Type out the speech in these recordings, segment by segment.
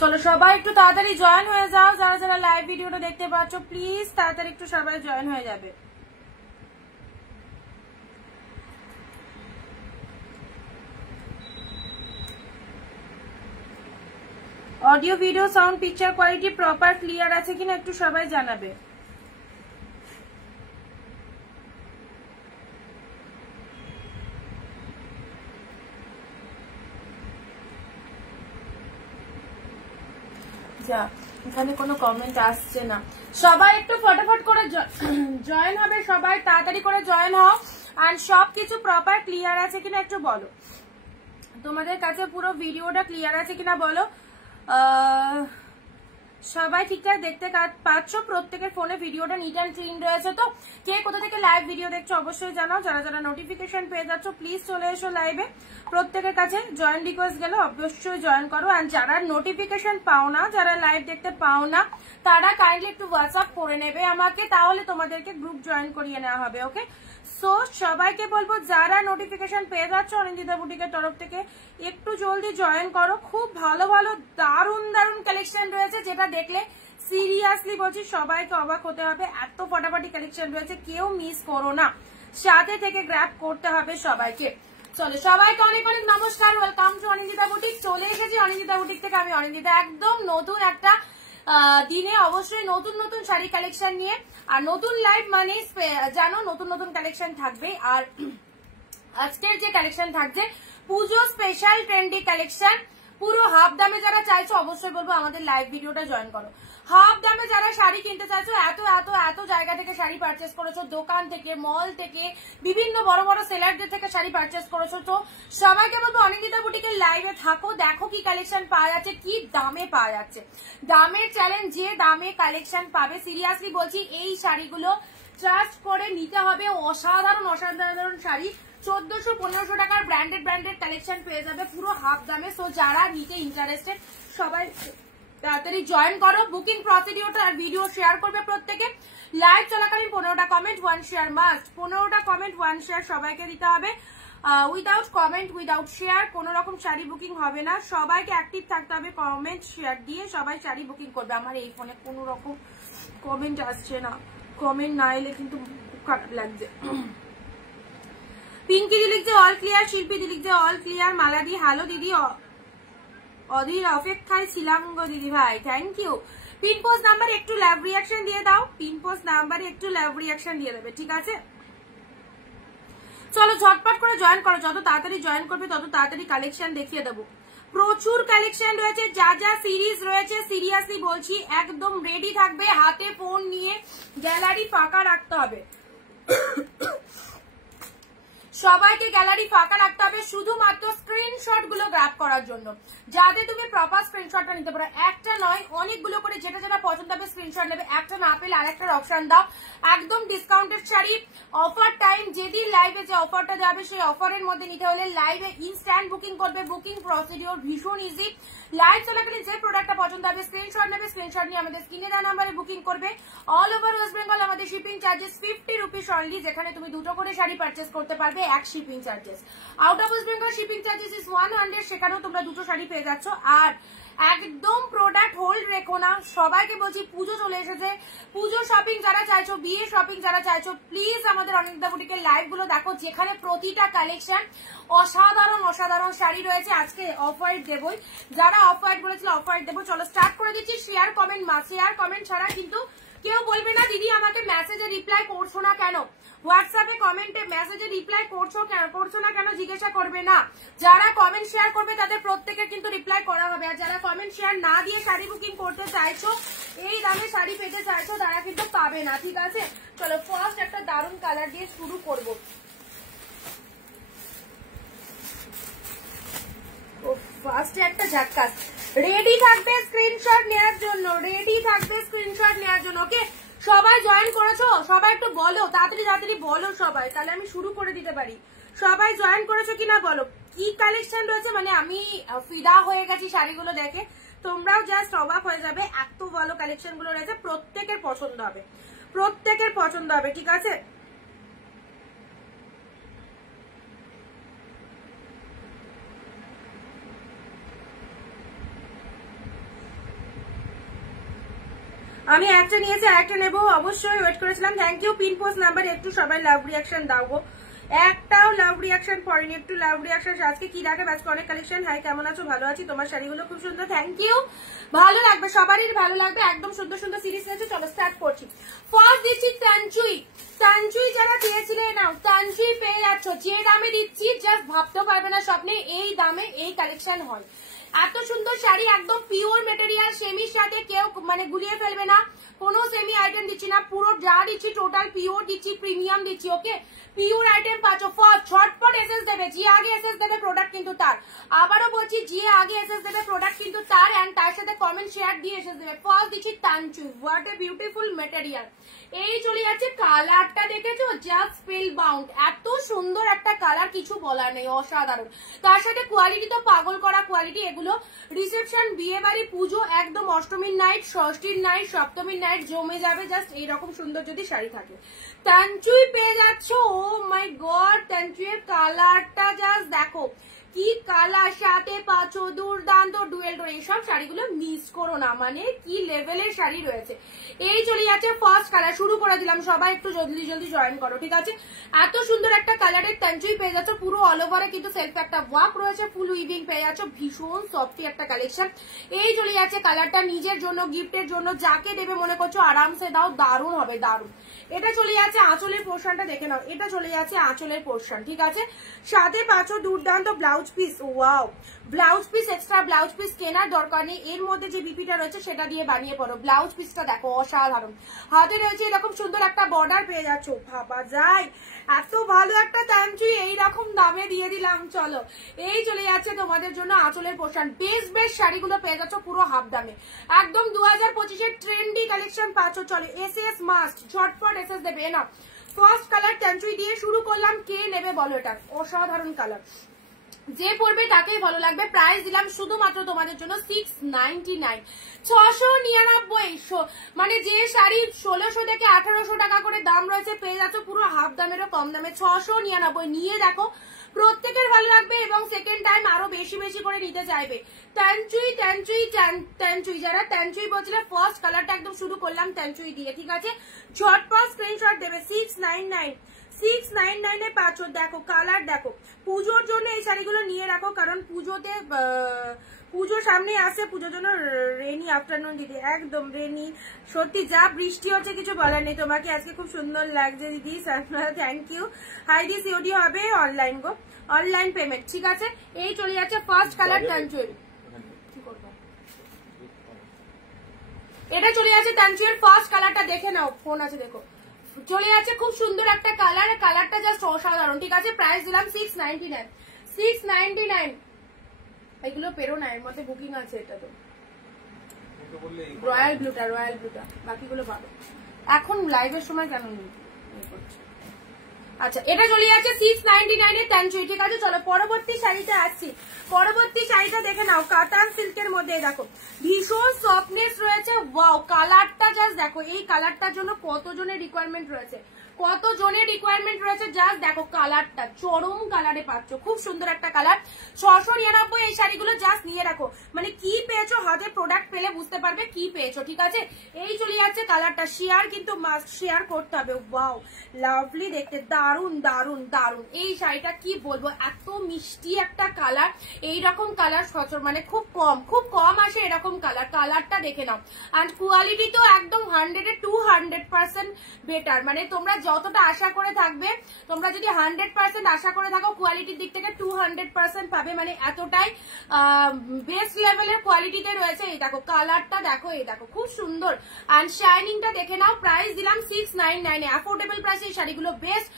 চলো সবাই একটু তাড়াতাড়ি জয়েন হয়ে যাও, যারা যারা লাইভ ভিডিওটা দেখতে পাচ্ছ প্লিজ তাড়াতাড়ি একটু সবাই জয়েন হয়ে যাবে। Audio video sound picture quality proper clear আছে কিনা একটু সবাই জানাবে। যা এখানে কোনো কমেন্ট আসছে না, সবাই একটু ফটাফট করে জয়েন হবে, সবাই তাড়াতাড়ি করে জয়েন হও। আর সবকিছু প্রপার ক্লিয়ার আছে কিনা একটু বলো, তোমাদের কাছে পুরো ভিডিওটা ক্লিয়ার আছে কিনা বলো। সবাই ঠিকঠাক দেখতে পাচ্ছ? প্রত্যেকের ফোনে ভিডিওটা নিট অ্যান্ড ক্লিন রয়েছে তো? কে কোথা থেকে লাইভ ভিডিও দেখছো অবশ্যই জানাও। যারা যারা নোটিফিকেশন পেয়ে যাচ্ছ প্লিজ চলে এসো লাইভে। প্রত্যেকের কাছে জয়েন রিকোয়েস্ট গেলে অবশ্যই জয়েন করো। আর যারা নোটিফিকেশন পাও না, যারা লাইভ দেখতে পাও না, তারা কাইন্ডলি একটু হোয়াটসঅ্যাপ করে নেবে আমাকে, তাহলে তোমাদেরকে গ্রুপ জয়েন করিয়ে নেওয়া হবে। ওকে, সো সবাইকে বলবো যারা নোটিফিকেশন পেয়ে যাচ্ছ অনিন্দিতা বুটিকের তরফ থেকে একটু জলদি জয়েন করো। খুব ভালো ভালো দারুণ দারুণ কালেকশন রয়েছে, যেটা দেখলে সিরিয়াসলি বলছি সবাইকে অবাক হতে হবে। এত ফটাফটি কালেকশন রয়েছে, কেউ মিস করো না, সাথে থেকে গ্র্যাব করতে হবে সবাইকে। চলো সবাইকে অনেক অনেক নমস্কার, ওয়েলকাম টু অনিন্দিতা বুটিক। চলে এসেছি অনিন্দিতা বুটিক থেকে আমি অনিন্দিতা, একদম নতুন একটা দিনে অবশ্যই নতুন নতুন শাড়ি কালেকশন নিয়ে। আর নতুন লাইভ মানে জানো নতুন নতুন কালেকশন থাকবে। আর আজকের যে কালেকশন থাকছে পুজো স্পেশাল ট্রেন্ডি কালেকশন, পুরো হাফ দামে যারা চাইছো অবশ্যই বলবো আমাদের লাইভ ভিডিওটা জয়েন করো। হাফ দামে যারা শাড়ি কিনতে চাইছো, এত এত এত জায়গা থেকে শাড়ি পারচেস করেছো, দোকান থেকে, মল থেকে, বিভিন্ন বড় বড় সেলারদের থেকে শাড়ি পারচেস করেছো, তো সবাইকে বলবো অনিন্দিতা বুটিকের লাইভে থাকো, দেখো কি কালেকশন পাওয়া যাচ্ছে, কি দামে পাওয়া যাচ্ছে। দামের চ্যালেঞ্জ, যে দামে কালেকশন পাবে সিরিয়াসলি বলছি এই শাড়িগুলো ট্রাস্ট করে নিতে হবে। অসাধারণ অসাধারণ শাড়ি, 1400-1500 টাকার ব্র্যান্ডেড কালেকশন পেয়ে যাবে পুরো হাফ দামে। সো যারা নিতে ইন্টারেস্টেড সবাই তাড়াতাড়ি জয়েন করো। বুকিং প্রসিডিওরটা আর ভিডিও শেয়ার করবে প্রত্যেকে। লাইভ চলাকালীন 15টা কমেন্ট 1 শেয়ার মাস্ট, 15টা কমেন্ট 1 শেয়ার সবাইকে দিতে হবে। উইদাউট কমেন্ট উইদাউট শেয়ার কোনো রকম শাড়ি বুকিং হবে না। সবাইকে অ্যাক্টিভ থাকতে হবে, কমেন্ট শেয়ার দিয়ে সবাই শাড়ি বুকিং করবে। আমার এই ফোনে কোনো রকম কমেন্ট আসছে না, কমেন্ট না এলে কিন্তু খারাপ লাগছে। পিঙ্কি দি লিখছে অল ক্লিয়ার, শিল্পী দি লিখছে অল ক্লিয়ার, মালা দি হ্যালো দিদি, অধীর অপেক্ষায় ছিলাম গো দিদি ভাই, thank you. Pin post number একটু লাইভ রিয়াকশন দিয়ে দাও, পিন পোস্ট নাম্বারে একটু লাইভ রিয়াকশন দিয়ে দেবে, ঠিক আছে? চলো ঝটপট করে জয়েন করো, যত তাড়াতাড়ি জয়েন করবে তত তাড়াতাড়ি কালেকশন দেখিয়ে দেবো। প্রচুর কালেকশন রয়েছে, যা যা সিরিজ রয়েছে সিরিয়াসলি বলছি একদম রেডি থাকবে। হাতে ফোন নিয়ে গ্যালারি ফাঁকা রাখতে হবে, সবাইকে গ্যালারি ফাঁকা রাখতে হবে শুধুমাত্র স্ক্রিনশট গুলো গ্র্যাব করার জন্য, যাতে তুমি প্রপার স্ক্রিনশটটা নিতে পারো। একটা নয় অনেকগুলো করে, যেটা যেটা পছন্দ হবে স্ক্রিনশট নেবে, একটা না পেলে আরেকটার অপশন দাও। একদম ডিসকাউন্টেড শাড়ি, অফার টাইম, যেদিন লাইভে যে অফারটা যাবে সেই অফারের মধ্যে নিতে হলে লাইভে ইনস্ট্যান্ট বুকিং করবে। বুকিং প্রসিডিওর ভীষণ ইজি। লাইভ চলাকালীন যে প্রোডাক্টটা পছন্দ হবে স্ক্রিনশট নেবে, স্ক্রিনশট নিয়ে আমাদের স্ক্রিনে দেওয়া নাম্বারে বুকিং করবে। অল ওভার ওয়েস্ট বেঙ্গল আমাদের শিপিং চার্জেস 50 রুপিস অনলি, যেখানে তুমি দুটো করে শাড়ি পারচেস করতে পারবে এক shipping charges. Out of West Bengal shipping charges is 100, সেখানেও তোমরা দুটো শাড়ি পেয়ে যাচ্ছ। আর একদম প্রোডাক্ট হোল্ড রেখো না, সবাইকে বলছি পুজো চলে এসেছে, পুজো শপিং যারা চাইছো, বিয়ে শপিং যারা চাইছো, প্লিজ আমাদের অনিন্দিতা বুটিকের লাইভ গুলো দেখো, যেখানে প্রতিটা কালেকশন অসাধারণ অসাধারণ শাড়ি রয়েছে। আজকে অফ হোয়াইট দেবই, যারা অফ হোয়াইট বলেছিল অফ হোয়াইট দেবো। চলো স্টার্ট করে দিচ্ছি। Share comment must, share comment ছাড়া কিন্তু কেউ বলবে না দিদি আমাকে মেসেজে রিপ্লাই করছো না কেন, হোয়াটসঅ্যাপে কমেন্টে মেসেজে রিপ্লাই করছো না কেন জিজ্ঞাসা করবে না। যারা কমেন্ট শেয়ার করবে তাদের প্রত্যেকের কিন্তু রিপ্লাই করা হবে। আর যারা কমেন্ট শেয়ার না দিয়ে শাড়ি বুকিং করতে চাইছো, এই দামে শাড়ি পেতে চাইছো, তারা কিন্তু পাবে না, ঠিক আছে? চলো ফার্স্ট একটা দারুণ কালার দিয়ে শুরু করবো। ফার্স্টে একটা ঝাক্কাস, রেডি থাকবে স্ক্রিনশট নেওয়ার জন্য, রেডি থাকবে স্ক্রিনশট নেওয়ার জন্য। ওকে, সবাই জয়েন করেছো? সবাই একটু বলো, তাড়াতাড়ি তাড়াতাড়ি বলো সবাই, তাহলে আমি শুরু করে দিতে পারি। সবাই জয়েন করেছো কিনা বলো। কি কালেকশন রয়েছে, মানে আমি ফিদা হয়ে গেছি শাড়িগুলো দেখে, তোমরাও জাস্ট অবাক হয়ে যাবে। এত ভালো কালেকশন গুলো রয়েছে, প্রত্যেকের পছন্দ হবে, প্রত্যেকের পছন্দ হবে, ঠিক আছে? আমি একটা নিয়েছি, একটা নেবো, অবশ্যই ওয়েট করেছিলাম। Thank you pin post number. একটু সবাই লাভ রিয়াকশন দাও গো, একটাও লাভ রিয়াকশন পড়েনি, একটু লাভ রিয়াকশন। আজকে কি দেখে আজকে অনেক কালেকশন। হাই কেমন আছো? ভালো আছি, তোমার শাড়িগুলো খুব সুন্দর, থ্যাংক ইউ। ভালো লাগবে, সবারই ভালো লাগবে, একদম সুন্দর সুন্দর সিরিজ নিয়েছে। চলো স্টার্ট করছি। ফার্স্ট দিচ্ছি তানচুই। তানচুই যারা পেয়েছিলে নাও, তানচুই পেয়ে যাচ্ছ। যে দামে দিচ্ছি জাস্ট ভাবতেও পারবে না স্বপ্নে এই দামে এই কালেকশন হয়। এত সুন্দর শাড়ি, একদম পিওর মেটেরিয়াল, সেমির সাথে কেউ মানে গুলিয়ে ফেলবে না, কোনো সেমি আইটেম দিচ্ছি না, পুরো যা দিচ্ছি টোটাল পিওর দিচ্ছি, প্রিমিয়াম দিচ্ছি। ওকে, পিওর আইটেম পাচ্ছ। ফার্স্ট ঝটপট এসএস দেবে, যে আগে এসএস দেবে প্রোডাক্ট কিন্তু তার। আবারও বলছি, যে আগে এসএস দেবে প্রোডাক্ট কিন্তু তার, এন্ড তার সাথে কমেন্ট শেয়ার দিয়ে এসএস দেবে। ফার্স্ট দিচ্ছি তানচুই, হোয়াট এ বিউটিফুল মেটেরিয়াল। এই চলে যাচ্ছে, কালারটা দেখেছো জাস্ট স্পেল বাউন্ড, এত সুন্দর একটা কালার, কিছু বলার নেই, অসাধারণ। তার সাথে কোয়ালিটি তো পাগল করা কোয়ালিটি। এগুলো রিসেপশন, বিয়ে বাড়ি, পুজো, একদম অষ্টমীর নাইট, ষষ্ঠীর নাইট, সপ্তমীর নাইট জমে যাবে জাস্ট এইরকম সুন্দর যদি শাড়ি থাকে। তানচুই পেয়ে যাচ্ছ। ও মাই গড, তানচুইয়ের কালারটা জাস্ট দেখো কি কালার, সাথে পাচ্ছ দুর্দান্ত ডুয়েল টোন। এইসব শাড়িগুলো মিস করো না, মানে কি লেভেলের শাড়ি রয়েছে। এই চলে যাচ্ছে ফার্স্ট কালার, শুরু করে দিলাম, সবাই একটু জলদি জলদি জয়েন করো, ঠিক আছে। এত সুন্দর একটা কালারের তানচুই পেয়ে যাচ্ছ, পুরো অল ওভারে কিন্তু সেলফ একটা ওয়ার্ক রয়েছে, ফুল উইভিং পেয়ে যাচ্ছ, ভীষণ সফটি একটা কালেকশন। এই চলে যাচ্ছে কালারটা, নিজের জন্য, গিফটের জন্য, যাকে দেবে মনে করছো আরামসে দাও, দারুণ হবে, দারুণ। এটা চলে যাচ্ছে আঁচলের পোর্শনটা দেখে নাও, এটা চলে যাচ্ছে আঁচলের পোর্শন, ঠিক আছে। সাথে পাচ্ছ দুর্দান্ত blouse piece. Wow, blouse piece, extra blouse piece কেনার দরকার নেই, এর মধ্যে যে বিপিটা রয়েছে সেটা দিয়ে বানিয়ে পড়ো। ব্লাউজ পিসটা দেখো অসাধারণ, হাতে রয়েছে এরকম সুন্দর একটা বর্ডার পেয়ে যাচ্ছ, ভাবা যায় এত ভালো একটা তানচুই এইরকম দামে দিয়ে দিলাম। চলো, এই চলে যাচ্ছে তোমাদের জন্য আঁচলের পোর্শন। বেস্ট বেস্ট শাড়িগুলো পেয়ে যাচ্ছ পুরো হাফ দামে, একদম 2025-এর ট্রেন্ডি কালেকশন পাচ্ছ। চলো, এসএস মাস্ট, ঝটপট এসএস দেবে না। ফার্স্ট কালার তানচুই দিয়ে শুরু করলাম, কে নেবে বলো? এটা অসাধারণ কালার, যে পড়বে তাকেই ভালো লাগবে। প্রাইস দিলাম শুধুমাত্র তোমাদের জন্য 699, 699। মানে যে শাড়ি 1600 থেকে 1800 টাকা করে দাম রয়েছে পেয়ে যাচ্ছ পুরো হাফ দামেরও কম দামে, 699। নিয়ে দেখো, প্রত্যেকের ভালো লাগবে এবং সেকেন্ড টাইম আরো বেশি বেশি করে নিতে চাইবে। তানচুই তানচুই তানচুই, যারা তানচুই বলছিলে ফার্স্ট কালারটা একদম শুরু করলাম তানচুই দিয়ে, ঠিক আছে। ঝটপট স্ক্রিনশট দেবে। 699, 699 এ পাচ্ছ। দেখো কালার, দেখো পুজোর জন্য এই শাড়িগুলো নিয়ে রাখো, কারণ পুজোতে, পুজো সামনে আসে, পুজোর জন্য রেনি আফটারনুন দিদি, একদম রেনি। সত্যি যা বৃষ্টি হচ্ছে কিছু বলার নেই। তোমাকে আজকে খুব সুন্দর লাগছে দিদি, থ্যাংক ইউ। হাই দি সিওডি হবে অনলাইন গো, অনলাইন পেমেন্ট, ঠিক আছে। এই চলে যাচ্ছে ফার্স্ট কালার তানচুই, এটা চলে যাচ্ছে তানচুইয়ের ফার্স্ট কালারটা দেখে নাও, ফোন আছে দেখো, চলে যাচ্ছে খুব সুন্দর একটা কালার, কালারটা জাস্ট অসাধারণ, ঠিক আছে। প্রাইস দিলাম 699, 699। এগুলো পেরো না, এর মধ্যে বুকিং আছে, এটা তো রয়্যাল ব্লুটা, রয়্যাল ব্লুটা, বাকিগুলো পাবে। এখন লাইভের সময় কেন নেই? আচ্ছা, এটা চলে যাচ্ছে 699 এর তানচুই, ঠিক আছে। চলো পরবর্তী শাড়িটা আসছি, পরবর্তী শাড়িটা দেখে নাও, কাতান সিল্কের মধ্যে দেখো ভীষণ সফটনেস রয়েছে। ওয়াও, কালারটা জাস্ট দেখো, এই কালারটার জন্য কতজনের রিকোয়ারমেন্ট রয়েছে, কতজনের রিকোয়ারমেন্ট রয়েছে, জাস্ট দেখো কালারটা, চরম কালারে পাচ্ছ, খুব সুন্দর একটা কালার। 699 এই শাড়িগুলো জাস্ট নিয়ে রাখো, মানে কি পেয়েছো, হাতে প্রোডাক্ট পেলে বুঝতে পারবে কি পেয়েছো, ঠিক আছে। এই চলে যাচ্ছে কালারটা, শেয়ার কিন্তু মাস্ট শেয়ার করতে হবে। ওয়াও, লাভলি দেখতে, দারুন দারুন দারুন। এই শাড়িটা কি বলবো, এত মিষ্টি একটা কালার, এইরকম কালার সচর মানে খুব কম আসে এরকম কালার। কালারটা দেখে নাও, আর কোয়ালিটি তো একদম 100 এ 200% বেটার। মানে তোমরা যতটা আশা করে থাকবে, তোমরা যদি 100% আশা করে থাকো কোয়ালিটির দিক থেকে 200% পাবে, মানে এতটাই বেস্ট লেভেলের কোয়ালিটিতে রয়েছে। এই দেখো কালারটা দেখো, এই দেখো খুব সুন্দর, আর শাইনিংটা দেখে নাও। প্রাইস দিলাম 699, অ্যাফোর্ডেবল প্রাইসে এই শাড়িগুলো বেস্ট।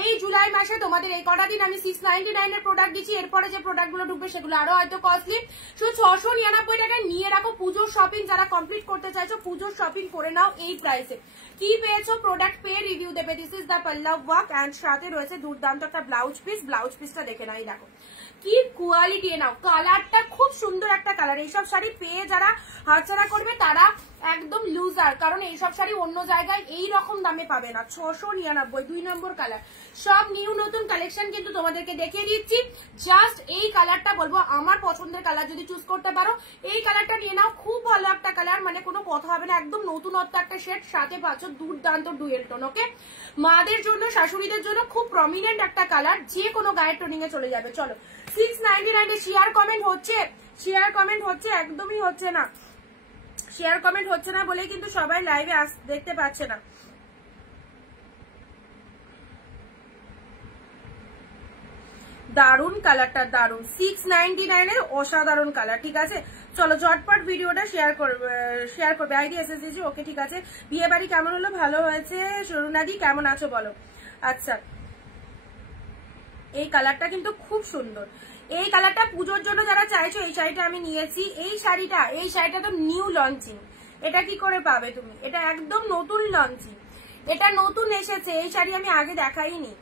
এই জুলাই মাসে তোমাদের এই কটা দিন আমি 699 এর প্রোডাক্ট দিচ্ছি, এরপরে যে প্রোডাক্ট গুলো ঢুকবে সেগুলো আরো হয়তো কস্টলি। শুধু 699 টাকায় নিয়ে রাখো। পুজোর শপিং যারা কমপ্লিট করতে চাইছো, পুজোর শপিং করে নাও এই প্রাইসে। কি পেয়েছো, প্রোডাক্ট পেয়ে রিভিউ দেবে। This is the Pallab work, and সাথে রয়েছে দুর্দান্ত একটা ব্লাউজ পিস। ব্লাউজ পিসটা দেখে নাও, এই দেখো কি কোয়ালিটি নাও, কালারটা খুব সুন্দর একটা কালার। এইসব শাড়ি পেয়ে যারা হাতছাড়া করবে তারা একদম লুজার, কারণ এইসব শাড়ি অন্য জায়গায় এই রকম দামে পাবে না। 699, 2 নম্বর কালার। সব নিউ নতুন কালেকশন কিন্তু তোমাদেরকে দেখিয়ে দিচ্ছি। জাস্ট এই কালারটা বলবো আমার পছন্দের কালার, যদি চুজ করতে পারো এই কালারটা নিয়ে নাও। খুব ভালো একটা কালার, মানে কোনো কথা হবে না, একদম নতুনত্ব একটা শেড, সাথে পাচ্ছ দুর্দান্ত ডুয়েল টোন। ওকে, মাদের জন্য শাশুড়িদের জন্য খুব প্রমিনেন্ট একটা কালার, যে কোনো গায়ের টোনিং এ চলে যাবে। চলো 699 এ শেয়ার কমেন্ট হচ্ছে, শেয়ার কমেন্ট হচ্ছে, একদমই হচ্ছে না, শেয়ার কমেন্ট হচ্ছে না বলেই কিন্তু সবাই লাইভে দেখতে পাচ্ছে না। দারুন কালারটা, দারুন, 699 এর অসাধারণ কালার। ঠিক আছে, চলো ঝটপট ভিডিওটা শেয়ার করবে আইডি এসএসজি। ওকে ঠিক আছে, বিয়ে বাড়ি কেমন হলো? ভালো হয়েছে। সরুনাদি কেমন আছো বলো? আচ্ছা, এই কালারটা কিন্তু খুব সুন্দর। এই কালারটা পুজোর জন্য যারা চাইছো, এই শাড়িটা আমি নিয়েছি। এই শাড়িটা তো নিউ লঞ্চিং, এটা কি করে পাবে তুমি? এটা একদম নতুন লঞ্চিং, এটা নতুন এসেছে, এই শাড়ি আমি আগে দেখাইনি।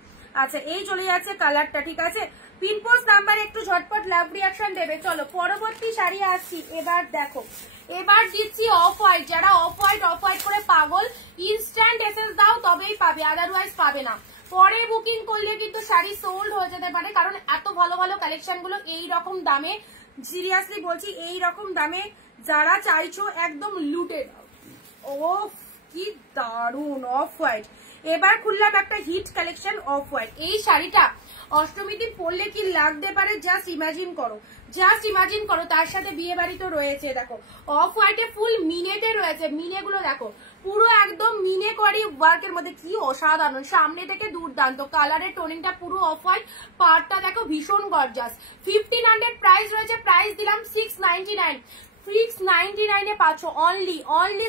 আচ্ছা, এই চলে যাচ্ছে কালারটা। ঠিক আছে, পিনপোস্ট নাম্বার একটু ঝটপট লাভ রিয়াকশন দেবে। চলো পরবর্তী শাড়ি আসছি। এবার দেখো, এবার দিচ্ছি অফ হোয়াইট। যারা অফ হোয়াইট করে পাগল, ইনস্ট্যান্ট এসএস দাও তবেই পাবে, আদারওয়াইজ পাবে না। পরে বুকিং করলে কিন্তু শাড়ি সোল্ড হয়ে যেতে পারে, কারণ এত ভালো ভালো কালেকশন গুলো এই রকম দামে, সিরিয়াসলি বলছি, এই রকম দামে যারা চাইছো একদম লুটে দাও। ও কি দারুন অফ হোয়াইট। এবার খুললাম একটা হিট কালেকশন অফ হোয়াইট। এই শাড়িটা অষ্টমী দিন পরলে কি লাগতে পারে, জাস্ট ইমাজিন করো, জাস্ট ইমাজিন করো। তার সাথে বিয়ে বাড়ি তো রয়েছে। দেখো অফ হোয়াইটে ফুল মিনেটে রয়েছে, মিনে গুলো দেখো পুরো একদম মিনে করি ওয়ার্কের মধ্যে, কি অসাধারণ। সামনে থেকে দুর্দান্ত, কালারের টোনিংটা পুরো অফ হোয়াইট, পার্টটা দেখো ভীষণ গর্জাস। 1500 প্রাইস রয়েছে, প্রাইস দিলাম 699। 699 এ পাচ্ছ, অনলি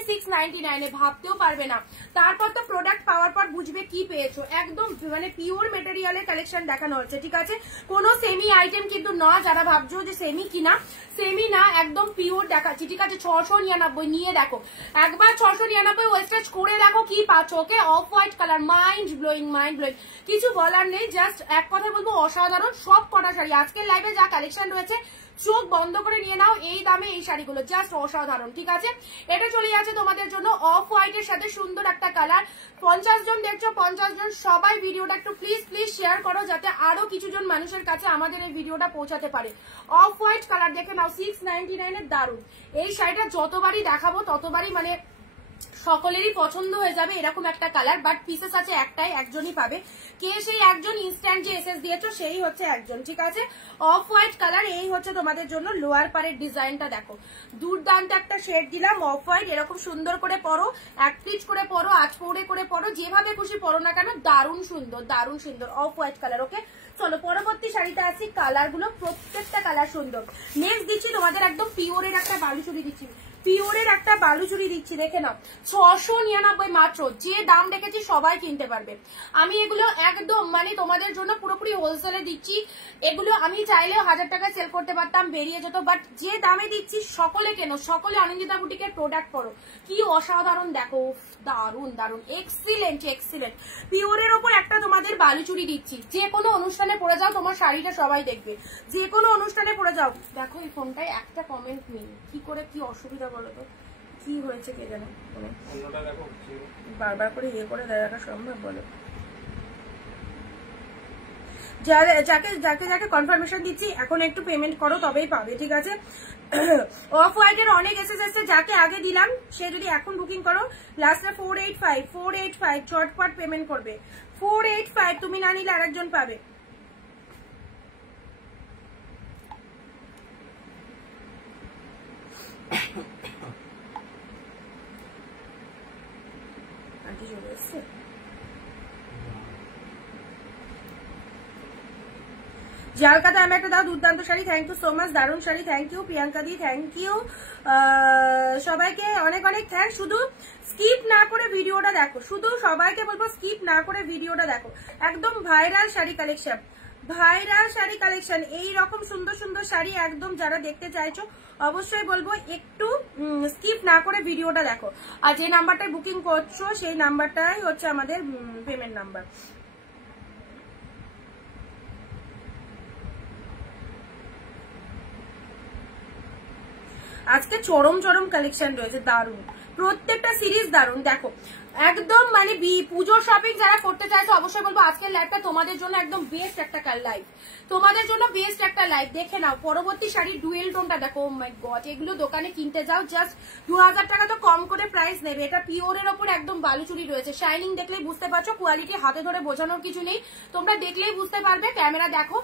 699 এ, ভাবতেও পারবে না। তারপর তো প্রোডাক্ট পাওয়ার পর বুঝবে কি পেয়েছো। একদম মানে পিওর মেটেরিয়ালের কালেকশন দেখানো হচ্ছে। ঠিক আছে, কোনো সেমি আইটেম কিন্তু না, যারা ভাবছো যে সেমি কিনা, সেমি না, একদম পিওর দেখাচ্ছি। ঠিক আছে, 699 নিয়ে দেখো একবার, 699 ওয়েস্টেজ করে দেখো কি পাচ্ছ। Okay, off white colour, mind blowing, mind blowing, কিছু বলার নেই। জাস্ট এক কথা বলবো, অসাধারণ সব কটা শাড়ি। আজকের লাইভে যা কালেকশন রয়েছে চোখ বন্ধ করে নিয়ে নাও, এই দামে এই শাড়িগুলো জাস্ট অসাধারণ। ঠিক আছে, এটা চলে যাচ্ছে তোমাদের জন্য অফ হোয়াইটের সাথে সুন্দর একটা কালার। 50 জন দেখছো, 50 জন সবাই ভিডিওটা একটু প্লিজ শেয়ার করো, যাতে আরো কিছু জন মানুষের কাছে আমাদের এই ভিডিওটা পৌঁছাতে পারে। অফ হোয়াইট কালার দেখে নাও, 699 এর দারুন। এই শাড়িটা যতবারই দেখাবো ততবারই মানে সকলেরই পছন্দ হয়ে যাবে, এরকম একটা কালার। বাট পিসেস আছে একটাই, একজনই পাবে। কে সেই একজন? ইনস্ট্যান্ট যে এসএস দিয়েছো সেই হচ্ছে একজন। ঠিক আছে, অফ হোয়াইট কালার, এই হচ্ছে তোমাদের জন্য লোয়ার পারের ডিজাইনটা। দেখো দুর্দান্ত একটা শেড দিলাম অফ হোয়াইট। এরকম সুন্দর করে পরো, এক পিচ করে পরো, আজ পৌড়ে করে পরো, যেভাবে খুশি পরো না কেন, দারুণ সুন্দর, দারুণ সুন্দর অফ হোয়াইট কালার। ওকে, চলো পরবর্তী শাড়িতে আসি। কালার গুলো প্রত্যেকটা কালার সুন্দর। নেক্সট দিচ্ছি তোমাদের একদম পিওরের একটা বালুচুরি দিচ্ছি, পিওরের একটা বালুচুরি দিচ্ছি, দেখে নাও 699 মাত্র। যে দাম রেখেছি সবাই কিনতে পারবে। আমি এগুলো একদম মানে তোমাদের জন্য পুরোপুরি হোলসেলে দিচ্ছি। এগুলো আমি চাইলেও 1000 টাকায় সেল করতে পারতাম, বেরিয়ে যেত, বাট যে দামে দিচ্ছি সকলে কেন, সকলে অনিন্দিতা বুটিকের প্রোডাক্ট করো। কি অসাধারণ দেখো, দারুন দারুন, এক্সিলেন্ট এক্সিলেন্ট। পিওরের ওপর একটা তোমাদের বালুচুরি দিচ্ছি, যে কোনো অনুষ্ঠানে পরে যাও, তোমার শাড়িটা সবাই দেখবে, যে কোনো অনুষ্ঠানে পরে যাও। দেখো এই ফোনটায় একটা কমেন্ট নেই, কি করে কি অসুবিধা বলো তো, কি হয়েছে কে জানে, বারবার করে ইয়ে করে দেখা সম্ভব বলো? যাকে যাকে যাকে কনফার্মেশন দিচ্ছি এখন একটু পেমেন্ট করো, তবেই পাবে। ঠিক আছে, অফ হোয়াইটের অনেক এসএস এসেছে, যাকে আগে দিলাম সে যদি এখন বুকিং করো, লাস্টে 485 ঝটপট পেমেন্ট করবে। 485 তুমি না নিলে আরেকজন পাবে। আন্টি চলে এসছে। জালকাতা আমি একটা দাও, দুর্দান্ত sari, thank you so much, দারুণ শাড়ি, থ্যাংক ইউ প্রিয়াঙ্কা দি, থ্যাংক ইউ সবাইকে অনেক অনেক থ্যাংক। শুধু স্কিপ না করে ভিডিওটা দেখো, শুধু সবাইকে বলবো স্কিপ না করে ভিডিওটা দেখো। একদম viral sari collection, viral sari collection, এই রকম সুন্দর সুন্দর শাড়ি একদম যারা দেখতে চাইছো অবশ্যই বলবো একটু স্কিপ না করে ভিডিওটা দেখো। আর যে নাম্বারটায় বুকিং করছো সেই নাম্বারটাই হচ্ছে আমাদের পেমেন্ট নাম্বার। আজকে চরম চরম কালেকশন রয়েছে, দারুন প্রত্যেকটা সিরিজ দারুন। দেখো একদম মানে পুজো শপিং যারা করতে চাইছো অবশ্যই বলবো আজকের লাইভটা তোমাদের জন্য একদম বেস্ট একটা লাইভ, তোমাদের জন্য বেস্ট একটা লাইভ। দেখে নাও পরবর্তী শাড়ির ডুয়েল টোনটা দেখো, ও মাই গড, এগুলো দোকানে কিনতে যাও জাস্ট 2000 টাকা তো কম করে প্রাইস নেবে। এটা পিওরের ওপর একদম বালুচুরি রয়েছে, শাইনিং দেখলেই বুঝতে পারছো, কোয়ালিটি হাতে ধরে বোঝানোর কিছু নেই, তোমরা দেখলেই বুঝতে পারবে। ক্যামেরা দেখো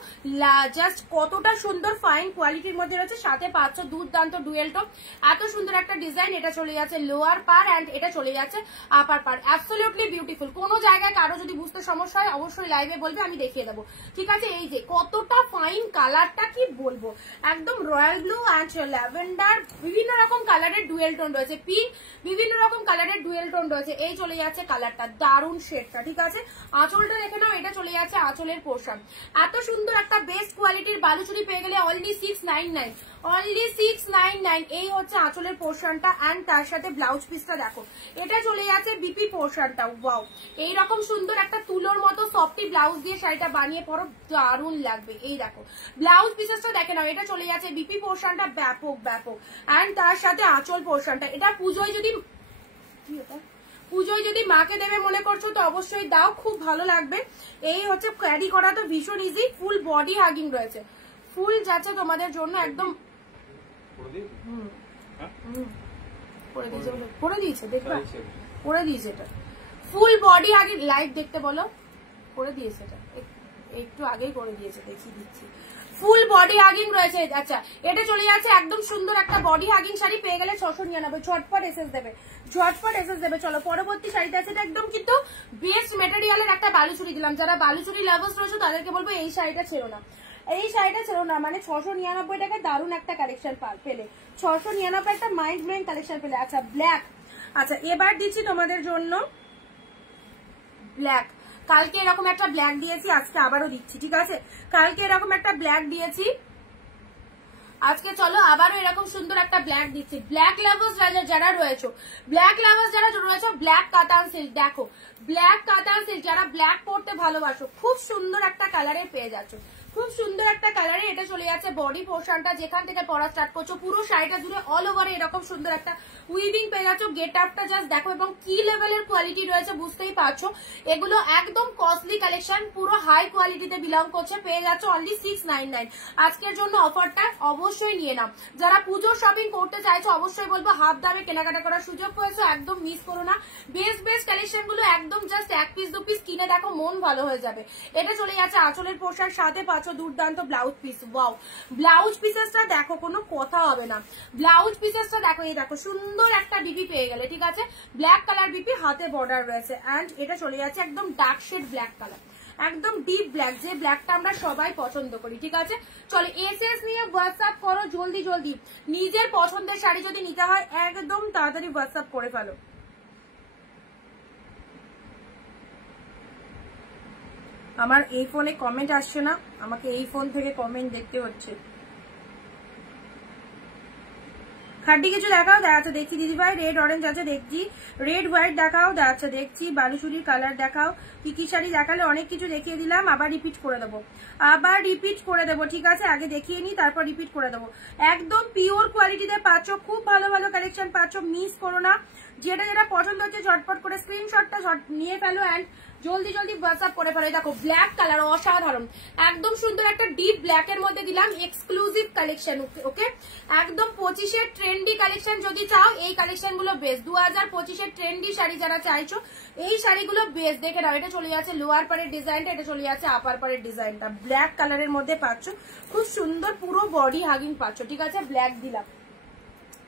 জাস্ট কতটা সুন্দর ফাইন কোয়ালিটির মধ্যে রয়েছে, সাথে পাচ্ছ দুর্দান্ত ডুয়েল টোন, এত সুন্দর একটা ডিজাইন। এটা চলে যাচ্ছে লোয়ার পার অ্যান্ড এটা চলে যাচ্ছে আপার পার, অ্যাবসলিউটলি বিউটিফুল। কোনো জায়গায় কারো যদি বুঝতে সমস্যা হয় অবশ্যই লাইভে বলবে, আমি দেখিয়ে দেবো, ঠিক আছে। এই যে কতটা ফাইন কালারটা কি বলবো, একদম রয়্যাল ব্লু অ্যান্ড ল্যাভেন্ডার, বিভিন্ন রকম কালারের ডুয়েল টোন রয়েছে, পিঙ্ক, বিভিন্ন রকম কালারের ডুয়েল টোন রয়েছে। এই চলে যাচ্ছে কালারটা, দারুন শেডটা, ঠিক আছে। আঁচলটা দেখে নাও, এটা চলে যাচ্ছে আঁচলের পোর্শন। এত সুন্দর একটা বেস্ট কোয়ালিটির বালুচুরি পেয়ে গেলে অনলি 699, অনলি 699। এই হচ্ছে আঁচলের পোর্শনটা অ্যান্ড তার সাথে ব্লাউজ পিসটা দেখো, এটা চলে যাচ্ছে বিপি পোর্শনটা। ওয়াও, এইরকম সুন্দর একটা তুলোর মতো সফটি ব্লাউজ দিয়ে শাড়িটা বানিয়ে পরো, দারুন লাগবে। এই দেখো ব্লাউজ পিসেসটা দেখে নাও, এটা চলে যাচ্ছে বিপি পোর্শনটা, ব্যাপক ব্যাপক, অ্যান্ড তার সাথে আঁচল পোর্শনটা। এটা পুজোয় যদি মাকে দেবে মনে করছো তো অবশ্যই দাও, খুব ভালো লাগবে। এই হচ্ছে ক্যারি করা তো ভীষণ ইজি, ফুল বডি হাগিং রয়েছে, ফুল যাচ্ছে তোমাদের জন্য একদম করে দিয়েছে, দেখবা করে দিয়েছে, এটা ফুল বডি আগে লাইভ দেখতে বলো, করে দিয়েছে, এটা একটু আগেই করে দিয়েছে, দেখিয়ে দিচ্ছি। ফুল বডি হাগিং রয়েছে। আচ্ছা, এটা চলে যাচ্ছে একদম সুন্দর একটা বডি হাগিং শাড়ি পেয়ে গেলে 699, ঝটপট এসএস দেবে, ঝটপট এসএস দেবে। চলো পরবর্তী শাড়িতে আছে, এটা একদম কিন্তু বেস্ট মেটেরিয়ালের একটা বালুচুরি দিলাম, যারা বালুচুরি লাভার্স রয়েছে তাদেরকে বলবো এই শাড়িটা ছেড়ো না, এই শাড়িটা ছেড়ো না। মানে 699 টাকায় দারুণ একটা কালেকশন পেলে, 699 একটা মাইন্ড ব্লোয়িং কালেকশন পেলে। আচ্ছা ব্ল্যাক, আচ্ছা এবার দিচ্ছি তোমাদের জন্য ব্ল্যাক। কালকে এরকম একটা ব্ল্যাক দিয়েছি, আজকে আবারও দিচ্ছি, ঠিক আছে। কালকে এরকম একটা ব্ল্যাক দিয়েছি, আজকে চলো আবারও এরকম সুন্দর একটা ব্ল্যাক দিচ্ছি। ব্ল্যাক লাভার্স যারা রয়েছে, ব্ল্যাক লাভার্স যারা রয়েছে, ব্ল্যাক কাতান সিল্ক দেখো, ব্ল্যাক কাতান সিল্ক যারা ব্ল্যাক পরতে ভালোবাসো, খুব সুন্দর একটা কালারে পেয়ে যাচ্ছ, খুব সুন্দর একটা কালারে। এটা চলে যাচ্ছে বডি পোর্শনটা, যেখান থেকে পরা স্টার্ট করছো পুরো শাড়িটা জুড়ে অল ওভারে এরকম সুন্দর একটা উইভিং পেয়ে যাচ্ছ। গেট আপটা জাস্ট দেখো, এবং কি লেভেলের কোয়ালিটি রয়েছে বুঝতেই পারছো। এগুলো একদম কস্টলি কালেকশন, পুরো হাই কোয়ালিটিতে বিলং করছে, পেয়ে যাচ্ছ অনলি 699। আজকের জন্য অফারটা অবশ্যই নিয়ে নাও। যারা পুজো শপিং করতে চাইছো অবশ্যই বলবো হাফ দামে কেনাকাটা করার সুযোগ পেয়েছো, একদম মিস করো না। বেস্ট বেস্ট কালেকশন গুলো একদম জাস্ট 1 পিস 2 পিস কিনে দেখো, মন ভালো হয়ে যাবে। এটা চলে যাচ্ছে আঁচলের পোশাক, সাথে দুর্দান্ত ব্লাউজ পিস। ওয়াও, ব্লাউজ পিসেসটা দেখো, কোনো কথা হবে না। ব্লাউজ পিসেসটা দেখো, এই দেখো সুন্দর একটা বিপি পেয়ে গেলে, ঠিক আছে। ব্ল্যাক কালার বিপি, হাতে বর্ডার রয়েছে, এন্ড এটা চলে যাচ্ছে একদম ডার্ক শেড ব্ল্যাক কালার, একদম ডিপ ব্ল্যাক, যে ব্ল্যাকটা আমরা সবাই পছন্দ করি, ঠিক আছে। চলো এসএস নিয়ে হোয়াটসঅ্যাপ করো জলদি জলদি। নিজের পছন্দের শাড়ি যদি নিতে হয় একদম তাড়াতাড়ি হোয়াটসঅ্যাপ করে ফেলো। আমার এই ফোনে কমেন্ট আসছে না, আমাকে এই ফোন থেকে কমেন্ট দেখতে হচ্ছে। খাড্ডি কিছু দেখাও, দেখাচ্ছে দেখছি দিদিভাই। রেড অরেঞ্জ আছে দেখছি, রেড হোয়াইট দেখাও, দেখাচ্ছে দেখছি। বালুচুরির কালার দেখাও, কি কি শাড়ি দেখালে অনেক কিছু দেখিয়ে দিলাম, আবার রিপিট করে দেবো, আবার রিপিট করে দেবো, ঠিক আছে। আগে দেখিয়ে নি তারপর রিপিট করে দেবো। একদম পিওর কোয়ালিটিতে পাচ্ছ, খুব ভালো ভালো কালেকশন পাচ্ছ, মিস করো না। যেটা যেটা পছন্দ হচ্ছে ঝটপট করে স্ক্রিনশটটা নিয়ে ফেলো অ্যান্ড জলদি জলদি হোয়াটসঅ্যাপ করে ফেলো। দেখো ব্ল্যাক কালার অসাধারণ, একদম সুন্দর একটা ডিপ ব্ল্যাক এর মধ্যে দিলাম এক্সক্লুসিভ কালেকশন, ওকে। একদম 25-এর ট্রেন্ডি কালেকশন যদি চাও এই কালেকশন গুলো বেস্ট। 2025-এর ট্রেন্ডি শাড়ি যারা চাইছো এই শাড়িগুলো বেস্ট। দেখে নাও, এটা চলে যাচ্ছে লোয়ার পারের ডিজাইনটা, এটা চলে যাচ্ছে আপার পারের ডিজাইনটা। ব্ল্যাক কালারের মধ্যে পাচ্ছ, খুব সুন্দর পুরো বডি হাগিং পাচ্ছ, ঠিক আছে। ব্ল্যাক দিলাম।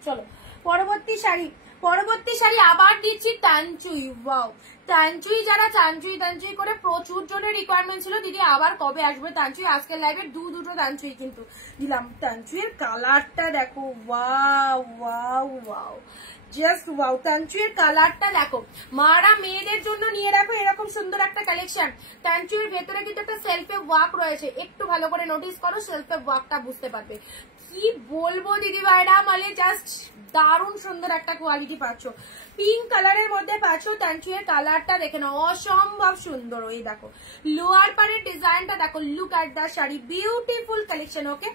চলো পরবর্তী শাড়ি, পরবর্তী শাড়ি আবার দিচ্ছি তানচুই। ওয়াও, তানচুই যারা তানচুই করে প্রচুর জনের রিকোয়ারমেন্ট ছিল, দিদি আবার কবে আসবে তানচুই। আজকের লাইভে দুটো তানচুই কিন্তু দিলাম। তানচুইয়ের কালারটা দেখো, wow wow wow, just wow. তানচুইয়ের কালারটা দেখো, মারা মেয়েদের জন্য নিয়ে রাখো এরকম সুন্দর একটা কালেকশন। তানচুইয়ের ভেতরে কিন্তু একটা সেলফে ওয়ার্ক রয়েছে, একটু ভালো করে নোটিস করো, সেলফে ওয়ার্কটা বুঝতে পারবে। কি বলবো দিদি ভাইরা, মানে জাস্ট দারুণ সুন্দর একটা কোয়ালিটি পাচ্ছ। পিঙ্ক কালারের মধ্যে পাচ্ছ, তানচুয়ের কালারটা দেখে নাও, অসম্ভব সুন্দর। ওই দেখো লোয়ার পারের ডিজাইনটা দেখো, look at the sari, beautiful collection. Okay,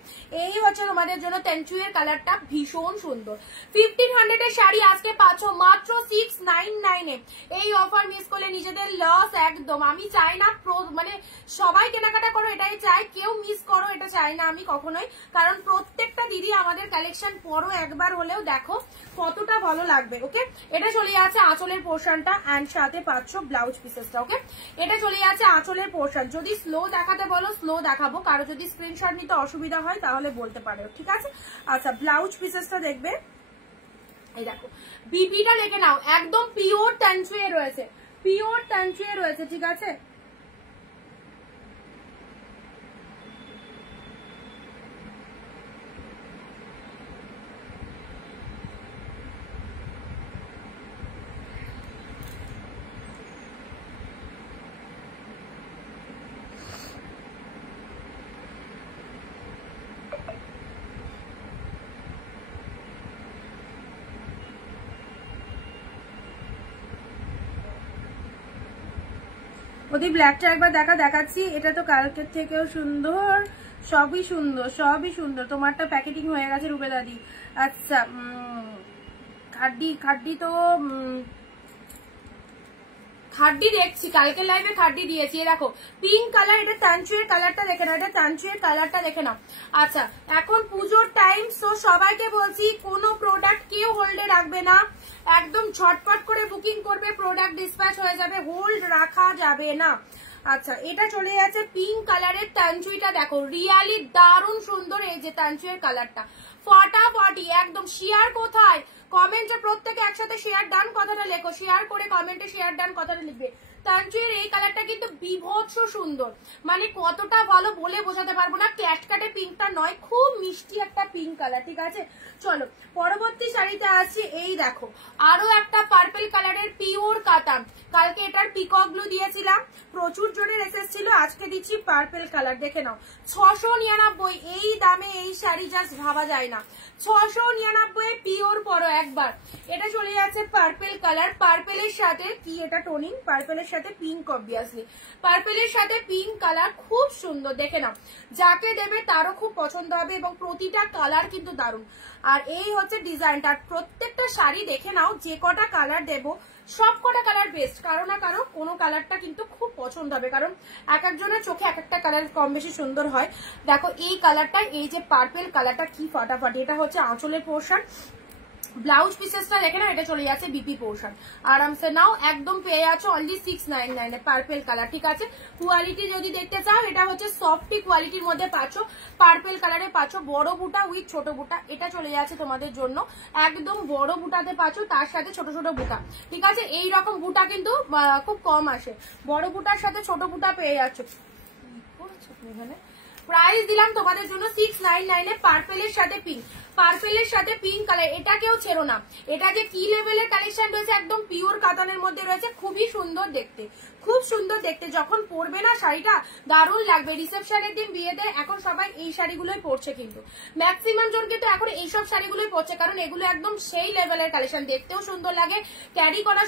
এই হচ্ছে তোমাদের জন্য তানচুয়ের কালারটা, ভীষণ সুন্দর। 1500 এর শাড়ি আজকে পাচ্ছ মাত্র 699 এ। এই অফার মিস করলে নিজেদের লস একদম। আমি চাই না মানে সবাই কেনাকাটা করো, এটাই চাই, কেউ মিস করো এটা চাই না আমি কখনোই, কারণ প্রত্যেকটা দিদি আমাদের কালেকশন পরো একবার হলেও, দেখো কতটা ভালো লাগবে। ওকে, এটা চলে যাচ্ছে আঁচলের পোর্শনটা এন্ড সাথে পাচ্ছ ব্লাউজ পিসেসটা। ওকে, এটা চলে যাচ্ছে আঁচলের পোর্শন। যদি স্লো দেখাতে বলো স্লো দেখাবো, কারো যদি স্ক্রিনশট নিতে অসুবিধা হয় তাহলে বলতে পারো, ঠিক আছে। আচ্ছা, ব্লাউজ পিসেসটা দেখবে, এই দেখো বিপিটা লেখে নাও, একদম পিওর তানচুয়ে রয়েছে, পিওর তানচুয়ে রয়েছে, ঠিক আছে। ওদি ব্ল্যাকটা একবার দেখাচ্ছি, এটা তো কালকের থেকেও সুন্দর, সবই সুন্দর, সবই সুন্দর। তোমারটা প্যাকেটিং হয়ে গেছে রূপে দাদি। আচ্ছা, খাড্ডি তো খাড্ডি দেখছি, কালকে লাইভে খাড্ডি দিয়েছি। দেখো পিঙ্ক কালার, এটা তানচুয়ের কালারটা দেখে নাও, এটা তানচুয়ের কালারটা দেখে নাও। আচ্ছা, এখন পুজোর টাইম, সো সবাইকে বলছি কোনো প্রোডাক্ট কেউ হোল্ডে রাখবে না, একদম ঝটপট করে বুকিং করবে, প্রোডাক্ট ডিসপ্যাচ হয়ে যাবে, হোল্ড রাখা যাবে না। আচ্ছা, এটা চলে যাচ্ছে পিঙ্ক কালারের তানচুইটা, দেখো রিয়ালি দারুণ সুন্দর। এই যে তানচুয়ের কালারটা ফাটাফাটি একদম। শেয়ার কোথায়? কমেন্টে প্রত্যেকে একসাথে শেয়ার ডান কথাটা লেখো, শেয়ার করে কমেন্টে শেয়ার ডান কথাটা লিখবে। তানচুয়ের এই কালারটা কিন্তু বিভৎস সুন্দর, মানে কতটা ভালো বলে বোঝাতে পারবো না। ক্যাটকাটে পিঙ্কটা নয়, খুব মিষ্টি একটা পিঙ্ক কালার, ঠিক আছে। চলো পরবর্তী শাড়িতে আসছি। এই দেখো আরো একটা পার্পল কালারের পিওর কাতান, কালকে এটার পিকক ব্লু দিয়েছিলাম, প্রচুর জোরে রেসেস ছিল, আজকে দিচ্ছি পার্পল কালার। দেখে নাও 699, এই দামে এই শাড়ি জাস্ট ভাবা যায় না। 699 পিওর পরো একবার। এটা চলে যাচ্ছে পার্পল কালার, পার্পলের সাথে কি এটা টোনিং, পার্পলের সাথে পিঙ্ক, অবভিয়াসলি পার্পলের সাথে পিঙ্ক কালার, খুব সুন্দর। দেখে নাও, যাকে দেবে তারও খুব পছন্দ হবে এবং প্রতিটা কালার কিন্তু দারুণ। আর এই হচ্ছে ডিজাইনটা, প্রত্যেকটা শাড়ি দেখে নাও, যে কটা কালার দেবো সব কটা কালার বেস্ট, কারো না কারো কোনো কালারটা কিন্তু খুব পছন্দ হবে, কারণ এক একজনের চোখে এক একটা কালার কম বেশি সুন্দর হয়। দেখো এই কালারটা, এই যে পার্পল কালারটা কি ফাটাফাটি। এটা হচ্ছে আঁচলের পোর্শন, ব্লাউজ পিসেসটা দেখে না, এটা চলে যাচ্ছে বিপি পোর্শন। আরামসে নাও, একদম পেয়ে যাচ্ছ অনলি 699 এর পার্পল কালার, ঠিক আছে। কোয়ালিটি যদি দেখতে চাও, এটা হচ্ছে সফটি কোয়ালিটির মধ্যে পাচ্ছ, পার্পল কালারে পাচ্ছ, বড় বুটা উইথ ছোট বুটা। এটা চলে যাচ্ছে তোমাদের জন্য একদম বড় বুটাতে পাচ্ছ, তার সাথে ছোট ছোট বুটা, ঠিক আছে। এই রকম বুটা কিন্তু খুব কম আসে, বড় বুটার সাথে ছোট বুটা পেয়ে যাচ্ছ। এখানে প্রাইস দিলাম তোমাদের জন্য 699 এ, পার্পলের সাথে পিঙ্ক, পার্পলের সাথে পিঙ্ক কালার। এটা কেউ ছেড়ো না, এটা যে কি লেভেলের কালেকশন রয়েছে, একদম পিওর কাতানের মধ্যে রয়েছে, খুবই সুন্দর দেখতে, খুব সুন্দর দেখতে। যখন পরবে না শাড়িটা দারুণ লাগবে। রিসেপশনের দিন, বিয়েতে এখন সবাই এই শাড়িগুলোই পরছে, কিন্তু ম্যাক্সিমাম জন কিন্তু এখন এইসব শাড়িগুলোই পরছে, কারণ এগুলো একদম সেই লেভেলের কালেকশন, দেখতেও সুন্দর লাগে, ক্যারি করা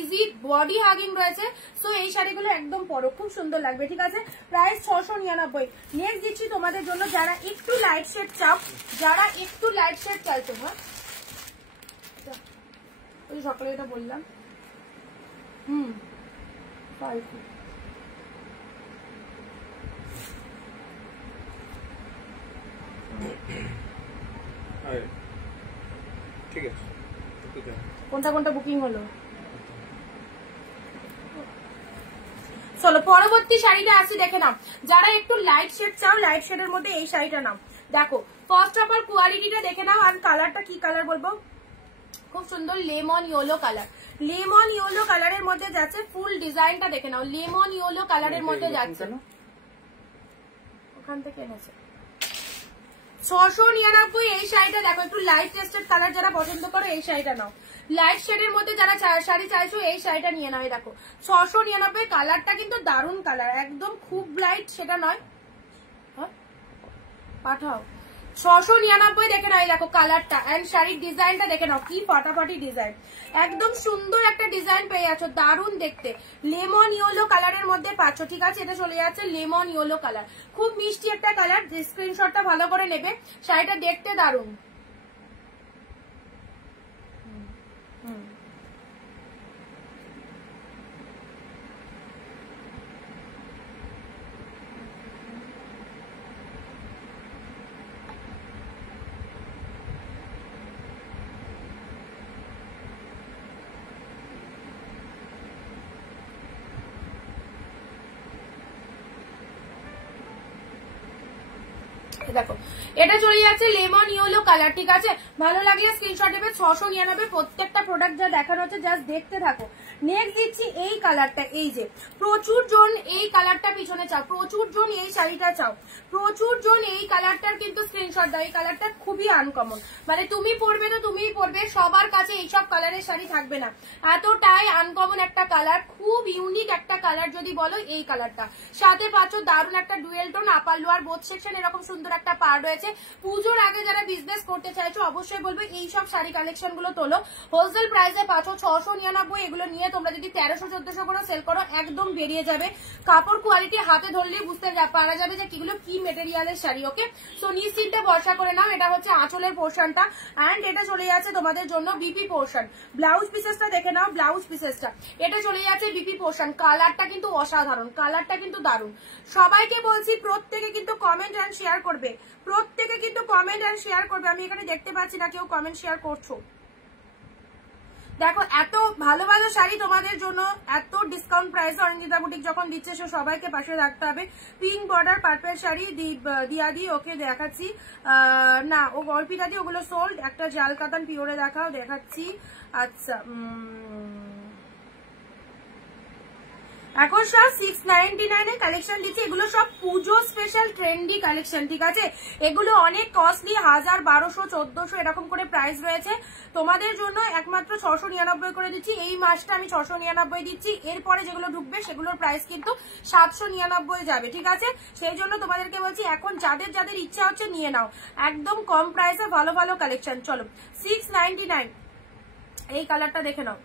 ইজি, বডি হাগিং রয়েছে। সো এই শাড়িগুলো একদম পরো, খুব সুন্দর লাগবে, ঠিক আছে। প্রাইস 699। নেক্সট দিচ্ছি তোমাদের জন্য যারা একটু লাইট শেড চাও, যারা একটু লাইট শেড চাইছো। হ্যাঁ, ওই সকালে এটা বললাম। ঠিক আছে, কোনটা কোনটা বুকিং হলো? চলো পরবর্তী শাড়িটা আছে, দেখে নাও। যারা একটু লাইট শেড চাও, লাইট শেডের মধ্যে এই শাড়িটা নাও। দেখো ফার্স্ট অফ অল কোয়ালিটিটা দেখে নাও, আর কালারটা কি কালার বলবো, খুব সুন্দর lemon yellow colour, lemon yellow কালারের মধ্যে যাচ্ছে। ফুল ডিজাইনটা দেখে নাও, লেমন ইয়েলো কালারের মধ্যে যাচ্ছে। ওখান থেকে এনেছে 699 এই শাড়িটা। দেখো একটু লাইট টেস্টেড কালার যারা পছন্দ করো, এই শাড়িটা নাও। লাইট শেডের মধ্যে যারা শাড়ি চাইছো, এই শাড়িটা নিয়ে নাও। দেখো 699, কালারটা কিন্তু দারুণ কালার, একদম খুব লাইট সেটা নয়, পাঠাও 699 দেখে নাও, দেখো কালারটা এন্ড শাড়ির ডিজাইনটা দেখে নাও, কি ফাটাফাটি ডিজাইন, একদম সুন্দর একটা ডিজাইন পেয়ে যাচ্ছ, দারুণ দেখতে। লেমন ইয়েলো কালারের মধ্যে পাচ্ছ, ঠিক আছে, এটা চলে যাচ্ছে লেমন ইয়েলো কালার, খুব মিষ্টি একটা কালার। স্ক্রিনশটটা ভালো করে নেবে, শাড়িটা দেখতে দারুণ। দেখো এটা চলে যাচ্ছে লেমন ইয়েলো কালার, ঠিক আছে, ভালো লাগলে স্ক্রিনশট নেবে। 699 প্রত্যেকটা প্রোডাক্ট যা দেখানো হচ্ছে জাস্ট দেখতে থাকো। নেক্সট দিচ্ছি এই কালারটা, এই যে প্রচুর জন এই কালারটা পিছনে চাও, প্রচুর জন এই শাড়িটা চাও, প্রচুর জন এই কালারটার কিন্তু স্ক্রিনশট দাও। এই কালারটা খুবই আনকমন, মানে তুমি পরবে তো তুমিই পরবে, সবার কাছে এইসব কালারের শাড়ি থাকবে না, এতটাই আনকমন একটা কালার, খুব ইউনিক একটা কালার যদি বলো এই কালারটা। সাথে পাচ্ছ দারুণ একটা dual tone, upper lower both section এরকম সুন্দর একটা পার রয়েছে। পুজোর আগে যারা বিজনেস করতে চাইছো অবশ্যই বলবো এইসব শাড়ি কালেকশন গুলো তোলো। হোলসেল প্রাইসে পাচ্ছ 699, এগুলো নিয়ে তোমরা যদি 1300-1400 করে সেল করো একদম বেরিয়ে যাবে। কাপড় কোয়ালিটি হাতে ধরলেই বুঝতে পারা যাবে যে কিগুলো কি মেটেরিয়ালের শাড়ি। ওকে, সো নিশ্চিন্তে ভরসা করে নাও। এটা হচ্ছে আঁচলের পোর্শনটা এন্ড এটা চলে যাচ্ছে তোমাদের জন্য বিপি পোর্শন। ব্লাউজ পিসেসটা দেখে নাও, ব্লাউজ পিসেসটা এটা চলে যাচ্ছে বিপি পোর্শন। কালারটা কিন্তু অসাধারণ, কালারটা কিন্তু দারুণ। সবাইকে বলছি প্রত্যেকে কিন্তু কমেন্ট এন্ড শেয়ার করবে, প্রত্যেকে কিন্তু কমেন্ট এন্ড শেয়ার করবে। আমি এখানে দেখতে পাচ্ছি না কেউ কমেন্ট শেয়ার করছো। দেখো এত ভালো ভালো শাড়ি তোমাদের জন্য এত ডিসকাউন্ট প্রাইসে অরিন্দিতা বুটিক যখন দিচ্ছে, সে সবাইকে পাশে রাখতে হবে। পিঙ্ক বর্ডার পার্পল শাড়ি দিয়াদি, ওকে দেখাচ্ছি না, ও অর্পিতাদি ওগুলো সোল্ড। একটা জাল কাতান পিওরে দেখাও, দেখাচ্ছি। আচ্ছা এখন সব 699 এর কালেকশন দিচ্ছে, এগুলো সব পুজো স্পেশাল ট্রেন্ডি কালেকশন, ঠিক আছে, এগুলো অনেক কস্টলি, 1000, 1200, 1400 এরকম করে প্রাইস রয়েছে। তোমাদের জন্য একমাত্র 699 করে দিচ্ছি, এই মাসটা আমি 699 দিচ্ছি। এরপরে যেগুলো ঢুকবে সেগুলোর প্রাইস কিন্তু 799 যাবে, ঠিক আছে। সেই জন্য তোমাদেরকে বলছি এখন যাদের যাদের ইচ্ছা হচ্ছে নিয়ে নাও, একদম কম প্রাইসে ভালো ভালো কালেকশন। চলো 699 এই কালারটা দেখে নাও,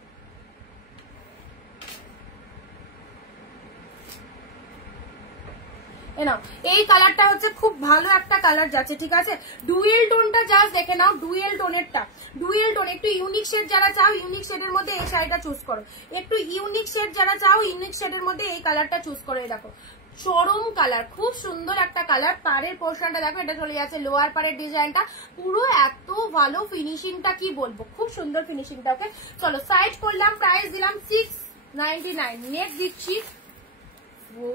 এই কালারটা হচ্ছে খুব ভালো একটা কালার যাচ্ছে, ঠিক আছে। ডুয়েল টোনটা জাস্ট দেখে নাও, ডুয়েল টোনেরটা, ডুয়েল টোন একটু ইউনিক শেড যারা চাও ইউনিক শেডের মধ্যে এই শাড়িটা চুজ করো, একটু ইউনিক শেড যারা চাও ইউনিক শেডের মধ্যে এই কালারটা চুজ করো। দেখো চরম কালার, খুব সুন্দর একটা কালার। পাড়ের পোর্শনটা দেখো, এটা চলে যাচ্ছে লোয়ার পাড়ের ডিজাইনটা, পুরো এত ভালো ফিনিশিংটা কি বলবো, খুব সুন্দর ফিনিশিংটা। ওকে চলো সাইড করলাম, প্রাইস দিলাম 699। নেক্সট দিচ্ছি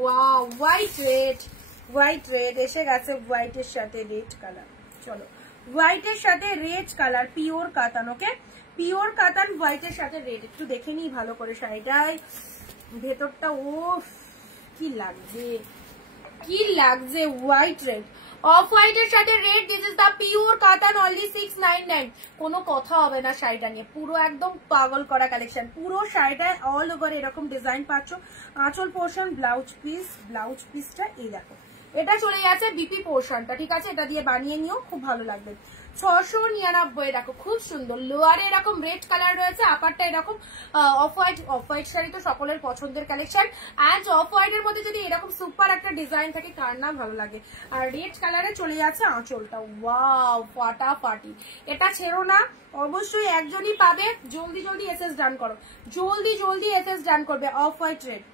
wow white red, white red এসে গেছে, হোয়াইটের সাথে রেড কালার। চলো হোয়াইটের সাথে রেড কালার, পিওর কাতান। ওকে পিওর কাতান হোয়াইটের সাথে রেড, একটু দেখে নিই ভালো করে শাড়িটায় ভেতরটা। ও কি লাগছে, কি লাগছে, হোয়াইট রেড, অফ হোয়াইটের সাথে red, this is the pure katan, only 699। কোনো কথা হবে না শাড়িটা নিয়ে, পুরো একদম পাগল করা কালেকশন। পুরো শাড়িটা অল ওভার এরকম ডিজাইন পাচ্ছ, আঁচল পোর্শন, ব্লাউজ পিস, ব্লাউজ পিসটা এই দেখো, এটা চলে যাচ্ছে বিপি পোর্শনটা, ঠিক আছে, এটা দিয়ে বানিয়ে নিও, খুব ভালো লাগবে। 699 দেখো, খুব সুন্দর। লোয়ারে এরকম রেড কালার রয়েছে, আপারটা এরকম off white. Off white sari তো সকলের পছন্দের কালেকশন, অ্যান্ড অফ হোয়াইটের মধ্যে যদি এরকম সুপার একটা ডিজাইন থাকে কার না ভালো লাগে। আর রেড কালারে চলে যাচ্ছে আঁচলটা, ওয়াও ফাটাফাটি। এটা ছেড়ো না, অবশ্যই একজনই পাবে, জলদি জলদি এসএস ডান করো, জলদি জলদি এসএস ডান করবে। অফ হোয়াইট রেড,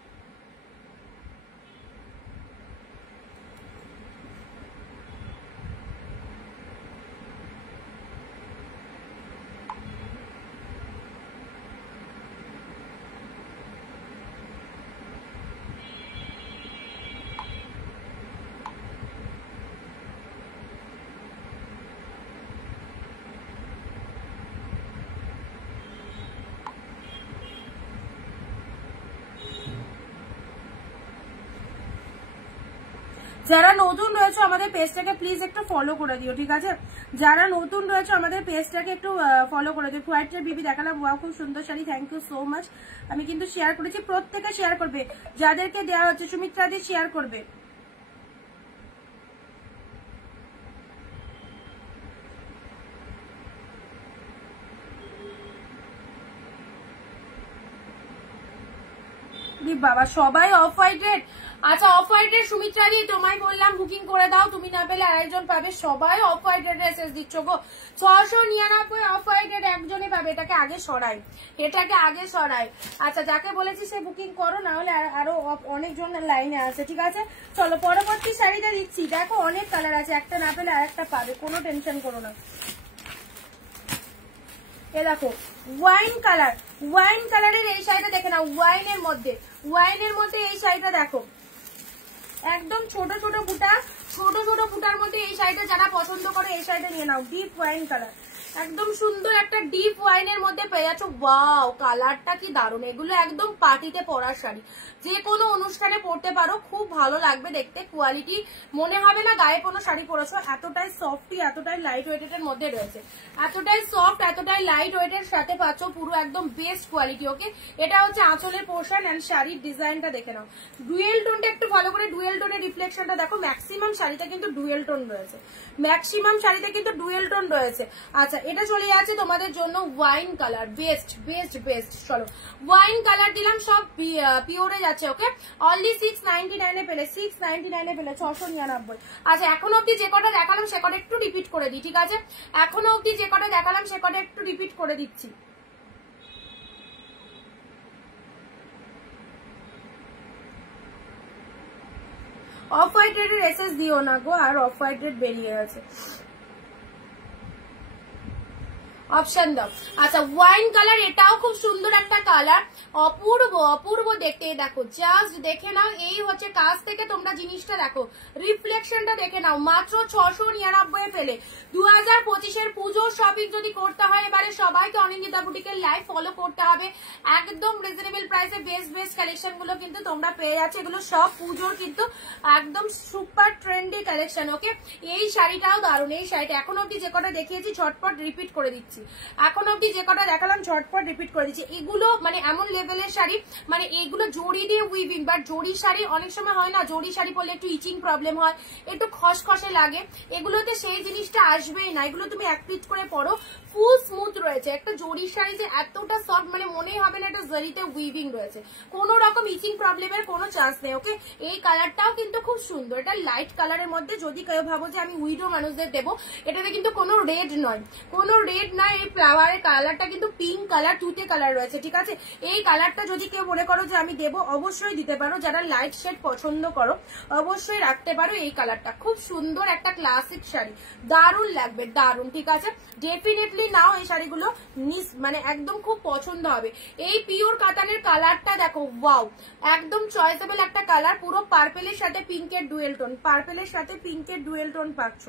যারা নতুন রয়েছে আমাদের পেজটাকে প্লিজ একটু ফলো করে দিও, ঠিক আছে, যারা নতুন রয়েছে আমাদের পেজটাকে একটু ফলো করে দিও। হোয়াইটের বিবি দেখালাম, ওয়াও খুব সুন্দর sari, thank you so much. আমি কিন্তু শেয়ার করেছি, প্রত্যেকে শেয়ার করবে, যাদেরকে দেওয়া হচ্ছে সুমিত্রাদি শেয়ার করবে। বাবা সবাই অফ হোয়াইট রেড। আচ্ছা অফ হোয়াইট রেড সুমিত্রা দি তোমায় বললাম বুকিং করে দাও, তুমি না পেলে আরেকজন পাবে। সবাই অফ হোয়াইট রেড এসএস দিচ্ছ গো। 699 অফ হোয়াইট রেড একজনে পাবে। এটাকে আগে সরাই, এটাকে আগে সরাই। আচ্ছা যাকে বলেছি সে বুকিং করো, না হলে আরো অনেকজন লাইনে আছে। ঠিক আছে চলো পরবর্তী শাড়িটা দিচ্ছি। দেখো অনেক কালার আছে, একটা না পেলে আরেকটা পাবে, কোনো টেনশন করো না। এ দেখো ওয়াইন কালার, ওয়াইন কালারের এই শাড়িটা দেখে নাও। ওয়াইনের মধ্যে, ওয়াইনের মধ্যে এই শাড়িটা দেখো, একদম ছোট ছোট বুটা, ছোট ছোট বুটার মধ্যে এই শাড়িটা যারা পছন্দ করে এই শাড়িটা নিয়ে নাও। ডিপ ওয়াইন কালার, একদম সুন্দর একটা ডিপ ওয়াইনের মধ্যে পেয়ে যাচ্ছ। ওয়াও কালারটা কি দারুণ। এগুলো একদম পার্টিতে পরার শাড়ি, যে কোনো অনুষ্ঠানে পরতে পারো, খুব ভালো লাগবে দেখতে। কোয়ালিটি মনে হবে না গায়ে কোনো শাড়ি পরেছো, এতটাই সফটি, এতটাই লাইট ওয়েটের মধ্যে রয়েছে, এতটাই সফট, এতটাই লাইট ওয়েটের সাথে পাচ্ছ পুরো একদম বেস্ট কোয়ালিটি। ওকে এটা হচ্ছে আঁচলের পোর্শন এন্ড শাড়ির ডিজাইনটা দেখে নাও। ডুয়েল টোনটা একটু ভালো করে, ডুয়েল টোনের রিফ্লেকশনটা দেখো। ম্যাক্সিমাম শাড়িতে কিন্তু ডুয়েল টোন রয়েছে, ম্যাক্সিমাম শাড়িতে কিন্তু ডুয়েল টোন রয়েছে। আচ্ছা এটা চলে যাচ্ছে তোমাদের জন্য wine colour, best best best. চলো ওয়াইন কালার দিলাম, সব পিওরে যাচ্ছে। ওকে অনলি 699 পেলে, 699 পেলে, 699। আচ্ছা এখনো অব্দি যে কটা দেখালাম সে কটা একটু রিপিট করে দিই। ঠিক আছে এখনো অব্দি যে কটা দেখালাম সে কটা একটু রিপিট করে দিচ্ছি। অফ হোয়াইট রেডের এসএস দিও না গো, আর অফ হোয়াইট রেড বেরিয়ে গেছে, অপশন দাও। আচ্ছা ওয়াইন কালার, এটাও খুব সুন্দর একটা কালার, অপূর্ব অপূর্ব দেখতে। দেখো জাস্ট দেখে নাও, এই হচ্ছে কাছ থেকে তোমরা জিনিসটা দেখো, রিফ্লেকশনটা দেখে নাও। মাত্র 699 পেলে। 2025-এর পুজোর শপিং যদি করতে হয় এবারে সবাইকে অনিন্দিতা বুটিকের লাইভ ফলো করতে হবে। একদম রিজনেবল প্রাইসে বেস্ট বেস্ট কালেকশন গুলো কিন্তু তোমরা পেয়ে যাচ্ছে। এগুলো সব পুজোর কিন্তু একদম সুপার ট্রেন্ডি কালেকশন। ওকে এই শাড়িটাও দারুণ, এই শাড়িটা এখন অব্দি যে কটা দেখিয়েছি ঝটপট রিপিট করে দিচ্ছি, এখন অব্দি যে কটা দেখালাম ঝটপট রিপিট করে দিচ্ছি। এগুলো মানে এমন লেভেলের শাড়ি, মানে এগুলো জড়ি দিয়ে উইভিং, বাট জড়ি শাড়ি অনেক সময় হয় না, জড়ি শাড়ি পরলে একটু ইচিং প্রবলেম হয়, একটু খসখসে লাগে, এগুলোতে সেই জিনিসটা আসবেই না। এগুলো তুমি এক পিচ করে পরো, ফুল স্মুথ রয়েছে। একটা জড়ি শাড়ি যে এতটা সফট, মানে মনেই হবে না এটা জরিতে উইভিং রয়েছে, কোনো রকম ইচিং প্রবলেমের কোনো চান্স নেই। ওকে এই কালারটাও কিন্তু খুব সুন্দর, এটা লাইট কালারের মধ্যে। যদি কেউ ভাবো যে আমি উইডো মানুষদের দেবো, এটাতে কিন্তু কোনো রেড নয়, কোনো রেড নয়। এই ফ্লাওয়ারের কালারটা কিন্তু পিঙ্ক কালার, তুতে কালার রয়েছে। ঠিক আছে এই কালারটা যদি কেউ মনে করো যে আমি দেবো, অবশ্যই দিতে পারো। যারা লাইট শেড পছন্দ করো অবশ্যই রাখতে পারো এই কালারটা। খুব সুন্দর একটা ক্লাসিক শাড়ি, দারুণ লাগবে, দারুণ। ঠিক আছে ডেফিনেটলি নাও এই শাড়িগুলো, মানে একদম খুব পছন্দ হবে। এই পিওর কাতানের কালারটা দেখো, ওয়াও একদম চয়েসেবল একটা কালার। পুরো পার্পেলের সাথে পিঙ্কের ডুয়েল টোন, পার্পেলের সাথে পিঙ্কের ডুয়েল টোন পাচ্ছ।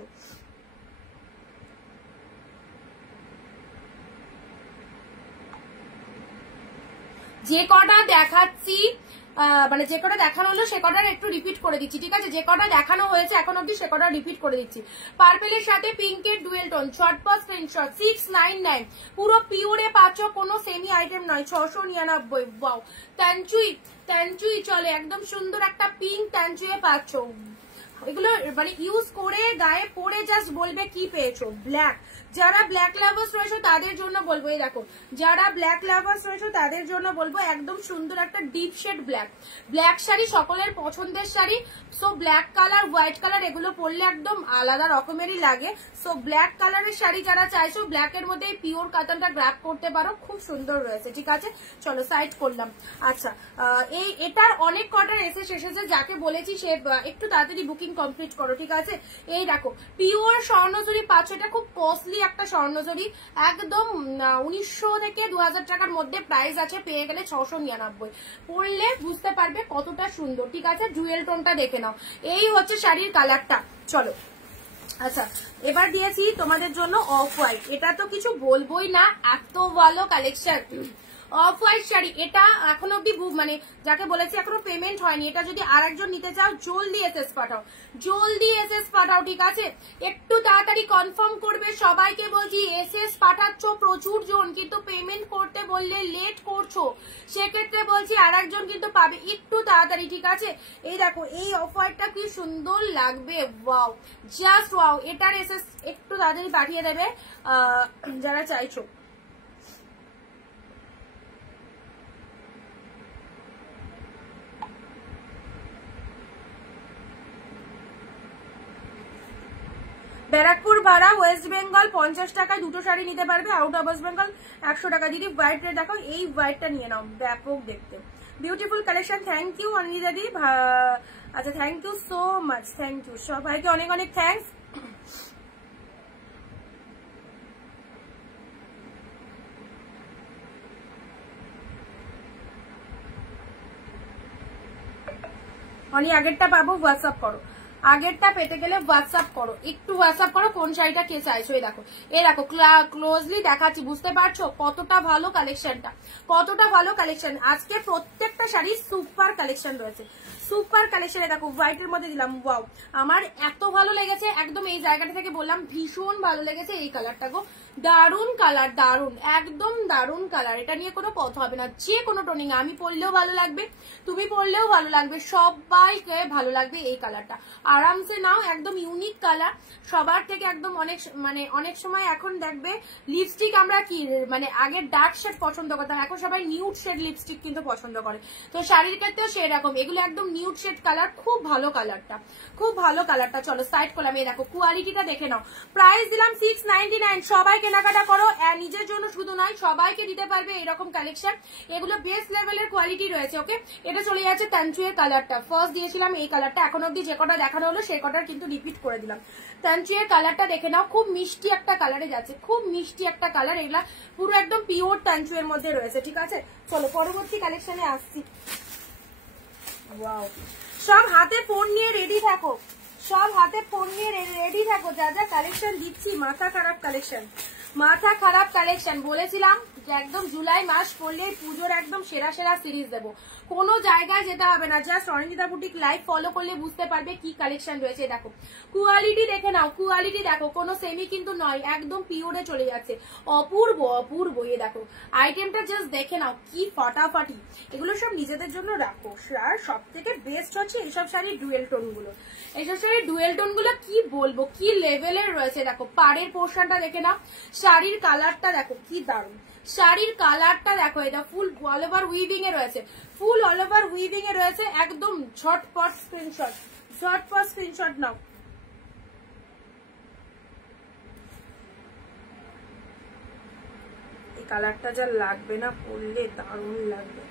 যে কটা দেখাচ্ছি মানে যে কটা দেখানো হলো সে কটার একটু রিপিট করে দিচ্ছি। ঠিক আছে যে কটা দেখানো হয়েছে এখন অব্দি সে কটা রিপিট করে দিচ্ছি। পার্পেলের সাথে পিঙ্কের ডুয়েল টোন, শর্টপাস স্ক্রিনশট। 699 পুরো পিওরে পাচ্ছ, কোনো সেমি আইটেম নয়। 699। ওয়াও ট্যানচুই, ট্যানচুই চলে, একদম সুন্দর একটা পিঙ্ক ট্যানচুয়ে পাচ্ছ। এগুলো মানে ইউজ করে গায়ে পরে জাস্ট বলবে কি পেয়েছো। ব্ল্যাক, যারা ব্ল্যাক লাভার্স রয়েছে তাদের জন্য বলবো, এই দেখো যারা ব্ল্যাক লাভার্স রয়েছে তাদের জন্য বলবো একদম সুন্দর একটা deep shade black. Black sari সকলের পছন্দের শাড়ি। So black colour, white colour এগুলো পরলে একদম আলাদা রকমেরই লাগে। সো ব্ল্যাক কালারের শাড়ি যারা চাইছো, ব্ল্যাকের মধ্যে এই পিওর কাতানটা গ্র্যাব করতে পারো, খুব সুন্দর রয়েছে। ঠিক আছে চলো সাইড করলাম। আচ্ছা এটার অনেক কটার এসেছে, যাকে বলেছি সে একটু তাড়াতাড়ি বুকিং কমপ্লিট করো। ঠিক আছে এই দেখো পিওর স্বর্ণজরি পাচ্ছ, এটা খুব কস্টলি একটা স্বর্ণজরি, একদম 1900 থেকে 2000 টাকার মধ্যে প্রাইস আছে, পেয়ে গেলে 699। পরলে বুঝতে পারবে কতটা সুন্দর। ঠিক আছে ডুয়েল টোনটা দেখে নাও, এই হচ্ছে শাড়ির কালারটা। চলো আচ্ছা এবার দিয়েছি তোমাদের জন্য অফ হোয়াইট, এটা তো কিছু বলবোই না, এত ভালো কালেকশন। অফ হোয়াইট শাড়ি, এটা এখন অব্দি মানে যাকে বলেছি এখনো পেমেন্ট হয়নি। এটা যদি আর একজন নিতে চাও জলদি এসএস পাঠাও, জলদি এসএস পাঠাও। ঠিক আছে একটু তাড়াতাড়ি কনফার্ম করবে। সবাইকে বলছি এসএস পাঠাচ্ছ প্রচুর জন, কিন্তু পেমেন্ট করতে বললে লেট করছো, সেক্ষেত্রে বলছি আর একজন কিন্তু পাবে, একটু তাড়াতাড়ি। ঠিক আছে এই দেখো এই অফ হোয়াইটটা কি সুন্দর লাগবে, ওয়াও জাস্ট ওয়াও। এটার এসএস একটু তাড়াতাড়ি পাঠিয়ে দেবে যারা চাইছো। ব্যারাকপুর ভাড়া ওয়েস্ট বেঙ্গল 50 টাকায় দুটো শাড়ি নিতে পারবে, আউট অফ ওয়েস্ট বেঙ্গল 100 টাকা। দিদি হোয়াইট রেড দেখো, এই হোয়াইটটা নিয়ে নাও, ব্যাপক দেখতে, beautiful collection. Thank you Anita দি। আচ্ছা thank you so much, thank you সবাইকে অনেক অনেক থ্যাংকস। অনি আগেরটা পাবো, হোয়াটসঅ্যাপ করো, আগেরটা পেতে গেলে হোয়াটসঅ্যাপ করো, একটু হোয়াটসঅ্যাপ করো কোন শাড়িটা কে চাইছো। এই দেখো, এই দেখো ক্লোজলি দেখাচ্ছি, বুঝতে পারছো কতটা ভালো কালেকশনটা, কতটা ভালো কালেকশন। আজকে প্রত্যেকটা শাড়ি সুপার কালেকশন রয়েছে, সুপার কালেকশনে দেখো হোয়াইটের মধ্যে দিলাম। ওয়াও, আমার এত ভালো লেগেছে, একদম এই জায়গাটা থেকে বললাম ভীষণ ভালো লেগেছে এই কালারটা গো, দারুন কালার, দারুন, একদম দারুন কালার। এটা নিয়ে কোনো কথা হবে না, যে কোনো টোনিং আমি পরলেও ভালো লাগবে, তুমি পরলেও ভালো লাগবে, সবাইকে ভালো লাগবে এই কালারটা। আরামসে নাও, একদম ইউনিক কালার, সবার থেকে একদম অনেক সময় এখন দেখবে লিপস্টিক আমরা কি আগে ডার্ক শেড পছন্দ করতাম, এখন সবাই নিউড শেড লিপস্টিক কিন্তু পছন্দ করে, তো শাড়ির ক্ষেত্রেও সেরকম, এগুলো একদম নিউড শেড কালার, খুব ভালো কালারটা, খুব ভালো কালারটা। চলো সাইড করলাম, এই দেখো কোয়ালিটিটা দেখে নাও, প্রাইস দিলাম 699, সবাই কেনাকাটা করো, নিজের জন্য শুধু নয় সবাইকে দিতে পারবে এরকম কালেকশন, এগুলো বেস্ট লেভেলের কোয়ালিটি রয়েছে। ওকে, এটা চলে যাচ্ছে তানচুয়ের কালারটা, ফার্স্ট দিয়েছিলাম এই কালারটা, এখন অব্দি যে কটা দেখানো হলো সে কটার কিন্তু রিপিট করে দিলাম। তানচুয়ের কালারটা দেখে নাও, খুব মিষ্টি একটা কালারে যাচ্ছে, খুব মিষ্টি একটা কালার, এগুলা পুরো একদম পিওর তানচুয়ের মধ্যে রয়েছে। ঠিক আছে, চলো পরবর্তী কালেকশনে আসছি। ওয়াও, সব হাতে ফোন নিয়ে রেডি থাকো, সব হাতে ফোন নিয়ে রেডি থাকো, যা যা কালেকশন দিচ্ছি মাথা খারাপ কালেকশন, মাথা খারাপ কালেকশন। বলেছিলাম যে একদম জুলাই মাস পড়লে পুজোর একদম সেরা সেরা সিরিজ দেবো, কোনো জায়গায় যেতে হবে না, just Anindita boutique live follow করলে বুঝতে পারবে কি কালেকশন রয়েছে। দেখো কোয়ালিটি দেখে নাও, কোয়ালিটি দেখো, কোনো সেমি কিন্তু নয়, একদম পিওরে চলে যাচ্ছে, অপূর্ব অপূর্ব। এ দেখো আইটেমটা জাস্ট দেখে নাও, কি ফাটাফাটি, এগুলো সব নিজেদের জন্য রাখো। আর সব থেকে বেস্ট হচ্ছে এইসব শাড়ির ডুয়েল টোন গুলো, এইসব শাড়ির ডুয়েল টোন গুলো কি বলবো, কি লেভেলের রয়েছে। দেখো পাড়ের পোর্শনটা দেখে নাও, শাড়ির কালারটা দেখো কি দারুণ, শাড়ির কালারটা দেখো, এটা ফুল অল ওভার উইভিং এ রয়েছে, ফুল অল ওভার উইভিং এ রয়েছে, একদম ঝটপট স্ক্রিনশট, ঝটপট স্ক্রিনশট নাও। এই কালারটা যা লাগবে না পরলে, দারুণ লাগবে।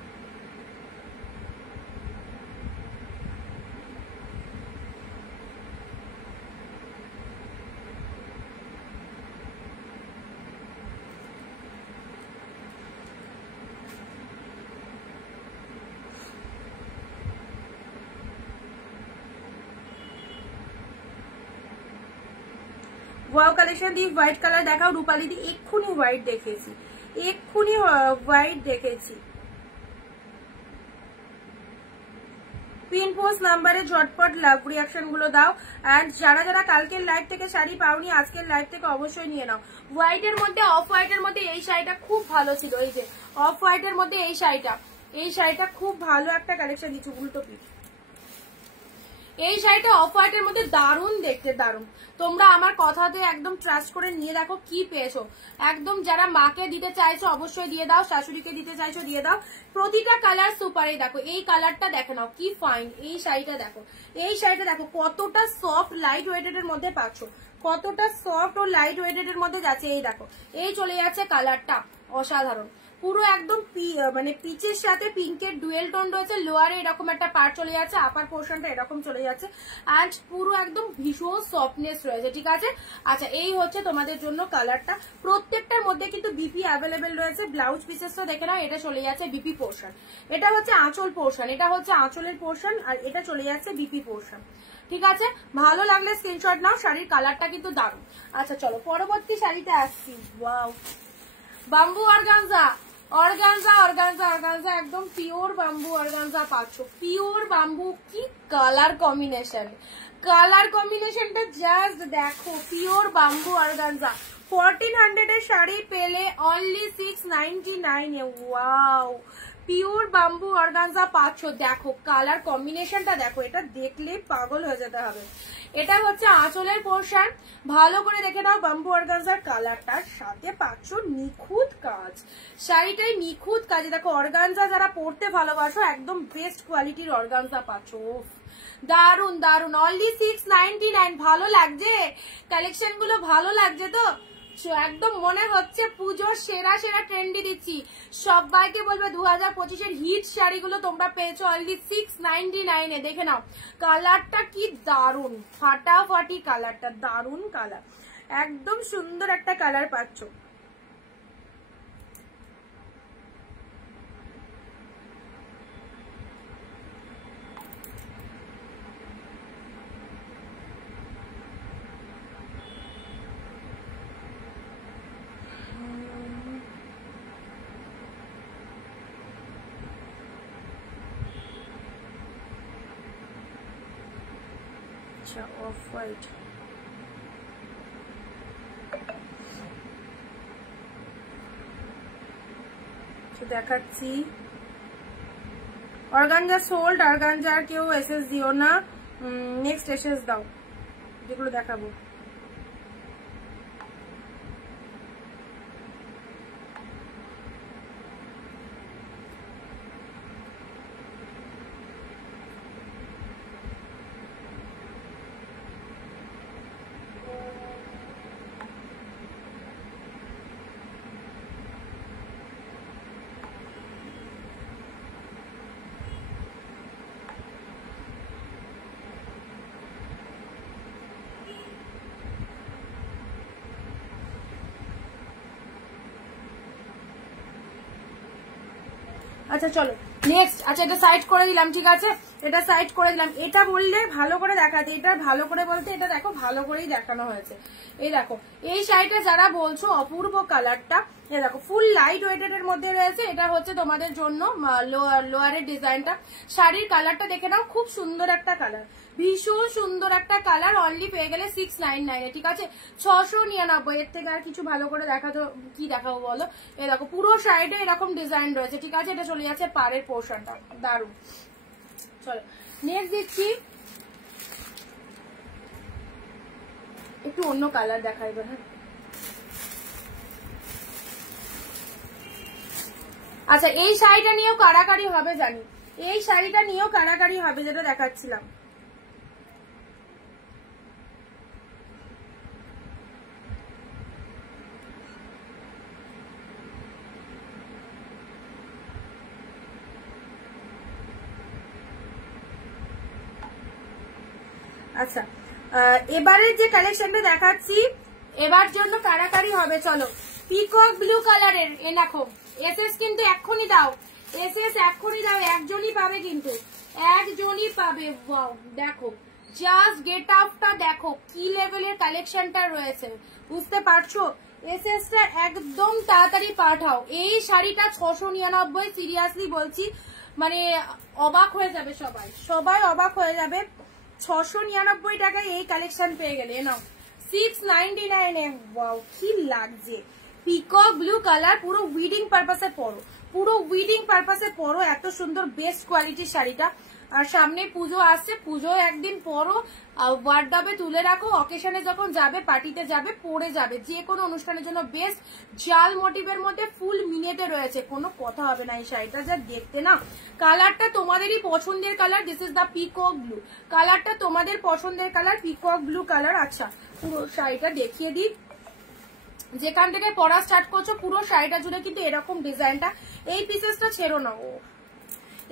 ওয়াও কালেকশন দি হোয়াইট কালার দেখাও, রূপালি দি এক্ষুনি হোয়াইট দেখেছি, এক্ষুনি হোয়াইট দেখেছি। পিন পোস্ট নাম্বারে ঝটপট লাভ রিয়াকশন গুলো দাও। এন্ড যারা যারা কালকের লাইভ থেকে শাড়ি পাওনি আজকের লাইভ থেকে অবশ্যই নিয়ে নাও। হোয়াইটের মধ্যে অফ হোয়াইটের মধ্যে এই শাড়িটা খুব ভালো ছিল, এই যে অফ হোয়াইটের মধ্যে এই শাড়িটা খুব ভালো একটা কালেকশন দিচ্ছি, উল্টো পিঠ। এই শাড়িটা অফ হোয়াইটের মধ্যে দারুণ দেখতে, দারুণ। তোমরা আমার কথাতে একদম ট্রাস্ট করে নিয়ে দেখো কি পেয়েছো, একদম যারা মাকে দিতে চাইছো অবশ্যই দিয়ে দাও, শাশুড়িকে দিতে চাইছো দিয়ে দাও, প্রতিটা কালার সুপার। এই দেখো এই কালারটা দেখে নাও কি ফাইন, এই শাড়িটা দেখো, এই শাড়িটা দেখো কতটা সফট লাইট ওয়েটেড এর মধ্যে পাচ্ছ, কতটা সফট ও লাইট ওয়েটেড এর মধ্যে যাচ্ছে। এই দেখো এই চলে যাচ্ছে কালারটা, অসাধারণ, পুরো একদম পিচের সাথে পিঙ্কের ডুয়েল টোন রয়েছে, লোয়ারে এরকম একটা পার্ট চলে যাচ্ছে, আপার পোর্শনটা এরকম চলে যাচ্ছে, এন্ড পুরো একদম ভীষণ সফটনেস রয়েছে। ঠিক আছে, আচ্ছা এই হচ্ছে তোমাদের জন্য কালারটা, প্রত্যেকটার মধ্যে কিন্তু বিপি অ্যাভেলেবেল রয়েছে। ব্লাউজ পিসেসটা দেখে নাও, এটা চলে যাচ্ছে বিপি পোর্শন, এটা হচ্ছে আঁচল পোর্শন, এটা হচ্ছে আঁচলের পোর্শন, আর এটা চলে যাচ্ছে বিপি পোর্শন। ঠিক আছে, ভালো লাগলে স্ক্রিনশট নাও, শাড়ির কালারটা কিন্তু দারুণ। আচ্ছা চলো পরবর্তী শাড়িতে আসছি। Wow, bamboo organza, organza organza organza, একদম পিওর বাম্বু অর্গানজা পাচ্ছ, পিওর বাম্বু। কি কালার কম্বিনেশন, কালার কম্বিনেশনটা জাস্ট দেখো, পিওর বাম্বু অর্গানজা। 1400 এর শাড়ি পেলে অনলি 699 এ। ওয়াও, পিওর বাম্বু অর্গানজা পাচ্ছ, দেখো কালার কম্বিনেশনটা দেখো, এটা দেখলে পাগল হয়ে যেতে হবে। এটা হচ্ছে আঁচলের পোর্শন, ভালো করে দেখে নাও বাম্বু অর্গানজার কালারটার সাথে পাচ্ছ নিখুঁত কাজ, শাড়িটাই নিখুঁত কাজে। দেখো অর্গানজা যারা পরতে ভালোবাসো একদম বেস্ট কোয়ালিটির অর্গানজা পাচ্ছ, দারুন দারুন, অনলি 699। ভালো লাগছে কালেকশন গুলো, ভালো লাগছে তো একদম মনে হচ্ছে পুজোর সেরা সেরা ট্রেন্ডি দিচ্ছি। সবাইকে বলবে 2025-এর হিট শাড়িগুলো তোমরা পেয়েছো অনলি 699-এ। দেখে নাও কালারটা কি দারুন, ফাটাফাটি কালারটা, দারুন কালার, একদম সুন্দর একটা কালার পাচ্ছ। অফ হোয়াইট, দেখাচ্ছি অর্গানজা সোল্ড, অর্গানজার কেউ এসএস দিও না, নেক্সট এসএস দাও যেগুলো দেখাবো। আচ্ছা চলো নেক্সট। আচ্ছা এটা সাইড করে দিলাম, ঠিক আছে, এটা সাইড করে দিলাম। এটা বললে ভালো করে দেখাতে, এটা ভালো করে বলতে এটা দেখো ভালো করেই দেখানো হয়েছে। এই দেখো এই শাড়িটা যারা বলছো অপূর্ব কালারটা, এই দেখো ফুল লাইট ওয়েটেড এর মধ্যে রয়েছে। এটা হচ্ছে তোমাদের জন্য লোয়ারের ডিজাইনটা। শাড়ির কালারটা দেখে নাও, খুব সুন্দর একটা কালার, ভীষণ সুন্দর একটা কালার। অনলি পেয়ে গেলে 699-এ, ঠিক আছে, 699। এর থেকে আর কিছু ভালো করে দেখাতো কি দেখাবো বলো। এই দেখো পুরো শাড়িটা এরকম ডিজাইন রয়েছে, ঠিক আছে। এটা চলে যাচ্ছে পাড়ের পোর্শনটা, দারুন। চলো নেক্সট দিচ্ছি, একটু অন্য কালার দেখাইবে। হ্যাঁ আচ্ছা এই শাড়িটা নিয়েও কারাকারি হবে জানি, এই শাড়িটা নিয়েও কারাকারি হবে যেটা দেখাচ্ছিলাম। আচ্ছা এবারের যে কালেকশনটা দেখাচ্ছি এবার জন্য কারাকারি হবে। চলো পিকক ব্লু কালারের, এ দেখো এসএস কিন্তু এক্ষুনি দাও, এসএস এক্ষুনি দাও, একজনই পাবে কিন্তু, একজনই পাবে। ওয়াও দেখো জাস্ট গেট আপটা দেখো কি লেভেলের কালেকশনটা রয়েছে, বুঝতে পারছো। এসএসটা একদম তাড়াতাড়ি পাঠাও। এই শাড়িটা 699, সিরিয়াসলি বলছি, মানে অবাক হয়ে যাবে সবাই, সবাই অবাক হয়ে যাবে। 699 টাকায় এই কালেকশন পেয়ে গেলে, নাও 699-এ। ওয়াও কি লাগছে, পিকক ব্লু কালার, পুরো উইডিং পারপাসে পরো, পুরো উইডিং পারপাসে পরো, এত সুন্দর বেস্ট কোয়ালিটির শাড়িটা। আর সামনে পুজো আসছে, পুজো একদিন পরো, ওয়ার্ডরোবে তুলে রাখো, অকেশনে যখন যাবে, পার্টিতে যাবে, পরে যাবে, যে কোনো অনুষ্ঠানের জন্য বেস্ট। জাল মোটিভের মধ্যে ফুল মিনেটে রয়েছে, কোনো কথা হবে না। এই শাড়িটা যা দেখতে না, কালারটা তোমাদেরই পছন্দের colour, this is the peacock blue কালারটা, তোমাদের পছন্দের কালার পিকক ব্লু কালার। আচ্ছা পুরো শাড়িটা দেখিয়ে দিই, যেখান থেকে পরা স্টার্ট করছো পুরো শাড়িটা জুড়ে কিন্তু এরকম ডিজাইনটা। এই পিসেসটা ছেড়ো না, ও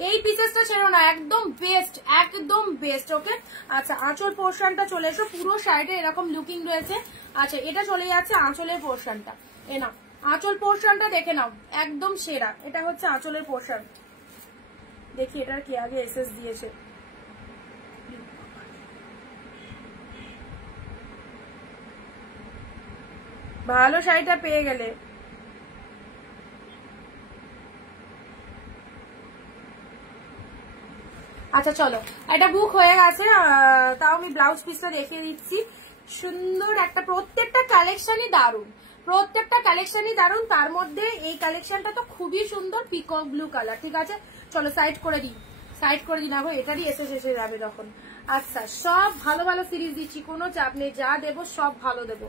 এই পিসেসটা ছেড়ো না, একদম বেস্ট, একদম বেস্ট। ওকে আচ্ছা আঁচল পোর্শনটা চলে এসো, পুরো শাড়িটা এরকম লুকিং রয়েছে। আচ্ছা এটা চলে যাচ্ছে আঁচলের পোর্শনটা, এ নাও আঁচল পোর্শনটা দেখে নাও, একদম সেরা। এটা হচ্ছে আঁচলের পোর্শন, দেখি এটার কি আগে এসএস দিয়েছে। ভালো শাড়িটা পেয়ে গেলে। আচ্ছা চলো এটা বুক হয়ে গেছে, তাও আমি ব্লাউজ পিসটা দেখিয়ে দিচ্ছি। সুন্দর একটা, প্রত্যেকটা কালেকশনই দারুন, প্রত্যেকটা কালেকশনই দারুন। তার মধ্যে এই কালেকশনটা তো খুবই সুন্দর, পিকক ব্লু কালার, ঠিক আছে। চলো সাইড করে দিই, সাইড করে দিই না ভাই, এটারই এসে যাবে তখন। আচ্ছা সব ভালো ভালো সিরিজ দিচ্ছি, কোনো চাপ নেই, যা দেবো সব ভালো দেবো।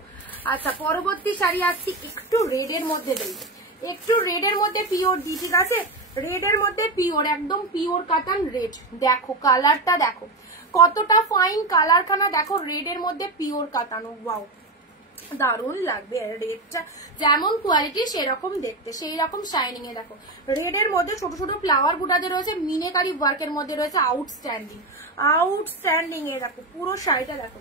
আচ্ছা পরবর্তী শাড়ি আসছি, একটু রেডের মধ্যে দেই, একটু রেডের মধ্যে পিওর দি, ঠিক আছে। রেডের মধ্যে পিওর, একদম পিওর কাতান রেড। দেখো কালারটা দেখো কতটা ফাইন, কালারখানা দেখো, রেডের মধ্যে পিওর কাতান। ওয়াও দারুণ লাগবে। রেডটা যেমন কোয়ালিটি সেরকম দেখতে, সেই রকম শাইনিং এ দেখো। রেডের মধ্যে ছোট ছোট ফ্লাওয়ার বুটাতে রয়েছে, মিনেকারি ওয়ার্কের মধ্যে রয়েছে, আউটস্ট্যান্ডিং আউটস্ট্যান্ডিং এ দেখো পুরো শাড়িটা দেখো।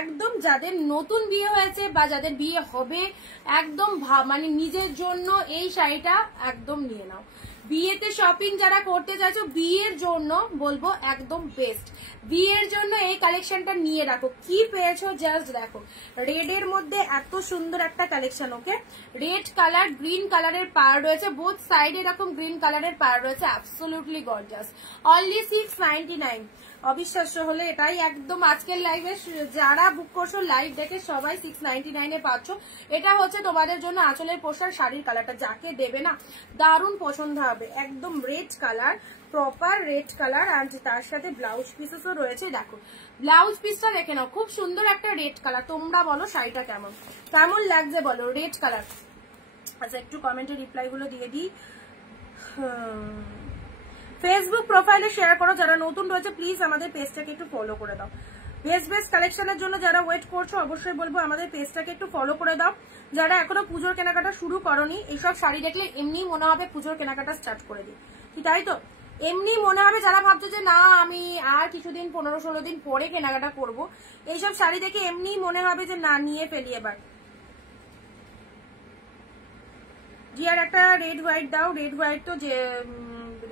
একদম যাদের নতুন বিয়ে হয়েছে বা যাদের বিয়ে হবে, একদম মানে নিজের জন্য এই শাড়িটা একদম নিয়ে নাও। বিয়েতে শপিং যারা করতে চাইছো, বিয়ের জন্য বলবো একদম বেস্ট। বিয়ের জন্য এই কালেকশনটা নিয়ে রাখো। কি পেয়েছো জাস্ট দেখো, রেডের মধ্যে এত সুন্দর একটা কালেকশন। ওকে, রেড কালার, গ্রিন কালারের পার রয়েছে, বোথ সাইড এরকম গ্রিন কালারের পার রয়েছে, অ্যাবসলিউটলি গর্জিয়াস। অনলি 699। অবিশ্বাস্য হলে এটাই, একদম আজকের লাইভে যারা বুক করছো লাইভ দেখে সবাই 699 এ পাচ্ছ। এটা হচ্ছে তোমাদের জন্য আঁচলের পোশাক, শাড়ির কালারটা যাকে দেবে না দারুণ পছন্দ হবে। একদম red colour, proper red colour, আর তার সাথে ব্লাউজ পিসেসও রয়েছে। দেখো ব্লাউজ পিসটা দেখে নাও, খুব সুন্দর একটা রেড কালার। তোমরা বলো শাড়িটা কেমন কেমন লাগছে বলো, রেড কালার। আচ্ছা একটু কমেন্টে রিপ্লাই গুলো দিয়ে দিই। ফেসবুক প্রোফাইলে শেয়ার করো, যারা নতুন রয়েছে প্লিজ আমাদের পেজটাকে একটু ফলো করে দাও। বেস্ট বেস্ট কালেকশনের জন্য যারা ওয়েট করছো অবশ্যই বলবো আমাদের পেজটাকে একটু ফলো করে দাও। যারা এখনো পুজোর কেনাকাটা শুরু করনি, এইসব শাড়ি দেখলে এমনি মনে হবে পুজোর কেনাকাটা স্টার্ট করে দিই, ঠিক তাই তো? এমনি মনে হবে, যারা ভাবছো যে না আমি আর কিছুদিন 15-16 দিন পরে কেনাকাটা করব, এইসব শাড়ি দেখে এমনি মনে হবে যে না নিয়ে ফেলি এবার। জি আর একটা রেড হোয়াইট দাও। রেড হোয়াইট তো যে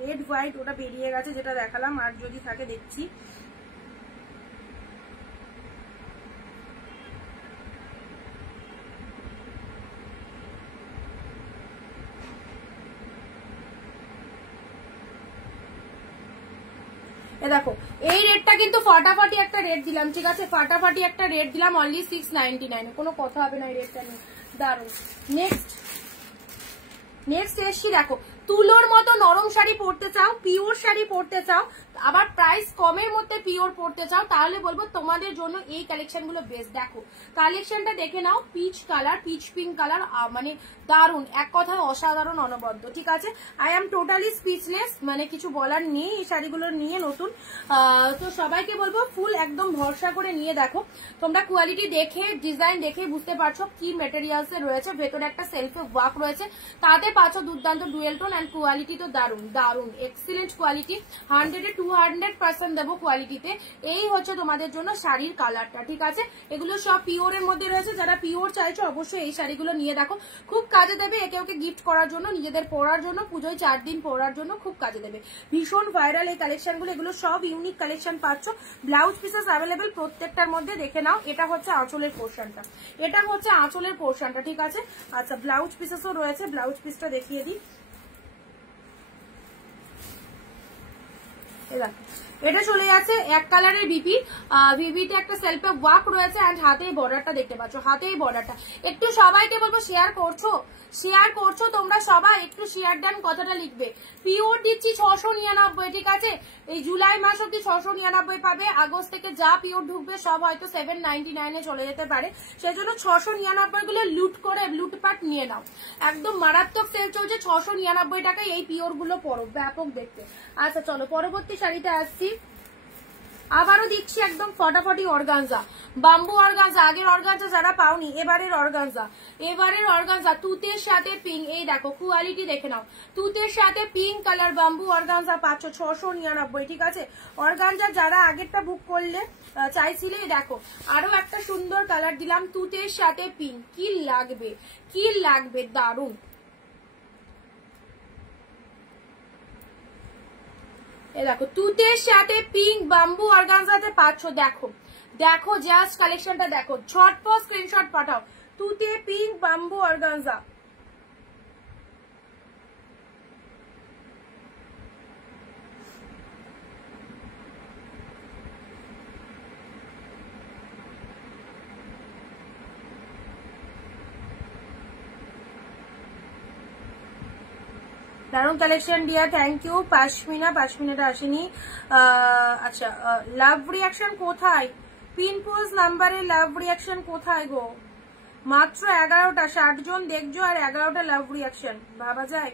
রেড হোয়াইট ওটা বেরিয়ে গেছে, যেটা দেখালাম, আর যদি থাকে দেখছি। দেখো এই রেটটা কিন্তু ফাটাফাটি একটা রেট দিলাম, ঠিক আছে? ফাটাফাটি একটা রেট দিলাম, অনলি 699। কোনো কথা হবে না এই রেটটা নিয়ে, দারুন। নেক্সট এসছি, দেখো তুলোর মতো নরম শাড়ি পরতে চাও, পিওর শাড়ি পরতে চাও, আবার প্রাইস কমের মধ্যে পিওর পরতে চাও, তাহলে বলবো তোমাদের জন্য এই কালেকশন গুলো বেস্ট। দেখো কালেকশনটা দেখে নাও, peach colour, peach pink colour, মানে দারুন, এক কথায় অসাধারণ, অনবদ্য, ঠিক আছে? আই এম টোটালি স্পিচলেস, মানে কিছু বলার নেই এই শাড়িগুলো নিয়ে নতুন। তো সবাইকে বলবো ফুল একদম ভরসা করে নিয়ে দেখো, তোমরা কোয়ালিটি দেখে ডিজাইন দেখে বুঝতে পারছো কি মেটেরিয়ালস রয়েছে। ভেতরে একটা সেলফে ওয়ার্ক রয়েছে, তাতে পাচ্ছ দুর্দান্ত ডুয়েল টোন, অ্যান্ড কোয়ালিটি তো দারুন দারুন, এক্সিলেন্ট কোয়ালিটি। 100-এ 200% দেবো কোয়ালিটিতে। এই হচ্ছে তোমাদের জন্য শাড়ির কালারটা, ঠিক আছে? এগুলো সব পিওরের মধ্যে রয়েছে। যারা পিওর চাইছো অবশ্যই এই শাড়িগুলো নিয়ে দেখো, খুব কাজে দেবে। একে ওকে গিফট করার জন্য, নিজেদের পরার জন্য, পুজোয় 4 দিন পরার জন্য খুব কাজে দেবে। ভীষণ ভাইরাল এই কালেকশনগুলো, এগুলো সব ইউনিক কালেকশন পাচ্ছ। ব্লাউজ পিসেস অ্যাভেলেবেল প্রত্যেকটার মধ্যে, দেখে নাও। এটা হচ্ছে আঁচলের পোর্শনটা, এটা হচ্ছে আঁচলের পোর্শনটা, ঠিক আছে? আচ্ছা ব্লাউজ পিসেসও রয়েছে, ব্লাউজ পিসটা দেখিয়ে দিই। এটা চলে যাচ্ছে এক কালারের বিপি, বিপিতে একটা সেলফে ওয়ার্ক রয়েছে, এন্ড হাতেই বর্ডারটা দেখতে পাচ্ছ, হাতেই বর্ডারটা। একটু সবাইকে বলবো শেয়ার করছো তোমরা সবাই, একটু শেয়ার দেন, কথাটা লিখবে। পিওর দিচ্ছি 699, ঠিক আছে? এই জুলাই মাস অব্দি 699 পাবে। আগস্ট থেকে যা পিওর ঢুকবে সব হয়তো 799 এ চলে যেতে পারে, সেজন্য 699 গুলো লুটপাট নিয়ে নাও। একদম মারাত্মক সেল চলছে, 699 টাকায় এই পিওর গুলো পরো, ব্যাপক দেখতে। আচ্ছা চলো পরবর্তী শাড়িতে আসছি। আবারও দিচ্ছি একদম ফটাফটি অর্গানজা, বাম্বু অর্গানজা। আগের অর্গানজা যারা পাওনি, এবারের অর্গানজা তুতের সাথে পিঙ্ক। এই দেখো কোয়ালিটি দেখে নাও, তুতের সাথে পিঙ্ক কালার বাম্বু অর্গানজা পাচ্ছ 699, ঠিক আছে? অর্গানজা যারা আগেরটা বুক করলে চাইছিলে, দেখো আরো একটা সুন্দর কালার দিলাম, তুতের সাথে পিঙ্ক। কি লাগবে দারুন। এই দেখো তুতের সাথে পিঙ্ক বাম্বু অর্গানজাতে পাচ্ছ। দেখো জাস্ট কালেকশনটা দেখো, ঝটপট স্ক্রিনশট পাঠাও। তুতে পিঙ্ক বাম্বু অর্গানজা, দারুন কালেকশন ডিয়ার, থ্যাংক ইউ। পাশমিনাটা আসেনি। আচ্ছা লাভ রিয়াকশন কোথায়? পিনপোজ নাম্বারে লাভ রিয়াকশন কোথায় গো? মাত্র 11টা, 60 জন দেখছো আর 11টা লাভ রিয়াকশন, ভাবা যায়?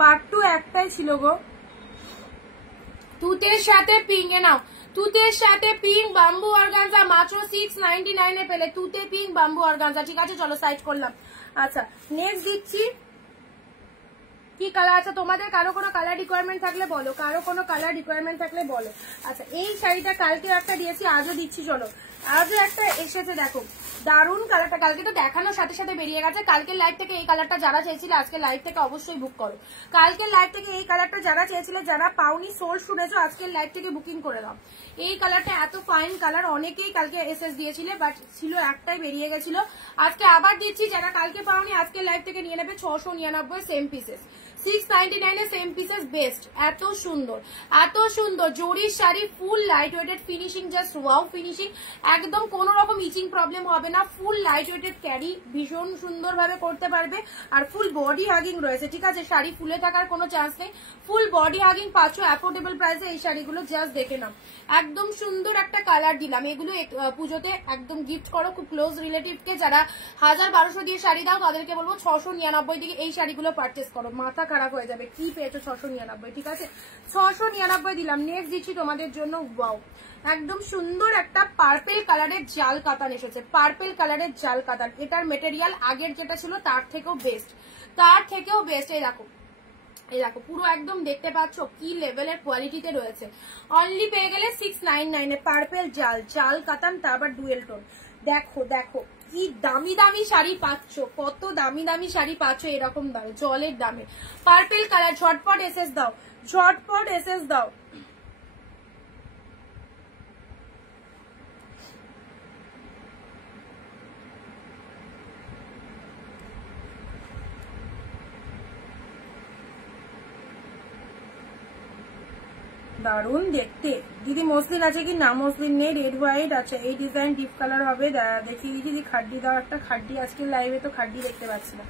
পার্ট 2 একটাই ছিল গো। তুতের সাথে পিঙ্ক এ নাও, তুতের সাথে পিঙ্ক বাম্বু অর্গানজা মাত্র 699 এ পেলে, তুতে পিঙ্ক বাম্বু অর্গানজা। ঠিক আছে চলো সাইড করলাম। আচ্ছা নেক্সট দিচ্ছি কি কালার আছে তোমাদের, কারো কোনো কালার রিকোয়ারমেন্ট থাকলে বলো, কারো কোনো কালার রিকোয়ারমেন্ট থাকলে বলো। আচ্ছা এই শাড়িটা কালকে একটা দিয়েছি, আজও দিচ্ছি, চলো আজও একটা এসেছে, দেখো দারুন কালারটা, কালকে তো দেখানোর সাথে সাথে বেরিয়ে গেছে। কালকের লাইভ থেকে এই কালারটা যারা চেয়েছিলে আজকে লাইভ থেকে অবশ্যই বুক করো। কালকের লাইভ থেকে এই কালারটা যারা চেয়েছিলে, যারা পাওনি সোল শুনেছো, আজকের লাইভ থেকে বুকিং করে দাও। এই কালারটা এত ফাইন কালার, অনেকেই কালকে এসএস দিয়েছিলে বাট ছিল একটাই বেরিয়ে গেছিল, আজকে আবার দিচ্ছি। যারা কালকে পাওনি আজকের লাইভ থেকে নিয়ে নেবে 699 সেম পিসেস, 699 এর সেম পিসেস বেস্ট। এত সুন্দর এত সুন্দর জরির sari, full light weighted finishing, just wow finishing, একদম কোনো রকম ইচিং প্রবলেম হবে না। ফুল লাইট ওয়েটেড ক্যারি ভীষণ সুন্দর ভাবে করতে পারবে, আর ফুল বডি হাগিং রয়েছে। ঠিক আছে শাড়ি ফুলে থাকার কোনো চান্স নেই, ফুল বডি হাগিং পাচ্ছ অ্যাফোর্ডেবল প্রাইসে। এই শাড়িগুলো জাস্ট দেখে নাও, একদম সুন্দর একটা কালার দিলাম। এগুলো পুজোতে একদম গিফট করো খুব ক্লোজ রিলেটিভকে, যারা 1000-1200 দিয়ে শাড়ি দাও তাদেরকে বলবো 699 দিকে এই শাড়িগুলো পারচেস করো, মাথা খারাপ হয়ে যাবে কি পেয়েছো 699। ঠিক আছে 699 দিলাম। নেক্সট দিচ্ছি তোমাদের জন্য, ওয়াও একদম সুন্দর একটা পার্পেল কালারের জাল কাতান এসেছে, পার্পেল কালারের জাল কাতান। এটার মেটেরিয়াল আগের যেটা ছিল তার থেকেও বেস্ট, তার থেকেও বেস্ট। এই দেখো এই দেখো পুরো একদম দেখতে পাচ্ছ কি লেভেলের কোয়ালিটিতে রয়েছে। অনলি পেয়ে গেলে 699 এ পার্পেল জাল, জাল কাতান, তারপর ডুয়েল টোন। দেখো দেখো কি দামি দামি শাড়ি পাচ্ছ, কত দামি দামি শাড়ি পাচ্ছ এরকম দামে, জলের দামে। পার্পেল কালার, ঝটপট এসএস দাও, ঝটপট এসএস দাও। দারুন দেখতে। দিদি মসলিন আছে কি না? মসলিন নেই, রেড হোয়াইট আছে। এই ডিজাইন ডিপ কালার হবে, দেখি দিদি খাড্ডি দাও একটা, খাড্ডি আজকে লাইভে তো খাড্ডি দেখতে পাচ্ছি না।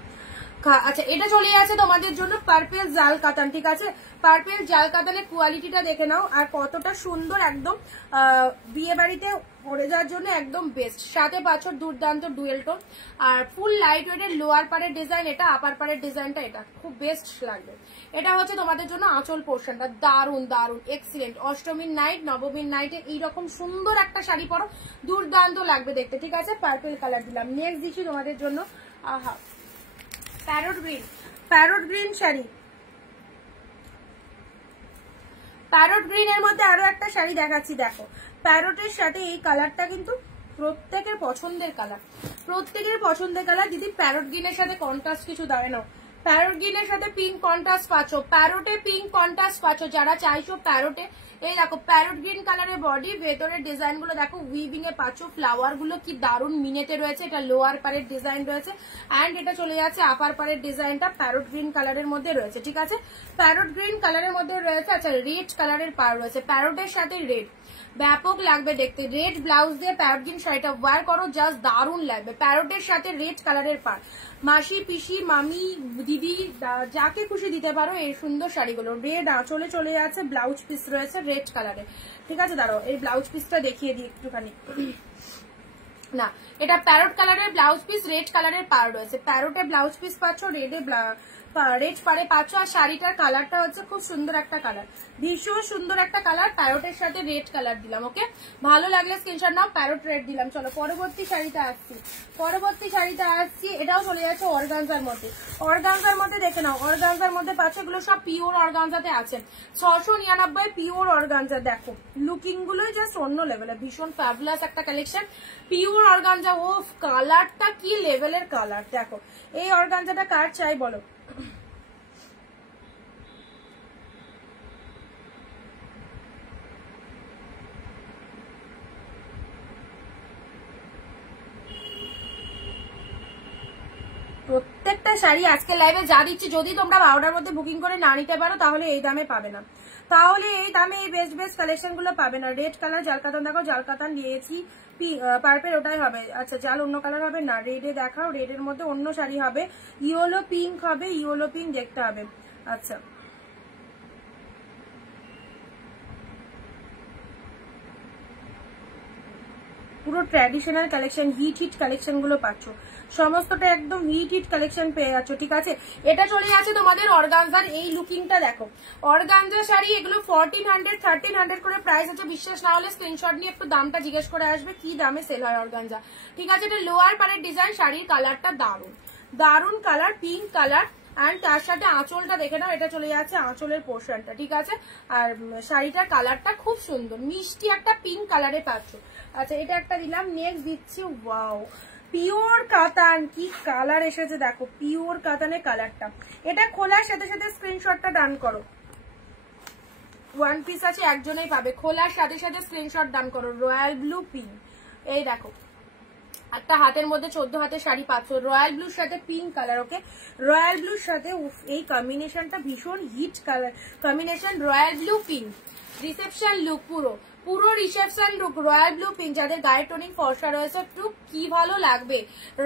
আচ্ছা এটা চলে আছে তোমাদের জন্য পার্পেল জাল কাতান। ঠিক আছে পার্পেল জাল কাতানের কোয়ালিটিটা দেখে নাও, আর কতটা সুন্দর, একদম বিয়ে বাড়িতে পরে যাওয়ার জন্য একদম বেস্ট। সাথে পাচ্ছ দুর্দান্ত ডুয়েল টোন, আর ফুল লাইট ওয়েটের লোয়ার পারের ডিজাইন এটা, আপার পারের ডিজাইনটা এটা খুব বেস্ট লাগবে। এটা হচ্ছে তোমাদের জন্য আঁচল পোর্শনটা, দারুন দারুন এক্সিলেন্ট। অষ্টমীর নাইট নবমীর নাইটে এইরকম সুন্দর একটা শাড়ি পরো, দুর্দান্ত লাগবে দেখতে। ঠিক আছে পার্পেল কালার দিলাম। নেক্সট দিচ্ছি তোমাদের জন্য, আহা parrot green, parrot green sari. Parrot green এর মধ্যে আরো একটা শাড়ি দেখাচ্ছি, দেখো প্যারটের সাথে এই কালারটা কিন্তু প্রত্যেকের পছন্দের কালার, প্রত্যেকের পছন্দের কালার। দিদি প্যারট গ্রিনের সাথে কন্ট্রাস্ট কিছু দাঁড়ায় নাও, প্যারট গ্রিনের সাথে পিঙ্ক কন্ট্রাস্ট পাচ্ছ, প্যারটে পিঙ্ক কন্ট্রাস্ট পাচ্ছ যারা চাইছো প্যারটে। এই দেখো প্যারট গ্রিন কালারের বডি, ভেতরের ডিজাইন গুলো দেখো উইভিং এ পাচ্ছ, ফ্লাওয়ার গুলো কি দারুন মিনেতে রয়েছে। এটা লোয়ার পারের ডিজাইন রয়েছে, অ্যান্ড এটা চলে যাচ্ছে আপার পারের ডিজাইনটা প্যারট গ্রিন কালারের মধ্যে রয়েছে। ঠিক আছে প্যারট গ্রিন কালারের মধ্যে রয়েছে। আচ্ছা রেড কালারের পার রয়েছে, প্যারটের সাথে রেড, ব্যাপক লাগবে দেখতে। রেড ব্লাউজ দিয়ে প্যারট গ্রিন শাড়িটা ওয়্যার করো, জাস্ট দারুন লাগবে। প্যারটের সাথে রেড কালারের পার, মাসি পিসি মামি দিদি যাকে খুশি দিতে পারো এই সুন্দর শাড়িগুলো। রেড আঁচলে চলে যাচ্ছে, ব্লাউজ পিস রয়েছে রেড কালারে। ঠিক আছে দাঁড়াও এই ব্লাউজ পিসটা দেখিয়ে দিই একটুখানি, না এটা প্যারট কালারের ব্লাউজ পিস, রেড কালারের পার রয়েছে। প্যারটে ব্লাউজ পিস পাচ্ছ, রেডে রেড পারে পাচ্ছ, আর শাড়িটার কালারটা হচ্ছে খুব সুন্দর একটা কালার, ভীষণ সুন্দর একটা কালার। প্যারটের সাথে রেড কালার দিলাম। ওকে ভালো লাগলে স্ক্রিনশট নাও, প্যারট রেড দিলাম। চলো পরবর্তী শাড়িটা আসছি, পরবর্তী শাড়িটা আসছি। এটাও চলে যাচ্ছে অর্গানজার মধ্যে, অর্গানজার মধ্যে দেখে নাও। অর্গানজার মধ্যে পাচ্ছ, এগুলো সব পিওর অর্গানজাতে আছে। 699 পিওর অর্গানজা। দেখো লুকিং গুলোই জাস্ট অন্য লেভেলের, ভীষণ ফ্যাবুলাস একটা কালেকশন। পিওর অর্গানজা, ও কালারটা কি লেভেলের কালার। দেখো এই অর্গানজাটা কার চাই বলো। প্রত্যেকটা শাড়ি আজকে লাইভে যা দিচ্ছি, যদি তোমরা 12টার মধ্যে বুকিং করে না নিতে পারো তাহলে এই দামে পাবে না, তাহলে এই দামে এই বেস্ট বেস্ট কালেকশন গুলো পাবে না। রেড কালার জাল কাতান দেখো, জাল কাতান দিয়েছি, পার্পেল ওটাই হবে। আচ্ছা জাল অন্য কালার হবে না, রেডে দেখাও, রেডের মধ্যে অন্য শাড়ি হবে, ইয়েলো পিঙ্ক হবে, ইয়েলো পিঙ্ক দেখতে হবে। আচ্ছা পুরো ট্র্যাডিশনাল কালেকশন, হিট কালেকশন গুলো পাচ্ছ, সমস্তটা একদম হিট কালেকশন পেয়ে যাচ্ছ, ঠিক আছে। এটা চলে যাচ্ছে তোমাদের অর্গানজার, এই লুকিংটা দেখো, অর্গানজা শাড়ি এগুলো 1400 1300 করে প্রাইস আছে। বিশ্বাস না হলে স্ক্রিনশট নিয়ে একটু দামটা জিজ্ঞেস করে আসবে কি দামে সেল হয় অর্গানজা, ঠিক আছে। এটা লোয়ার পারের ডিজাইন, শাড়ির কালারটা দারুন দারুন কালার, পিঙ্ক কালার, অ্যান্ড তার সাথে আঁচলটা দেখে নাও, এটা চলে যাচ্ছে আঁচলের পোর্শনটা, ঠিক আছে। আর শাড়িটার কালারটা খুব সুন্দর, মিষ্টি একটা পিঙ্ক কালারে পাচ্ছ। আচ্ছা এটা একটা দিলাম, নেক্সট দিচ্ছি ওয়াও পিওর কাতান, কি কালার এসেছে দেখো, পিওর কাতানের কালারটা। এটা খোলার সাথে সাথে স্ক্রিনশটটা ডান করো, ওয়ান পিস আছে একজনেই পাবে, খোলার সাথে সাথে স্ক্রিনশট ডান করো। রয়্যাল ব্লু পিঙ্ক, এই দেখো একটা হাতের মধ্যে 14 হাতের শাড়ি পাচ্ছ, রয়্যাল ব্লুর সাথে পিঙ্ক কালার, ওকে। রয়্যাল ব্লুর সাথে এই কম্বিনেশনটা ভীষণ hit colour combination, royal blue pink, reception look, পুরো পুরো reception look, royal blue pink. যাদের গায়ে টোনিং ফর্সা রয়েছে একটু কি ভালো লাগবে,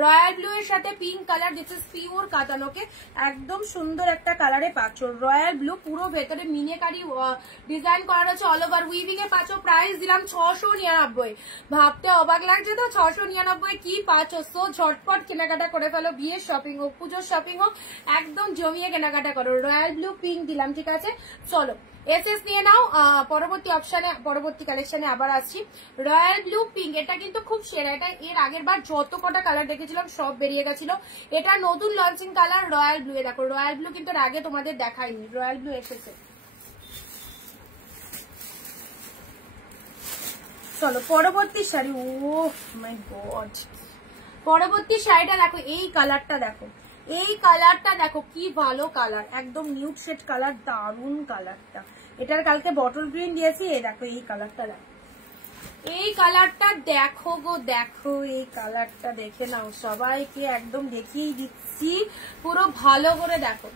রয়্যাল ব্লু এর সাথে pink colour, this is pure কাতান, ওকে। একদম সুন্দর একটা কালারে পাচ্ছ, রয়্যাল ব্লু, পুরো ভেতরে মিনেকারি ডিজাইন করা রয়েছে, অল ওভার উইভিং এ পাচ্ছ। প্রাইস দিলাম 699, ভাবতে অবাক লাগছে তো 699 কি পাচ্ছ। সো ঝটপট কেনাকাটা করে ফেলো, বিয়ের শপিং হোক পুজোর শপিং হোক, একদম জমিয়ে কেনাকাটা করো। রয়্যাল ব্লু পিঙ্ক দিলাম, ঠিক আছে। চলো এসএস নিয়ে নাও, পরবর্তী অপশনে পরবর্তী কালেকশনে আবার আসছি। রয়্যাল ব্লু পিঙ্ক, এটা কিন্তু খুব সেরা, এটা এর আগের বার যত কটা কালার দেখেছিলাম সব বেরিয়ে গেছিল, এটা নতুন লঞ্চিং কালার রয়্যাল ব্লু। এ দেখো রয়্যাল ব্লু কিন্তু এর আগে তোমাদের দেখাইনি, রয়্যাল ব্লু এসেছে। চলো পরবর্তী শাড়ি, ও মাই গড, পরবর্তী শাড়িটা দেখো, এই কালারটা দেখো, এই কালারটা দেখো কি ভালো কালার, একদম নিউড শেড কালার, দারুন কালারটা। এটার কালকে বটল গ্রিন দিয়েছি, এই দেখো এই কালারটা দেখো, এই কালারটা দেখো গো দেখো, এই কালারটা দেখে নাও, সবাইকে একদম দেখিয়ে দিচ্ছি পুরো ভালো করে দেখো।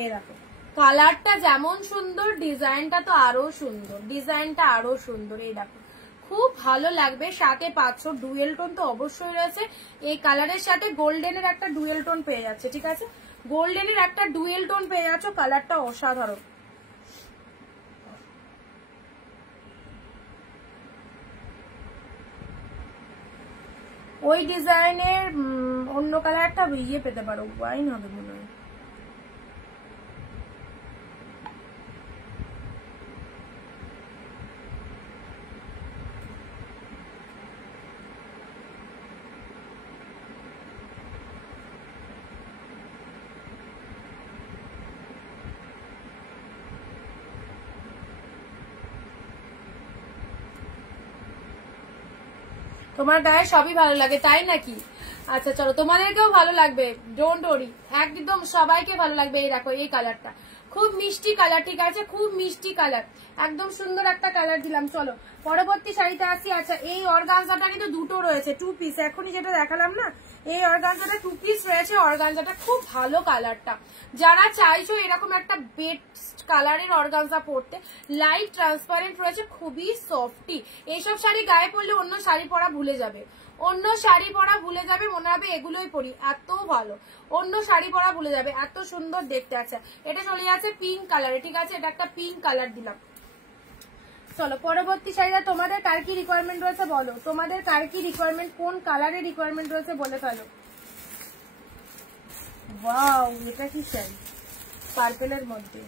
এই দেখো কালারটা যেমন সুন্দর, ডিজাইনটা তো আরো সুন্দর, ডিজাইনটা আরো সুন্দর, এই দেখো খুব ভালো লাগবে। সাথে পাচ্ছ ডুয়েল টোন তো অবশ্যই রয়েছে, এই কালারের সাথে গোল্ডেনের একটা ডুয়েল টোন পেয়ে যাচ্ছে, ঠিক আছে। গোল্ডেনের একটা ডুয়েল টোন পেয়ে যাচ্ছ, কালারটা অসাধারণ। ওই ডিজাইনের অন্য কালার একটা ইয়ে পেতে পারো, ওয়াইন হবে মনে হয়। তোমার গায়ে সবই ভালো লাগে তাই নাকি? আচ্ছা চলো তোমাদেরকেও ভালো লাগবে, ডোন্ট ওরি, একদম সবাইকে ভালো লাগবে। এই দেখো এই কালারটা খুব মিষ্টি কালার, ঠিক আছে, খুব মিষ্টি কালার, একদম সুন্দর একটা কালার দিলাম। চলো পরবর্তী শাড়িতে আসি। আচ্ছা এই অর্গানজাটা কিন্তু দুটো রয়েছে, 2 পিস, এখনই যেটা দেখালাম না, এই অর্গানজাটা 2 পিস রয়েছে। অর্গানজাটা খুব ভালো কালারটা, যারা চাইছো এরকম একটা বেস্ট কালারের অর্গানজা পরতে, লাইট ট্রান্সপারেন্ট রয়েছে, খুবই সফটি। এইসব শাড়ি গায়ে পরলে অন্য শাড়ি পরা ভুলে যাবে, অন্য শাড়ি পরা ভুলে যাবে, মনে হবে এগুলোই পরি, এত ভালো, অন্য শাড়ি পরা ভুলে যাবে, এত সুন্দর দেখতে আছে। এটা চলে যাচ্ছে পিঙ্ক কালারে, ঠিক আছে, এটা একটা পিঙ্ক কালার দিলাম। চলো পরবর্তী শাড়িটা তোমাদের কার কি রিকোয়ারমেন্ট রয়েছে বলো, তোমাদের কার কি রিকোয়ারমেন্ট, কোন কালারের রিকোয়ারমেন্ট রয়েছে বলে ফেলো। ওয়াও এটা কি শাড়ি, পার্পেলের মধ্যে,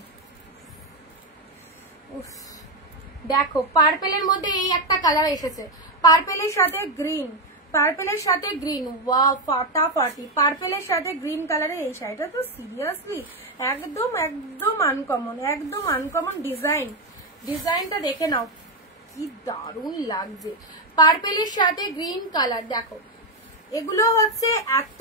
দেখো পার্পেলের মধ্যে এই একটা কালার এসেছে, পার্পেলের সাথে গ্রিন, পার্পেলের সাথে গ্রিন, ওয়াও ফাটাফাটি, পার্পেলের সাথে গ্রিন কালারের এই শাড়িটা তো সিরিয়াসলি একদম একদম আনকমন, একদম আনকমন ডিজাইন, ডিজাইনটা দেখে নাও কি দারুণ লাগছে, পার্পেলের সাথে গ্রিন কালার। দেখো এগুলো হচ্ছে এত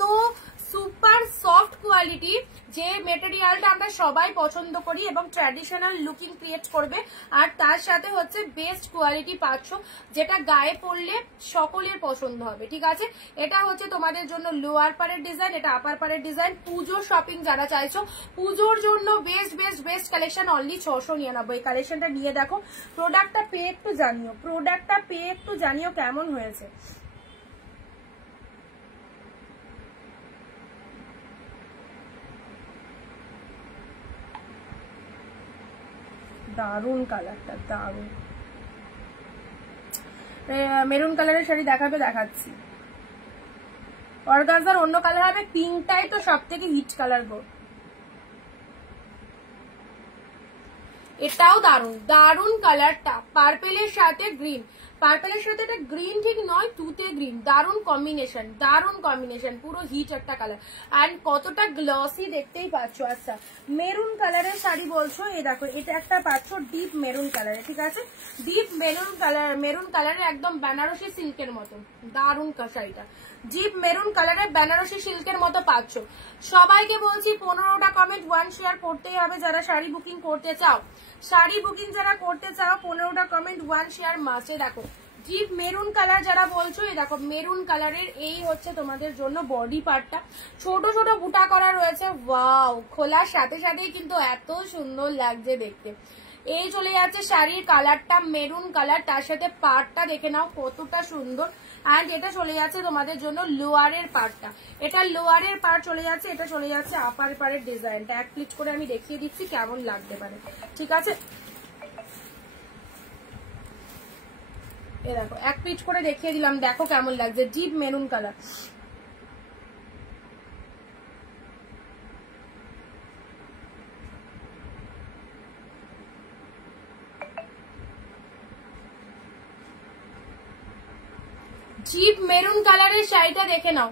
সুপার সফট কোয়ালিটি, যে মেটেরিয়ালটা আমরা সবাই পছন্দ করি এবং ট্র্যাডিশনাল লুকিং ক্রিয়েট করবে, আর তার সাথে হচ্ছে বেস্ট কোয়ালিটি পাচ্ছ, যেটা গায়ে পরলে সকলের পছন্দ হবে, ঠিক আছে। এটা হচ্ছে তোমাদের জন্য লোয়ার পারের ডিজাইন, এটা আপার পারের ডিজাইন। পুজো শপিং যারা চাইছো, পুজোর জন্য best best best collection, only 699। কালেকশনটা নিয়ে দেখো, প্রোডাক্টটা পেয়ে একটু জানিও, প্রোডাক্টটা পেয়ে একটু জানিও কেমন হয়েছে। দারুন কালারটা, দারুন। মেরুন কালারের শাড়ি দেখাবে, দেখাচ্ছি। অর্গানজার অন্য কালার হবে, পিঙ্কটাই তো সব থেকে হিট কালার গো। এটাও দারুন, দারুন কালারটা, পার্পেলের সাথে গ্রিন, পার্পেলের সাথে এটা গ্রিন ঠিক নয়, তুতে গ্রিন, দারুন কম্বিনেশন, দারুন কম্বিনেশন, পুরো হিট একটা কালার। অ্যান্ড কতটা গ্লসি দেখতেই পাচ্ছ। আচ্ছা, মেরুন কালারের শাড়ি বলছো, এই দেখো এটা একটা পাচ্ছ ডিপ মেরুন কালারে, ঠিক আছে, ডিপ মেরুন কালার, মেরুন কালারে একদম বেনারসি সিল্কের মতো, দারুন শাড়িটা ডিপ মেরুন কালারে বেনারসি সিল্কের মতো পাচ্ছ। সবাইকে বলছি 15টা কমেন্ট 1 শেয়ার করতেই হবে যারা শাড়ি বুকিং করতে চাও, শাড়ি বুকিং যারা করতে চাও 15টা কমেন্ট 1 শেয়ার মাসে। দেখো ডিপ মেরুন কালার যারা বলছো, এই দেখো মেরুন কালারের এই হচ্ছে তোমাদের জন্য বডি পার্টটা, ছোট ছোট বুটা করা রয়েছে, ওয়াও, খোলার সাথে সাথেই কিন্তু এত সুন্দর লাগছে দেখতে। এই চলে যাচ্ছে শাড়ির কালারটা মেরুন কালার, তার সাথে পার্টটা দেখে নাও কতটা সুন্দর। অ্যান্ড এটা চলে যাচ্ছে তোমাদের জন্য লোয়ারের পার্টটা, এটা লোয়ারের পার্ট চলে যাচ্ছে, এটা চলে যাচ্ছে আপার পাড়ের ডিজাইনটা। এক ক্লিক করে আমি দেখিয়ে দিচ্ছি কেমন লাগতে পারে, ঠিক আছে। এ দেখো এক পিচ করে দেখিয়ে দিলাম, দেখো কেমন লাগছে, deep maroon colour. Deep maroon কালারের শাড়িটা দেখে নাও।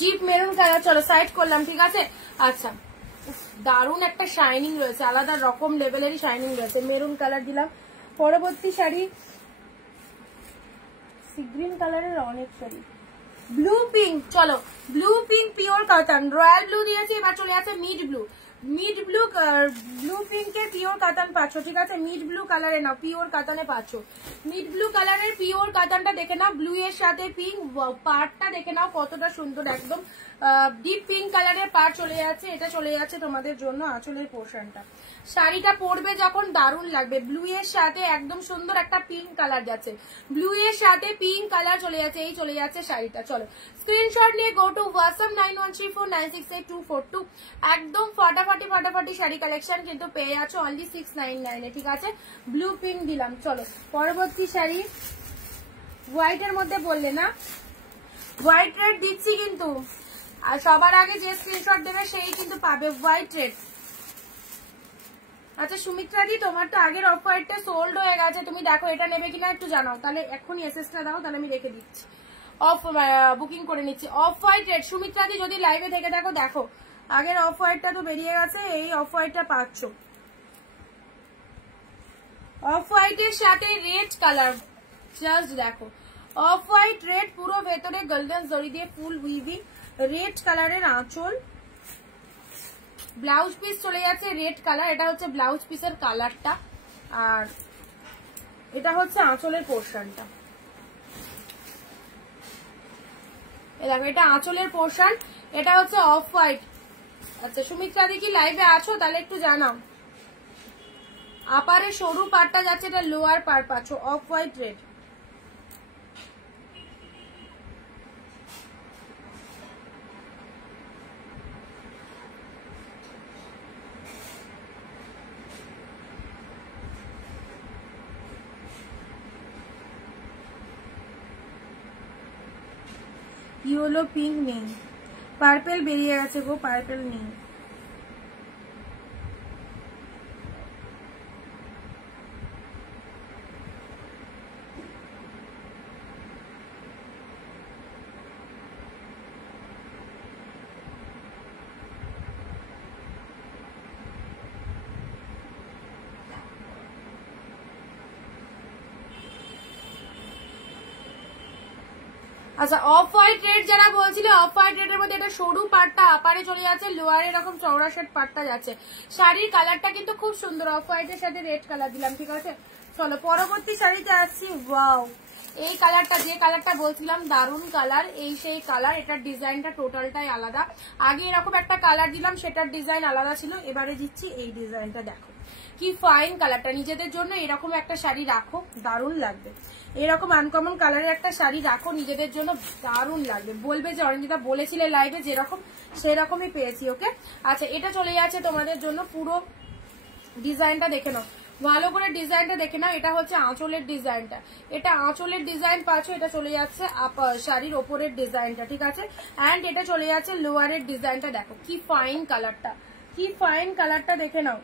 ডিপ মেরুন কালার, চলো সাইড করলাম, ঠিক আছে। আচ্ছা, দারুন একটা শাইনিং রয়েছে, আলাদা রকম লেভেলেরই শাইনিং রয়েছে, মেরুন কালার দিলাম। পরবর্তী শাড়ি সি গ্রিন কালারের অনেক শাড়ি, ব্লু পিঙ্ক, চলো ব্লু পিঙ্ক পিওর কাতান, রয়্যাল ব্লু দিয়েছি, এবার চলে যাচ্ছে mid blue, mid blue, blue পিঙ্কের পিওর কাতান পাচ্ছ, ঠিক আছে, মিড ব্লু কালারে নাও, পিওর কাতানে পাচ্ছ, মিড ব্লু কালারের পিওর কাতানটা দেখে নাও, ব্লু এর সাথে পিঙ্ক, পার্টটা দেখে নাও কতটা সুন্দর, একদম ডিপ পিঙ্ক কালারের পার্ট চলে যাচ্ছে, এটা চলে যাচ্ছে তোমাদের জন্য আঁচলের পোর্শনটা। শাড়িটা পরবে যখন দারুণ লাগবে, ব্লু এর সাথে একদম সুন্দর একটা পিঙ্ক কালার যাচ্ছে, ব্লু এর সাথে পিঙ্ক কালার চলে যাচ্ছে, এই চলে যাচ্ছে শাড়িটা। চলো স্ক্রিনশট নিয়ে গো টু হোয়াটসঅ্যাপ 9134968242, একদম ফাটাফাটি ফাটাফাটি শাড়ি কালেকশন কিন্তু পেয়ে যাচ্ছ অনলি 699 এ, ঠিক আছে। ব্লু পিঙ্ক দিলাম। চলো পরবর্তী শাড়ি হোয়াইট এর মধ্যে বললে না, হোয়াইট রেড দিচ্ছি কিন্তু, আর সবার আগে যে স্ক্রিনশট দেবে সেই কিন্তু পাবে হোয়াইট রেড। আচ্ছা সুমিত্রা দি, তোমার তো আগের অফ হোয়াইটটা সোল্ড হয়ে গেছে, তুমি দেখো এটা নেবে কিনা একটু জানাও, তাহলে এখনই এসএসটা দাও, তাহলে আমি রেখে দিচ্ছি, অফ বুকিং করে নিচ্ছি। অফ হোয়াইট রেড, সুমিত্রা দি যদি লাইভে থেকে দেখো, দেখো আগের অফ হোয়াইটটা তো বেরিয়ে গেছে, এই অফ হোয়াইটটা পাচ্ছ, অফ হোয়াইটের সাথে রেড কালার, জাস্ট দেখো অফ হোয়াইট রেড, পুরো ভেতরে গোল্ডেন জরি দিয়ে ফুল উইভিং, রেড কালারের আঁচল, ব্লাউজ পিস চলে যাচ্ছে রেড কালার, এটা হচ্ছে ব্লাউজ পিসের কালারটা, আর এটা হচ্ছে আঁচলের পোর্শনটা, দেখো এটা আঁচলের পোর্শন, এটা হচ্ছে অফ হোয়াইট। আচ্ছা সুমিত্রা দি কি লাইভে আছো, তাহলে একটু জানাও। আপারে সরু পার্টটা যাচ্ছে, এটা লোয়ার পার্ট পাচ্ছ, off white red. Yellow pink নেই, পার্পেল বেরিয়ে গেছে গো, পার্পেল নেই। আচ্ছা অফ হোয়াইট রেড যারা বলছিল, অফ হোয়াইট রেড এর মধ্যে এটা সরু পার্টটা আপারে চলে যাচ্ছে, লোয়ারে এরকম চওড়া শেড পার্টটা যাচ্ছে, শাড়ির কালারটা কিন্তু খুব সুন্দর, অফ হোয়াইটের সাথে রেড কালার দিলাম, ঠিক আছে। চলো পরবর্তী শাড়িতে আসছি, ওয়াও এই কালারটা, যে কালারটা বলছিলাম দারুন কালার, এই সেই কালার, এটার ডিজাইনটা টোটালটাই আলাদা, আগে এরকম একটা কালার দিলাম সেটার ডিজাইন আলাদা ছিল, এবারে দিচ্ছি এই ডিজাইনটা, দেখো কি ফাইন কালারটা, নিজেদের জন্য এরকম একটা শাড়ি রাখো, দারুণ লাগবে। এরকম আনকমন কালারের একটা শাড়ি রাখো নিজেদের জন্য, দারুণ লাগবে। বলবে যে অরঞ্জিতা বলেছিলে লাইভে যেরকম সেরকমই পেয়েছি। ওকে, আচ্ছা এটা চলে যাচ্ছে তোমাদের জন্য। পুরো ডিজাইনটা দেখে নাও, ভালো করে ডিজাইনটা দেখে নাও। এটা হচ্ছে আঁচলের ডিজাইনটা, এটা আঁচলের ডিজাইন পাচ্ছ। এটা চলে যাচ্ছে শাড়ির ওপরের ডিজাইনটা, ঠিক আছে। অ্যান্ড এটা চলে যাচ্ছে লোয়ারের ডিজাইনটা। দেখো কি ফাইন কালারটা, কি ফাইন কালারটা দেখে নাও।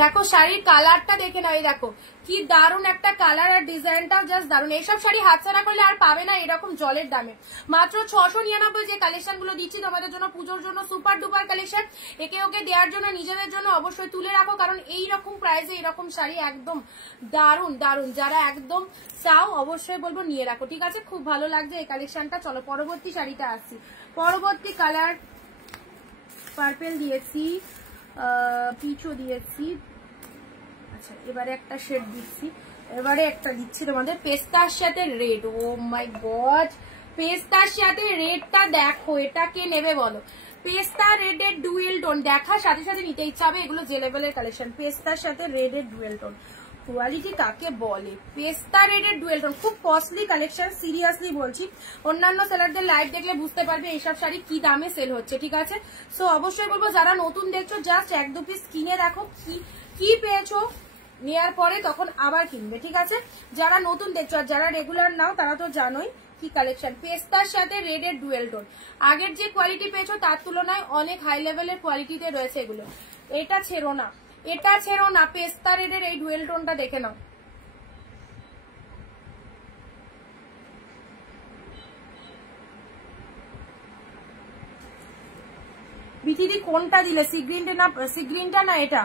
দেখো শাড়ির কালারটা দেখে নাও, এই দেখো কি দারুণ একটা কালার, আর ডিজাইনটাও জাস্ট দারুণ। এইসব শাড়ি হাতছাড়া করলে আর পাবে না এরকম জলের দামে। মাত্র 699 যে কালেকশন গুলো দিচ্ছি তোমাদের জন্য পুজোর জন্য, সুপার ডুপার কালেকশন। একে ওকে দেওয়ার জন্য, নিজেদের জন্য অবশ্যই তুলে রাখো, কারণ এইরকম প্রাইসে এরকম শাড়ি একদম দারুণ দারুণ। যারা একদম চাও অবশ্যই বলবো নিয়ে রাখো, ঠিক আছে। খুব ভালো লাগছে এই কালেকশনটা। চলো পরবর্তী শাড়িটা আসছি। পরবর্তী কালার পার্পেল দিয়েছি, পিচও দিয়েছি। আচ্ছা এবারে একটা শেড দিচ্ছি, এবারে একটা দিচ্ছি তোমাদের পেস্তার সাথে রেড। ও মাই গড, পেস্তার সাথে রেডটা দেখো, এটা কে নেবে বলো? পেস্তা রেডের ডুয়েল টোন দেখার সাথে সাথে নিতে ইচ্ছা হবে। এগুলো যে লেভেলের কালেকশন, পেস্তার সাথে রেডের ডুয়েল টোন, কোয়ালিটি কাকে বলে? পেস্তা রেডের ডুয়েল টোন, খুব কস্টলি কালেকশন, সিরিয়াসলি বলছি। অন্যান্য সেলারদের লাইভ দেখলে বুঝতে পারবে এইসব শাড়ি কি দামে সেল হচ্ছে, ঠিক আছে। সো অবশ্যই বলবো যারা নতুন দেখছো জাস্ট 1-2 পিস কিনে দেখো কি পেয়েছো, নেওয়ার পরে তখন আবার কিনবে, ঠিক আছে। যারা নতুন দেখছো আর যারা রেগুলার নাও তারা তো জানোই কি কালেকশন। পেস্তার সাথে রেডের ডুয়েল টোন, আগের যে কোয়ালিটি পেয়েছো তার তুলনায় অনেক হাই লেভেলের কোয়ালিটিতে রয়েছে এগুলো। এটা ছেড়ো না, এটা ছেড়ো না, পেস্তা রেডের এই ডুয়েল টোনটা দেখে নাও। বিথিদি কোনটা দিলে, সিগ্রিনটা না এটা?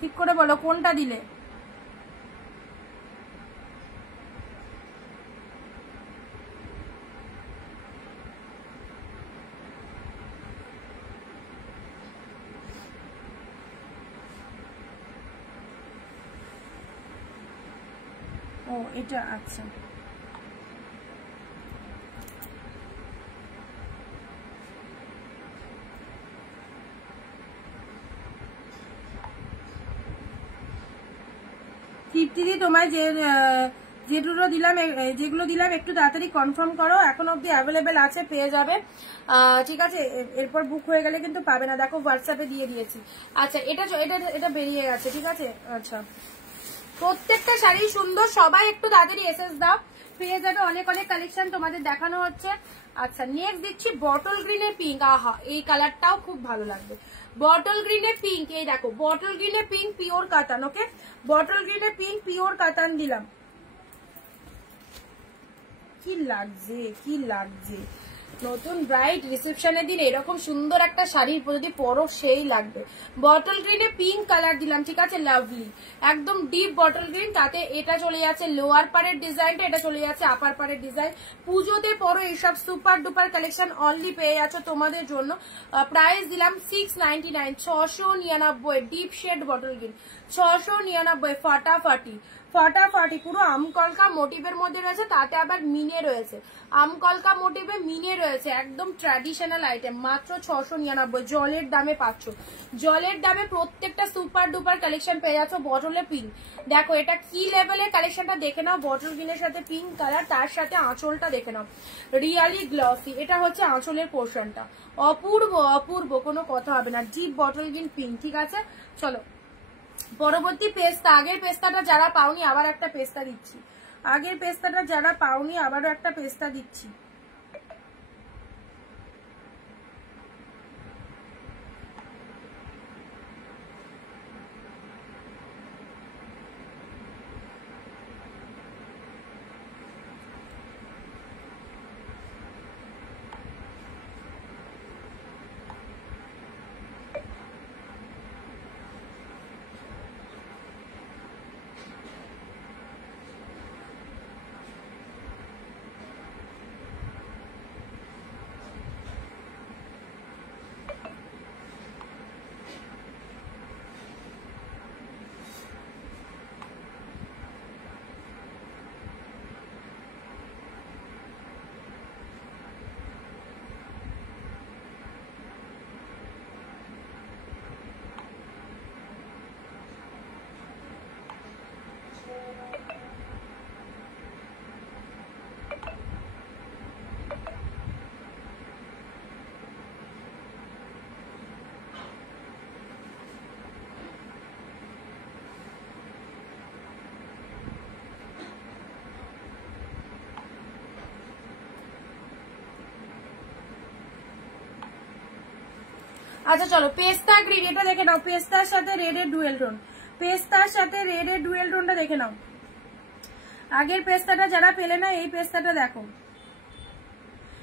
ঠিক করে বলো কোনটা দিলে। ও এটা, আচ্ছা তৃপ্তিদি তোমায় যেগুলো দিলাম একটু তাড়াতাড়ি কনফার্ম করো, এখন অব্দি অ্যাভেলেবেল আছে, পেয়ে যাবে, ঠিক আছে। এরপর বুক হয়ে গেলে কিন্তু পাবে না। দেখো হোয়াটসঅ্যাপে দিয়ে দিয়েছি। আচ্ছা এটা বেরিয়ে গেছে, ঠিক আছে। আচ্ছা প্রত্যেকটা শাড়ি সুন্দর, সবাই একটু তাড়াতাড়ি এসএস দাও, পেয়ে যাবে। অনেক অনেক কালেকশন তোমাদের দেখানো হচ্ছে। আচ্ছা নেক্সট দিচ্ছি বটল গ্রিনে পিঙ্ক। আহা এই কালারটাও খুব ভালো লাগবে, বটল গ্রিনে পিঙ্ক। এই দেখো বটল গ্রিনে পিঙ্ক পিওর কাতান। ওকে, বটল গ্রিনে পিঙ্ক পিওর কাতান দিলাম। কি লাগছে, কি লাগছে, নতুন ব্রাইট রিসেপশনের দিন এরকম সুন্দর একটা শাড়ির যদি পরো সেই লাগবে। বটল গ্রিনে পিঙ্ক কালার দিলাম, ঠিক আছে, লাভলি একদম ডিপ বটল গ্রিন। তাতে এটা চলে যাচ্ছে লোয়ার পারের ডিজাইনটা, এটা চলে যাচ্ছে আপার পারের ডিজাইন। পুজোতে পরো এইসব সুপার ডুপার কালেকশন অনলি পেয়ে যাচ্ছ তোমাদের জন্য। প্রাইস দিলাম 699, 699 ডিপ শেড বটল গ্রিন, 699 ফাটাফাটি ফাটাফাটি। পুরো আমকলকা মোটিভের মধ্যে রয়েছে, তাতে আবার মিনে রয়েছে, আমকলকা মোটিভে মিনে রয়েছে, একদম ট্র্যাডিশনাল আইটেম। মাত্র 699, জলের দামে পাচ্ছ, জলের দামে প্রত্যেকটা সুপার ডুপার কালেকশন পেয়ে যাচ্ছ। বটলে পিঙ্ক দেখো, এটা কি লেভেলের কালেকশনটা দেখে নাও। বটল গ্রিনের সাথে পিঙ্ক কালার, তার সাথে আঁচলটা দেখে নাও, রিয়ালি গ্লসি। এটা হচ্ছে আঁচলের পোর্শনটা, অপূর্ব অপূর্ব, কোনো কথা হবে না। ডিপ বটল গ্রিন পিঙ্ক, ঠিক আছে। চলো পরবর্তী পেস্তা। আগের পেস্তাটা যারা পাওনি আবার একটা পেস্তা দিচ্ছি, আগের পেস্তাটা যারা পাওনি আবারও একটা পেস্তা দিচ্ছি। আচ্ছা চলো পেস্তা গ্রিন, এটা দেখে নাও, পেস্তার সাথে রেডের ডুয়েল টোন, পেস্তার সাথে রেডের ডুয়েল টোনটা দেখে নাও। আগের পেস্তাটা যারা পেলে না এই পেস্তাটা দেখো।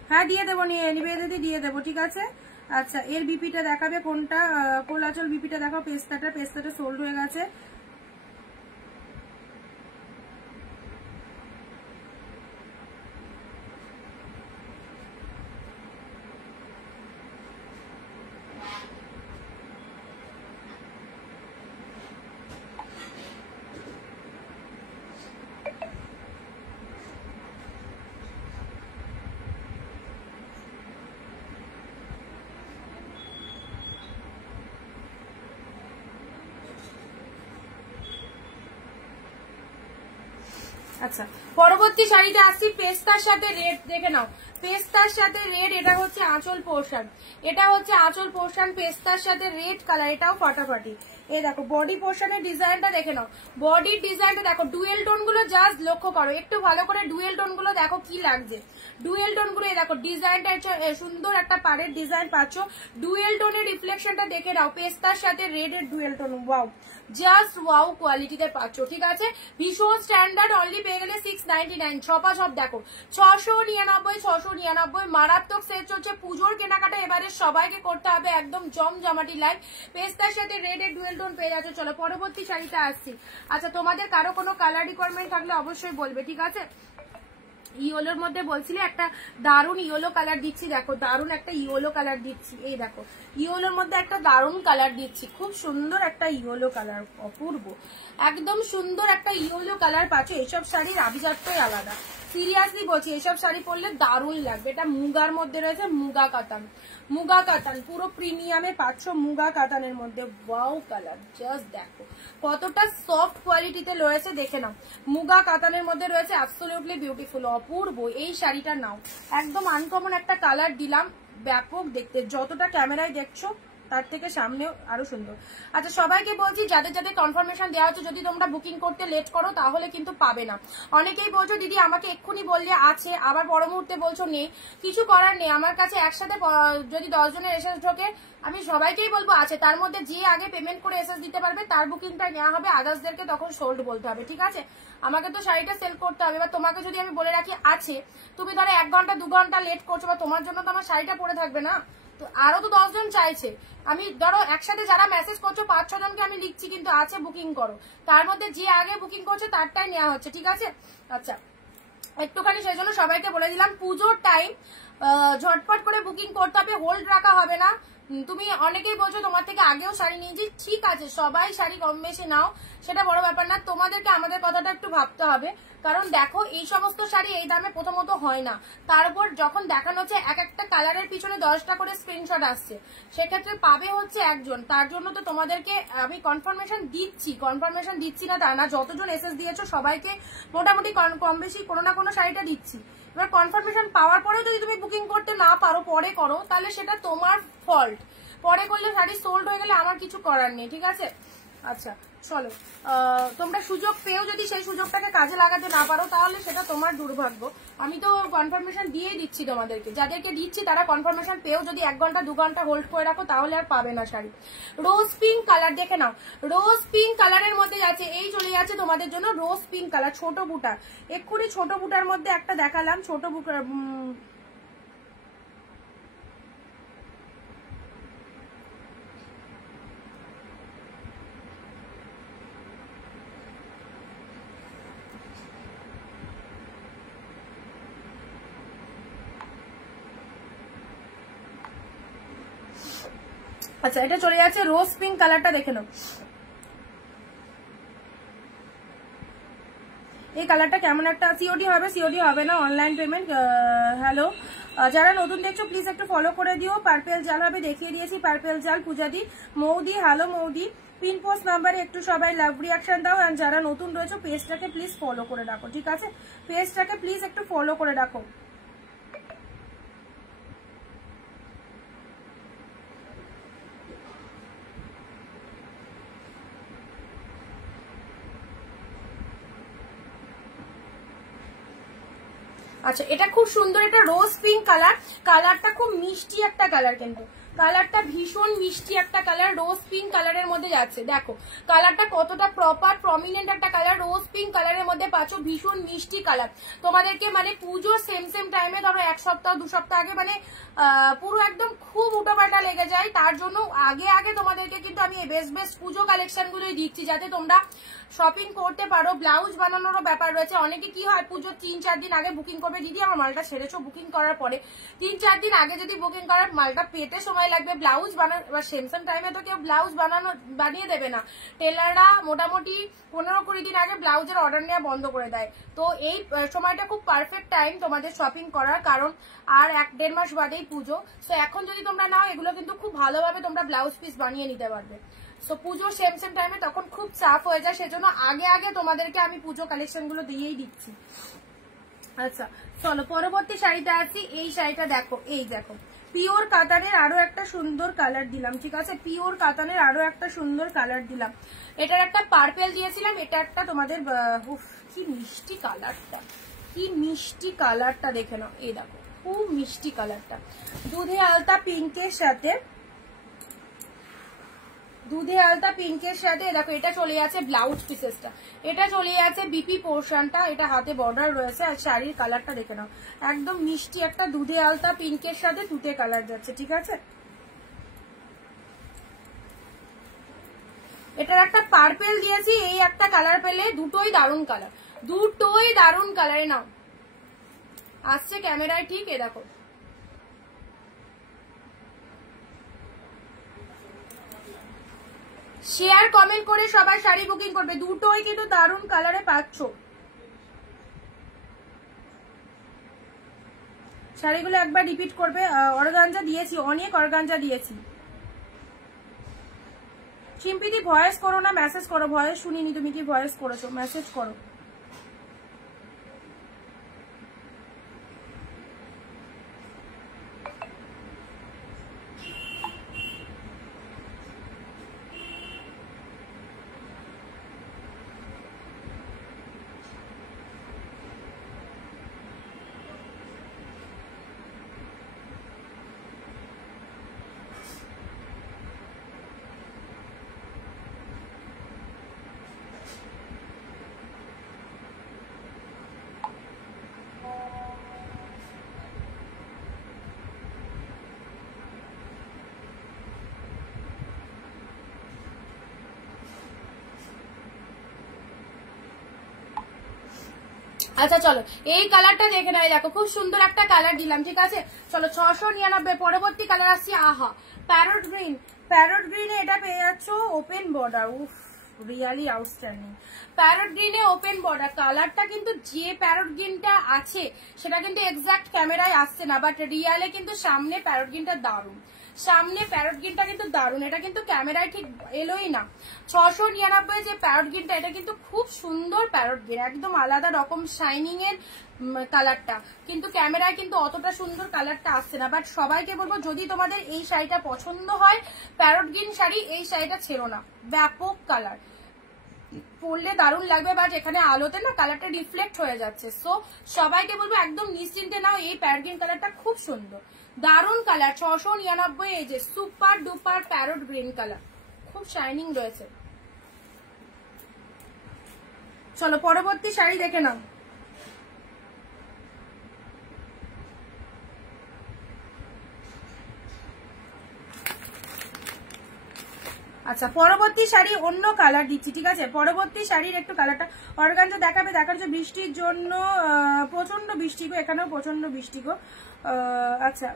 হ্যাঁ দিয়ে দেবো, নিয়ে নিবে দিদি দিয়ে দেবো, ঠিক আছে। আচ্ছা এর বিপিটা দেখাবে কোনটা, কোলাচল বিপিটা দেখো, পেস্তাটা সোল্ড হয়ে গেছে। আচ্ছা পরবর্তী শাড়িতে আসছি পেস্তার সাথে রেড, দেখে নাও পেস্তার সাথে রেড, এটা হচ্ছে আঁচল পোর্শন, এটা হচ্ছে আঁচল পোর্শন পেস্তার সাথে রেড কালার, এটাও ফাটাফাটি। এই দেখো বডি পোর্শনের ডিজাইনটা দেখে নাও, বডির ডিজাইনটা দেখো, ডুয়েল টোন গুলো জাস্ট লক্ষ্য করো, একটু ভালো করে ডুয়েল টোন গুলো দেখো কি লাগছে, ডুয়েল টোন গুলো দেখো, ডিজাইনটা সুন্দর একটা পাড়ের ডিজাইন পাচ্ছ, ডুয়েল টোনের রিফ্লেকশনটা দেখে নাও, পেস্তার সাথে রেড এর dual tone, wow just wow কোয়ালিটিতে পাচ্ছ, ঠিক আছে। ভীষণ স্ট্যান্ডার্ড, অনলি পেয়ে গেলে 699, ছপা ছপ দেখো 699 মারাত্মক সেট চলছে। পুজোর কেনাকাটা এবারে সবাইকে করতে হবে একদম জমজমাটি লাইভ, পেস্তার সাথে রেড এর ডুয়েল টোন পেয়ে যাচ্ছে। চলো পরবর্তী শাড়িতে আসছি। আচ্ছা তোমাদের কারো কোনো কালার রিকোয়ারমেন্ট থাকলে অবশ্যই বলবে, ঠিক আছে। ইয়েলোর মধ্যে বলছিলে একটা দারুন ইয়েলো কালার দিচ্ছি, দেখো দারুন একটা ইয়েলো কালার দিচ্ছি, এই দেখো ইয়েলোর মধ্যে একটা দারুন কালার দিচ্ছি, খুব সুন্দর একটা ইয়েলো কালার, অপূর্ব একদম সুন্দর একটা ইয়েলো কালার পাচ্ছ। এইসব শাড়ির আভিজাত্যই আলাদা, সিরিয়াসলি বলছি, এইসব শাড়ি পরলে দারুন লাগবে। এটা মুগার মধ্যে রয়েছে, মুগা কাতান, মুগা কাতান পুরো প্রিমিয়ামে পাচ্ছ, মুগা কাতানের মধ্যে ওয়াও কালার, জাস্ট দেখো কতটা সফট কোয়ালিটিতে রয়েছে, দেখে নাও মুগা কাতানের মধ্যে রয়েছে, অ্যাবসলিউটলি বিউটিফুল, অপূর্ব। এই শাড়িটা নাও, একদম আনকমন একটা কালার দিলাম, ব্যাপক দেখতে, যতটা ক্যামেরায় দেখছো তার থেকে সামনেও আরো সুন্দর। আচ্ছা সবাইকে বলছি যাদের যাদের কনফার্মেশন দেওয়া হচ্ছে, যদি তোমরা বুকিং করতে লেট করো তাহলে কিন্তু পাবে না। অনেকেই বলছো দিদি আমাকে এক্ষুনি বললে আছে, আবার পর মুহূর্তে বলছো নেই, কিছু করার নেই। আমার কাছে একসাথে যদি 10 জনের এসএস ঢোকে আমি সবাইকেই বলবো আছে, তার মধ্যে যে আগে পেমেন্ট করে এসএস দিতে পারবে তার বুকিংটা নেওয়া হবে, আদার্সদেরকে তখন সোল্ড বলতে হবে, ঠিক আছে। আমাকে তো শাড়িটা সেল করতে হবে, এবার তোমাকে যদি আমি বলে রাখি আছে, তুমি ধরো 1 ঘন্টা 2 ঘন্টা লেট করছো, বা তোমার জন্য তো আমার শাড়িটা পরে থাকবে না, তো আরো তো 10 জন চাইছে, আমি ধরো একসাথে যারা মেসেজ করছো 5-6 জনকে আমি লিখছি কিন্তু আছে বুকিং করো, তার মধ্যে যে আগে বুকিং করছে তারটাই নেওয়া হচ্ছে, ঠিক আছে। আচ্ছা একটুখানি সেই জন্য সবাইকে বলে দিলাম, পুজোর টাইম ঝটপট করে বুকিং করতে হবে, হোল্ড রাখা হবে না। তুমি অনেকেই বলছো তোমার থেকে আগেও শাড়ি নিয়েছি, ঠিক আছে সবাই শাড়ি কম বেশি নাও, সেটা বড় ব্যাপার না, তোমাদেরকে আমাদের কথাটা একটু ভাবতে হবে, কারণ দেখো এই সমস্ত শাড়ি এই দামে প্রথমত হয় না, তার উপর যখন দেখানো হচ্ছে এক একটা কালারের পিছনে 10টা করে স্ক্রিনশট আসছে, সেক্ষেত্রে পাবে হচ্ছে একজন, তার জন্য তো তোমাদেরকে আমি কনফার্মেশন দিচ্ছি না তা না, যতজন এসএস দিয়েছো সবাইকে মোটামুটি কম বেশি কোনো না কোনো শাড়িটা দিচ্ছি। এবার কনফার্মেশন পাওয়ার পরে যদি তুমি বুকিং করতে না পারো, পরে করো, তাহলে সেটা তোমার ফল্ট, পরে করলে শাড়ি সোল্ড হয়ে গেলে আমার কিছু করার নেই, ঠিক আছে। আচ্ছা চলো তোমরা সুযোগ পেয়েও যদি সেই সুযোগটাকে কাজে লাগাতে না পারো তাহলে সেটা তোমার দুর্ভাগ্য। আমি তো কনফার্মেশন দিয়েই দিচ্ছি তোমাদেরকে, যাদেরকে দিচ্ছি তারা কনফার্মেশন পেয়েও যদি 1 ঘন্টা 2 ঘন্টা হোল্ড করে রাখো তাহলে আর পাবে না শাড়ি। রোজ পিঙ্ক কালার দেখে নাও, রোজ পিঙ্ক কালারের মধ্যে যাচ্ছে, এই চলে যাচ্ছে তোমাদের জন্য রোজ পিঙ্ক কালার, ছোট বুটার, এক্ষুনি ছোট বুটার মধ্যে একটা দেখালাম, ছোট বুটার আচ্ছা এটা চলে যাচ্ছে রোজ পিঙ্ক কালারটা দেখে নাও, এই কালারটা কেমন একটা, সিওডি হবে না, অনলাইন পেমেন্ট। হ্যালো যারা নতুন দেখছো প্লিজ একটু ফলো করে দিও, পার্পেল জাল হবে দেখিয়ে দিয়েছি, পার্পেল জাল পূজাদি মৌদি, হ্যালো মৌদি, পিন পোস্ট নাম্বারে একটু সবাই লাভ রিয়াকশন দাও, আর যারা নতুন রয়েছে পেজটাকে প্লিজ ফলো করে রাখো, ঠিক আছে, পেজটাকে প্লিজ একটু ফলো করে রাখো। আচ্ছা এটা খুব সুন্দর, এটা রোজ পিঙ্ক কালার, কালারটা খুব মিষ্টি একটা কালার, কিন্তু কালারটা ভীষণ মিষ্টি একটা কালার, রোজ পিঙ্ক কালারের মধ্যে যাচ্ছে। দেখো কালারটা কতটা প্রপার প্রমিনেন্ট একটা কালার, রোজ পিঙ্ক কালারের মধ্যে পাচ্ছ, ভীষণ মিষ্টি কালার। তোমাদেরকে মানে পুজো সেম টাইমে ধরো 1 সপ্তাহ 2 সপ্তাহ আগে মানে পুরো একদম খুব উল্টোপাল্টা লেগে যায়, তার জন্য আগে তোমাদেরকে কিন্তু আমি বেস্ট পুজো কালেকশন গুলোই দিচ্ছি, যাতে তোমরা শপিং করতে পারো। ব্লাউজ বানানোরও ব্যাপার রয়েছে। অনেকে কি হয় পুজো 3-4 দিন আগে বুকিং করবে, দিদি আমার মালটা সেরেছো, বুকিং করার পরে 3-4 দিন আগে যদি বুকিং করার মালটা পেতে সময় লাগবে। ব্লাউজ বানানো সেম টাইমে তো কেউ ব্লাউজ বানিয়ে দেবে না, টেলাররা মোটামুটি 15-20 দিন আগে ব্লাউজের অর্ডার নেওয়া বন্ধ করে দেয়। তো এই সময়টা খুব পারফেক্ট টাইম তোমাদের শপিং করার, কারণ আর 1-1.5 মাস বাদেই পুজো। তো এখন যদি তোমরা নাও এগুলো কিন্তু খুব ভালোভাবে তোমরা ব্লাউজ পিস বানিয়ে নিতে পারবে। সো পুজো সেম টাইমে তখন খুব চাপ হয়ে যায়, সেজন্য আগে তোমাদেরকে আমি পুজো কালেকশন গুলো দিয়েই দিচ্ছি। আচ্ছা চলো পরবর্তী শাড়িটা আছি। এই শাড়িটা দেখো, এই দেখো পিওর কাতানের আরো একটা সুন্দর কালার দিলাম, ঠিক আছে, পিওর কাতানের আরো একটা সুন্দর কালার দিলাম। এটার একটা পার্পেল দিয়েছিলাম, এটা একটা তোমাদের কি মিষ্টি কালারটা, কি মিষ্টি কালারটা দেখে নাও। এই দেখো খুব মিষ্টি কালারটা, দুধে আলতা পিঙ্কের সাথে, দুধে আলতা পিঙ্কের সাথে দেখো এটা চলে যাচ্ছে ব্লাউজ পিসেসটা, এটা চলে যাচ্ছে বিপি পোর্শনটা, এটা হাতে বর্ডার রয়েছে। আর শাড়ির কালারটা দেখে নাও, একদম মিষ্টি একটা দুধে আলতা পিঙ্কের সাথে তুতে কালার যাচ্ছে, ঠিক আছে। এটার একটা পার্পেল দিয়েছি, এই একটা কালার পেলে দুটোই দারুণ কালার, দুটোই দারুণ কালারে নাও। আসছে ক্যামেরায় ঠিক, এ দেখো শেয়ার কমেন্ট করে সবাই শাড়ি বুকিং করবে, দুটোই কিন্তু দারুণ কালারে পাচ্ছ। শাড়িগুলো একবার রিপিট করবে। অর্গানজা দিয়েছি, অনেক অর্গানজা দিয়েছি। সিম্পিদি ভয়েস করো না, মেসেজ করো, ভয়েস শুনিনি, তুমি কি ভয়েস করেছো, মেসেজ করো। আচ্ছা চলো এই কালারটা দেখে নাও, দেখো খুব সুন্দর একটা কালার দিলাম, ঠিক আছে। চলো 699। পরবর্তী কালার আসছি আহা প্যারট গ্রিন। প্যারট গ্রিনে এটা পেয়ে যাচ্ছ ওপেন বর্ডার, উফ রিয়ালি আউটস্ট্যান্ডিং। প্যারট গ্রিনে ওপেন বর্ডার, কালারটা কিন্তু যে প্যারট গ্রিনটা আছে সেটা কিন্তু এক্সাক্ট ক্যামেরায় আসছে না, বাট রিয়ালে কিন্তু সামনে প্যারট গ্রিনটা দারুণ, সামনে প্যারট গ্রিনটা কিন্তু দারুণ, এটা কিন্তু ক্যামেরায় ঠিক এলোই না। 699 যে প্যারট গ্রিনটা, এটা কিন্তু খুব সুন্দর প্যারট গ্রিন, একদম আলাদা রকম শাইনিং এর কালারটা, কিন্তু ক্যামেরায় কিন্তু অতটা সুন্দর কালারটা আসছে না। বাট সবাইকে বলবো যদি তোমাদের এই শাড়িটা পছন্দ হয়, প্যারট গ্রিন শাড়ি, এই শাড়িটা ছেড়ো না, ব্যাপক কালার, পরলে দারুণ লাগবে। বাট এখানে আলোতে না কালারটা রিফ্লেক্ট হয়ে যাচ্ছে, সো সবাইকে বলবো একদম নিশ্চিন্তে নাও, এই প্যারট গ্রিন কালারটা খুব সুন্দর, দারুণ কালার। 699 এই যে super duper parrot green colour, খুব শাইনিং রয়েছে। চলো পরবর্তী শাড়ি দেখে নাও। আচ্ছা পরবর্তী শাড়ি অন্য কালার দিচ্ছি, ঠিক আছে। পরবর্তী শাড়ির একটু কালারটা অর্গানজা দেখাবে, দেখার যে বৃষ্টির জন্য প্রচন্ড বৃষ্টি গো, এখানেও প্রচন্ড বৃষ্টি গো। আচ্ছা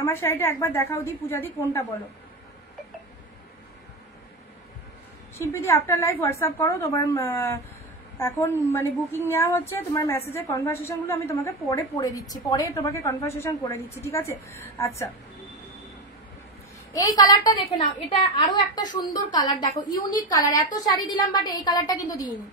আমার শাড়িটা একবার দেখাও দি, পূজা দি কোনটা বলো। শিল্পীদি আফটার লাইভ হোয়াটসঅ্যাপ করো, তোমার এখন মানে বুকিং নেওয়া হচ্ছে, তোমার মেসেজের কনভারসেশন গুলো আমি তোমাকে পরে পড়ে দিচ্ছি, পরে তোমাকে কনভারসেশন করে দিচ্ছি, ঠিক আছে। আচ্ছা এই কালারটা দেখে নাও, এটা আরো একটা সুন্দর কালার, দেখো ইউনিক কালার। এত শাড়ি দিলাম বাট এই কালারটা কিন্তু দিইনি,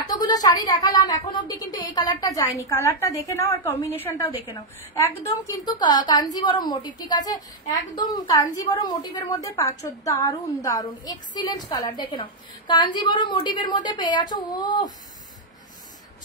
এতগুলো শাড়ি দেখালাম এখন অব্দি কিন্তু এই কালারটা যায়নি। কালারটা দেখে নাও আর কম্বিনেশনটাও দেখে নাও, একদম কিন্তু কাঞ্জিবরম মোটিভ, ঠিক আছে, একদম কাঞ্জিবরম মোটিভের মধ্যে পাচ্ছ, দারুন দারুন এক্সিলেন্ট কালার, দেখে নাও কাঞ্জিবরম মোটিভের মধ্যে পেয়ে যাচ্ছ। ও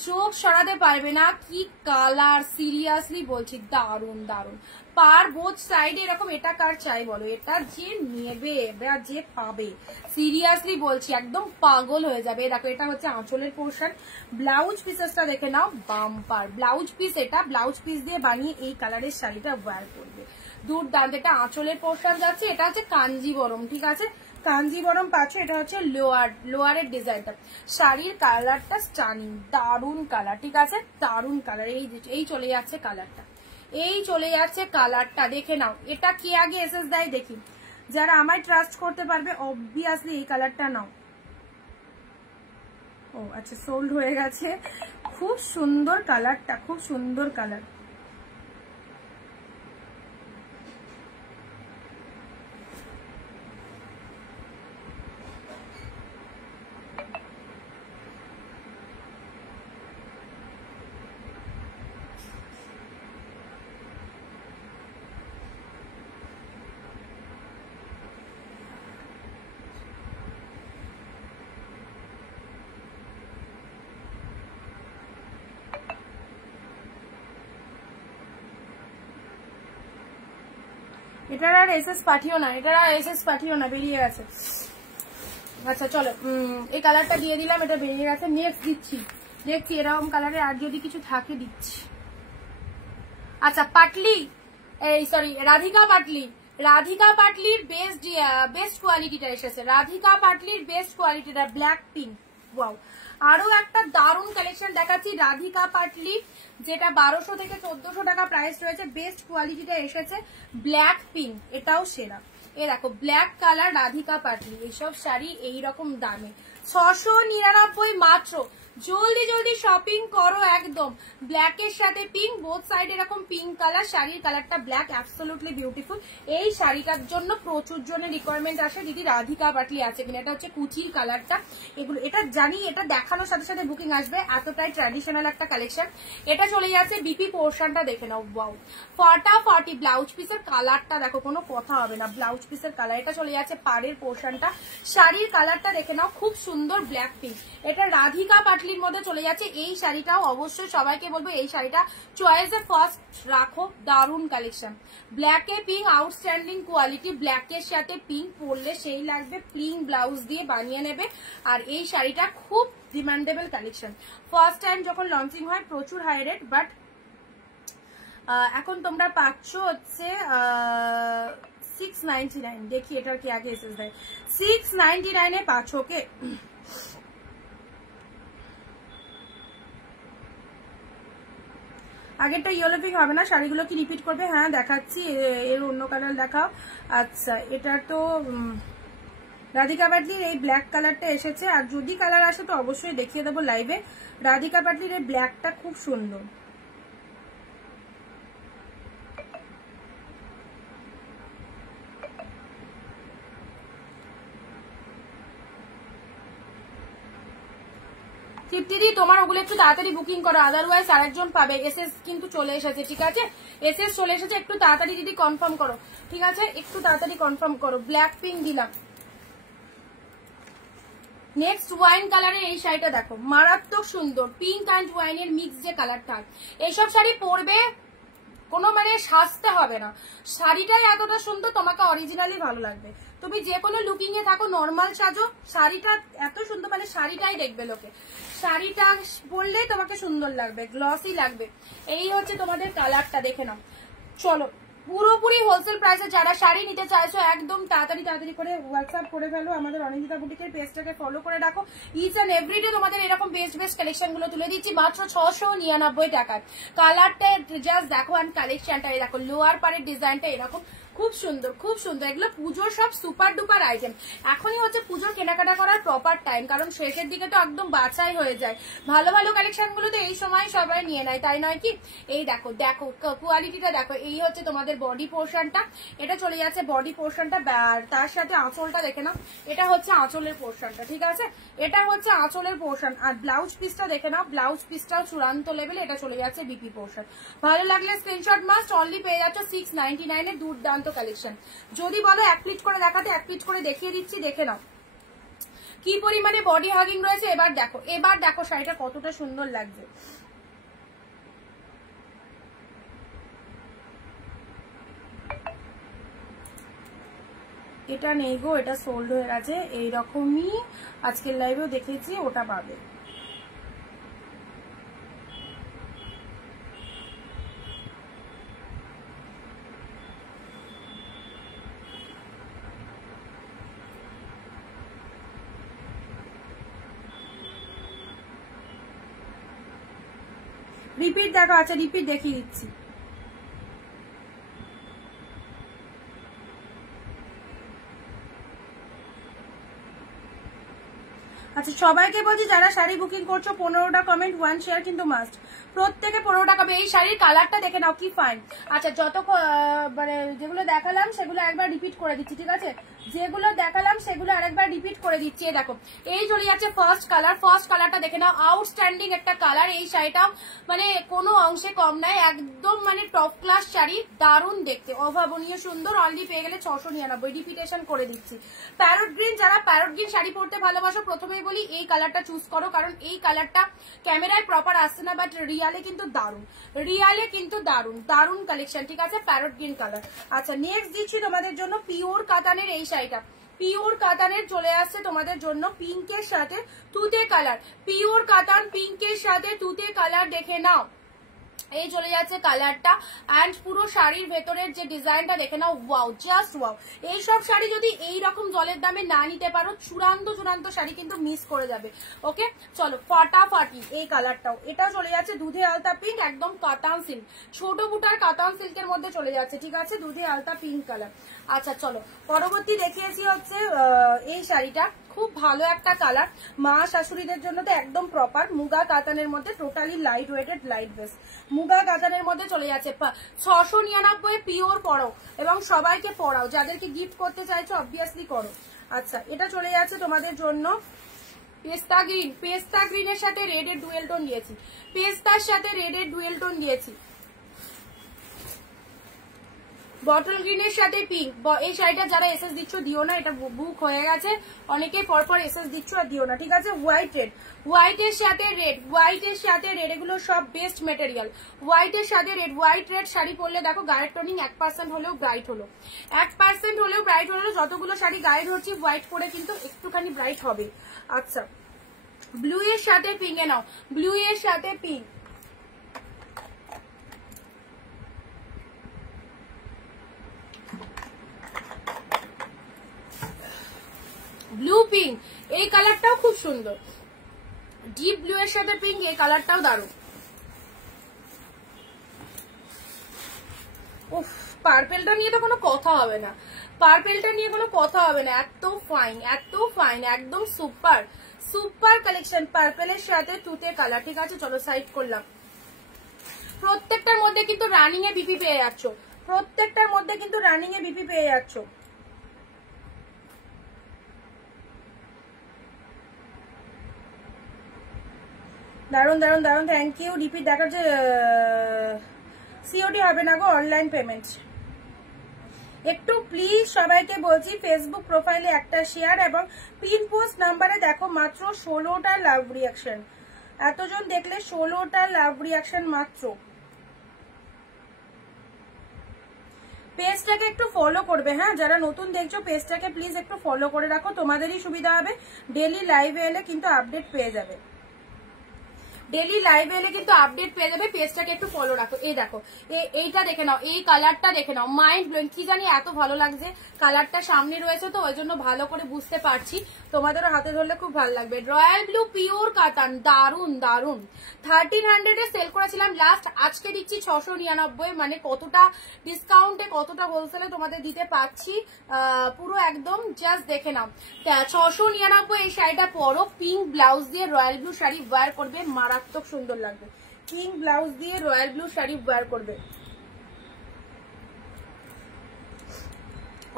চোখ সরাতে পারবে না, কি কালার, সিরিয়াসলি বলছি দারুন দারুন। পার বোথ সাইডে এরকম। এটা কার চাই বলো? এটা যে নেবে বা যে পাবে সিরিয়াসলি বলছি একদম পাগল হয়ে যাবে। দেখো এটা হচ্ছে আঁচলের পোর্শন, ব্লাউজ পিসেসটা দেখে নাও, বাম্পার ব্লাউজ পিস। এটা ব্লাউজ পিস দিয়ে বানিয়ে এই কালারের শাড়িটা ওয়্যার করবে, দুর্দান্ত। এটা আঁচলের পোর্শন যাচ্ছে, এটা হচ্ছে কাঞ্জিবরম, ঠিক আছে, কাঞ্জিবরম পাচ্ছ। এটা হচ্ছে লোয়ারের ডিজাইনটা। শাড়ির কালারটা স্টানিং, দারুন কালার, ঠিক আছে, দারুন কালার। এই চলে যাচ্ছে কালারটা, এই চলে যাচ্ছে কালারটা, দেখে নাও। এটা কে আগে এসএস দেয় দেখি, যারা আমায় ট্রাস্ট করতে পারবে অবভিয়াসলি এই কালারটা নাও। ও আচ্ছা, সোল্ড হয়ে গেছে। খুব সুন্দর কালারটা, খুব সুন্দর কালার। এটার আর এসএস পাঠিও না, এটার আর এসএস পাঠিও না, বেরিয়ে গেছে। আচ্ছা চলো, এই কালারটা দিয়ে দিলাম, এটা বেরিয়ে গেছে। নেক্সট দিচ্ছি, দেখছি এরকম কালারে আর যদি কিছু থাকে দিচ্ছি। আচ্ছা পাটলি, এই সরি রাধিকা পাটলি, রাধিকা পাটলির বেস্ট কোয়ালিটিটা এসেছে, রাধিকা পাটলির বেস্ট কোয়ালিটিটা ব্ল্যাক পিঙ্ক। ওয়াও, আরো একটা দারুন কালেকশন দেখাচ্ছি রাধিকা পাটলি, যেটা 1200 থেকে 1400 টাকা প্রাইস রয়েছে। বেস্ট কোয়ালিটিটা এসেছে ব্ল্যাক পিঙ্ক, এটাও সেরা। এ দেখো ব্ল্যাক কালার রাধিকা পাটলি, এইসব শাড়ি এইরকম দামে 699 মাত্র। জলদি জলদি শপিং করো একদম। ব্ল্যাকের সাথে পিঙ্ক, বোথ সাইড এরকম পিঙ্ক কালার, শাড়ির কালারটা ব্ল্যাক, অ্যাবসলিউটলি বিউটিফুল। এই শাড়িটার জন্য প্রচুর জনের রিকোয়ারমেন্ট আসে, দিদি রাধিকা পাটলি আছে কিনা। এটা হচ্ছে কুচির কালারটা, এগুলো এটা জানি, এটা দেখানোর সাথে সাথে বুকিং আসবে, এতটাই ট্র্যাডিশনাল একটা কালেকশন। এটা চলে যাচ্ছে বিপি পোর্শনটা দেখে নাও, ওয়াও ফাটাফাটি। ব্লাউজ পিসের কালারটা দেখো, কোনো কথা হবে না, ব্লাউজ পিসের কালার। এটা চলে যাচ্ছে পাড়ের পোর্শনটা, শাড়ির কালারটা দেখে নাও, খুব সুন্দর ব্ল্যাক পিঙ্ক। এটা রাধিকা পাটলির মধ্যে চলে যাচ্ছে। এই শাড়িটাও অবশ্যই সবাইকে বলবো এই শাড়িটা চয়েসে ফার্স্ট রাখো, দারুন কালেকশন। ব্ল্যাকে পিঙ্ক, আউটস্ট্যান্ডিং কোয়ালিটি, ব্ল্যাকের সাথে পিঙ্ক পরলে সেই লাগবে, প্লেন ব্লাউজ দিয়ে বানিয়ে নেবে। আর এই শাড়িটা খুব ডিমান্ডেবল কালেকশন, ফার্স্ট টাইম যখন লঞ্চিং হয় প্রচুর হাই রেট, বাট এখন তোমরা পাচ্ছ হচ্ছে 699। দেখি এটার কি আগে এসে দেয়, 699 পাচ্ছ। ওকে, আগেরটা ইয়েলো পিঙ্ক হবে না, শাড়িগুলো কি রিপিট করবে? হ্যাঁ দেখাচ্ছি, এর অন্য কালার দেখাও। আচ্ছা এটা তো রাধিকা পাটলির এই ব্ল্যাক কালারটা এসেছে, আর যদি কালার আসে তো অবশ্যই দেখিয়ে দেবো লাইভে। রাধিকা পাটলির এই ব্ল্যাকটা খুব সুন্দর। তৃপ্তিদি তোমার ওগুলো একটু তাড়াতাড়ি বুকিং করো, আদারওয়াইজ আরেকজন পাবে। এসএস কিন্তু চলে এসেছে, ঠিক আছে, এসএস চলে এসেছে, একটু তাড়াতাড়ি দিদি কনফার্ম করো, ঠিক আছে, একটু তাড়াতাড়ি কনফার্ম করো। ব্ল্যাক পিঙ্ক দিলাম। নেক্সট ওয়াইন কালারের এই শাড়িটা দেখো, মারাত্মক সুন্দর, পিঙ্ক অ্যান্ড ওয়াইনের মিক্স যে কালারটা। এইসব শাড়ি পরবে কোনো মানে সাজতে হবে না, শাড়িটাই এতটা সুন্দর, তোমাকে অরিজিনালি ভালো লাগবে। তুমি যে কোনো লুকিং এ থাকো, নর্মাল সাজো, শাড়িটা এত সুন্দর, মানে শাড়িটাই দেখবে লোকে, শাড়িটা পরলেই তোমাকে সুন্দর লাগবে, গ্লসি লাগবে। এই হচ্ছে তোমাদের কালারটা, দেখে নাও। চলো, পুরোপুরি হোলসেল প্রাইসে যারা শাড়ি নিতে চাইছো একদম তাড়াতাড়ি করে হোয়াটসঅ্যাপ করে ফেলো, আমাদের অনিন্দিতা বুটিকের পেজটাকে ফলো করে রাখো। ইচ অ্যান্ড এভরিডে তোমাদের এরকম বেস্ট কালেকশন গুলো তুলে দিচ্ছি মাত্র 699 টাকায়। কালারটা জাস্ট দেখো, অ্যান্ড কালেকশনটা দেখো, লোয়ার পাড়ের ডিজাইনটা এরকম খুব সুন্দর, খুব সুন্দর। এগুলো পুজোর সব সুপার ডুপার আইটেম। এখনই হচ্ছে পুজোর কেনাকাটা করার প্রপার টাইম, কারণ শেষের দিকে তো একদম বাছাই হয়ে যায়। ভালো ভালো কালেকশন গুলো তো এই সময় সবাই নিয়ে নেয়, তাই নয় কি? এই দেখো, দেখো কোয়ালিটিটা দেখো। এই হচ্ছে তোমাদের বডি পোর্শনটা, এটা চলে যাচ্ছে বডি পোর্শনটা, তার সাথে আঁচলটা দেখে নাও, এটা হচ্ছে আঁচলের পোর্শনটা, ঠিক আছে, এটা হচ্ছে আঁচলের পোর্শন। আর ব্লাউজ পিসটা দেখে নাও, ব্লাউজ পিসটাও চূড়ান্ত লেভেলে, এটা চলে যাচ্ছে বিপি পোর্শন। ভালো লাগলে স্ক্রিনশট মাস্ট অনলি পেয়ে যাচ্ছ 699 এর দুর্দান্ত কালেকশন। যদি বলো এক প্লিট করে দেখাতে, এক প্লিট করে দেখিয়ে দিচ্ছি, দেখে নাও কি পরিমাণে বডি হাগিং রয়েছে। এবার দেখো, এবার দেখো শাড়িটা কতটা সুন্দর লাগছে। এটা নেই গো, এটা সোল্ড হয়ে গেছে। এইরকমই আজকের লাইভেও দেখেছি, ওটা পাবে। রিপিট দেখো, আচ্ছা রিপিট দেখিয়ে দিচ্ছি। আচ্ছা সবাইকে বলছি যারা শাড়ি বুকিং করছো 15টা কমেন্ট 1 শেয়ার কিন্তু মাস্ট। প্রত্যেকে 15টা কবে। এই শাড়ির কালারটা দেখে নাও কি ফাইন। আচ্ছা যত মানে যেগুলো দেখালাম সেগুলো একবার রিপিট করে দিচ্ছি, ঠিক আছে? যেগুলো দেখালাম সেগুলো আরেকবার রিপিট করে দিচ্ছি। এই দেখো এই চলে যাচ্ছে ফার্স্ট কালার। ফার্স্ট কালারটা দেখে নাও, আউটস্ট্যান্ডিং একটা কালার। এই শাড়িটা মানে কোনো অংশে কম নাই, একদম মানে টপ ক্লাস শাড়ি, দারুণ দেখতে, অভাবনীয় সুন্দর। অনলি পেয়ে গেলে 699। রিপিটেশন করে দিচ্ছি। প্যারট গ্রিন, যারা প্যারট গ্রিন শাড়ি পরতে ভালোবাসো প্রথমেই বলি এই কালারটা চুজ করো, কারণ এই কালারটা ক্যামেরায় প্রপার আসছে না, বাট রিয়ালে কিন্তু দারুণ, রিয়ালে কিন্তু দারুণ দারুণ কালেকশন, ঠিক আছে? Parrot green colour. আচ্ছা নেক্সট দিচ্ছি তোমাদের জন্য পিওর কাতানের এই শাড়িটা। পিওর কাতানের চলে আসছে তোমাদের জন্য পিঙ্কের সাথে তুতে কালার। পিওর কাতান পিঙ্কের সাথে তুতে কালার, দেখে নাও। এই চলে যাচ্ছে কালারটা, অ্যান্ড পুরো শাড়ির ভেতরের যে ডিজাইনটা দেখে নাও, ওয়াও, জাস্ট ওয়াও। এইসব শাড়ি যদি এইরকম জলের দামে না নিতে পারো, চূড়ান্ত চূড়ান্ত শাড়ি কিন্তু মিস করে যাবে। ওকে চলো ফাটাফাটি এই কালারটাও, এটা চলে যাচ্ছে দুধে আলতা পিঙ্ক, একদম কাতান সিল্ক, ছোট বুটার কাতান সিল্কের মধ্যে চলে যাচ্ছে, ঠিক আছে? দুধে আলতা পিঙ্ক কালার। আচ্ছা চলো পরবর্তী দেখিয়েছি হচ্ছে এই শাড়িটা, খুব ভালো একটা কালার, মা শাশুড়িদের জন্য তো একদম প্রপার। মুগা কাতানের মধ্যে, totally light weighted, light base মুগা কাতানের মধ্যে চলে যাচ্ছে। 699 পিওর পড়ো এবং সবাইকে পড়াও, যাদেরকে গিফট করতে চাইছো অবভিয়াসলি করো। আচ্ছা এটা চলে যাচ্ছে তোমাদের জন্য পেস্তা গ্রিন। পেস্তা গ্রিনের সাথে রেডের ডুয়েল টোন দিয়েছি, পেস্তার সাথে রেডের ডুয়েল টোন দিয়েছি। বটল গ্রিনের সাথে পিঙ্ক। এই শাড়িটা যারা এসএস দিচ্ছ দিও না, এটা বুক হয়ে গেছে, অনেকে পরপর এসএস দিচ্ছ আর দিও না, ঠিক আছে? হোয়াইট রেড, হোয়াইটের সাথে রেড, হোয়াইটের সাথে রেড, এগুলো সব বেস্ট মেটেরিয়াল। হোয়াইটের সাথে রেড, হোয়াইট রেড শাড়ি পরলে দেখো গায়ের টোনিং 1% হলেও ব্রাইট হলো, 1% হলেও ব্রাইট হলো। যতগুলো শাড়ি গায়ে ধরছি হোয়াইট পরে কিন্তু একটুখানি ব্রাইট হবে। আচ্ছা ব্লু এর সাথে পিঙ্কে নাও, ব্লু এর সাথে পিঙ্ক, ব্লু পিঙ্ক। এই কালারটাও খুব সুন্দর, ডিপ ব্লু এর সাথে পিঙ্ক, এই কালারটাও দারুণ। উফ পার্পেলটা নিয়ে তো কোনো কথা হবে না, পার্পেলটা নিয়ে কোনো কথা হবে না, এত ফাইন, এত ফাইন, একদম সুপার সুপার কালেকশন। পার্পেলের সাথে তুতে কালার, ঠিক আছে? চলো সাইড করলাম। প্রত্যেকটার মধ্যে কিন্তু রানিং এ বিপি পেয়ে যাচ্ছ, প্রত্যেকটার মধ্যে কিন্তু রানিং এ বিপি পেয়ে যাচ্ছ। দারুন দারুন দারুন, থ্যাংক ইউ। রিপিট দেখার যে সিওডি হবে না গো, অনলাইন পেমেন্ট। একটু প্লিজ সবাইকে বলছি ফেসবুক প্রোফাইলে একটা শেয়ার এবং পিন পোস্ট নাম্বারে দেখো মাত্র 16টা লাভ রিয়াকশন। এতজন দেখলে 16টা লাভ রিয়াকশন মাত্র। পেজটাকে একটু ফলো করবে, হ্যাঁ যারা নতুন দেখছো পেজটাকে প্লিজ একটু ফলো করে রাখো, তোমাদেরই সুবিধা হবে। ডেইলি লাইভে এলে কিন্তু আপডেট পেয়ে যাবে, ডেইলি লাইভে এলে কিন্তু আপডেট পেয়ে যাবে। পেজটাকে একটু ফলো রাখো। এই দেখো এইটা দেখে নাও, এই কালারটা দেখে নাও, মাইন্ড ব্লোয়িং। কি জানি এত ভালো লাগছে, কালারটা সামনে রয়েছে তো ওই জন্য ভালো করে বুঝতে পারছি, তোমাদেরও হাতে ধরলে খুব ভালো লাগবে। রয়্যাল ব্লু পিওর কাতান, দারুন দারুন। 1300 এ সেল করেছিলাম লাস্ট, আজকে দিচ্ছি 699। মানে কতটা ডিসকাউন্টে কতটা হোলসেলে তোমাদের দিতে পারছি পুরো একদম জাস্ট দেখে নাও। 699 এই শাড়িটা পরো, পিঙ্ক ব্লাউজ দিয়ে রয়্যাল ব্লু শাড়ি ওয়্যার করবে, মারাত্মক সুন্দর লাগবে। পিঙ্ক ব্লাউজ দিয়ে রয়্যাল ব্লু শাড়ি ওয়্যার করবে।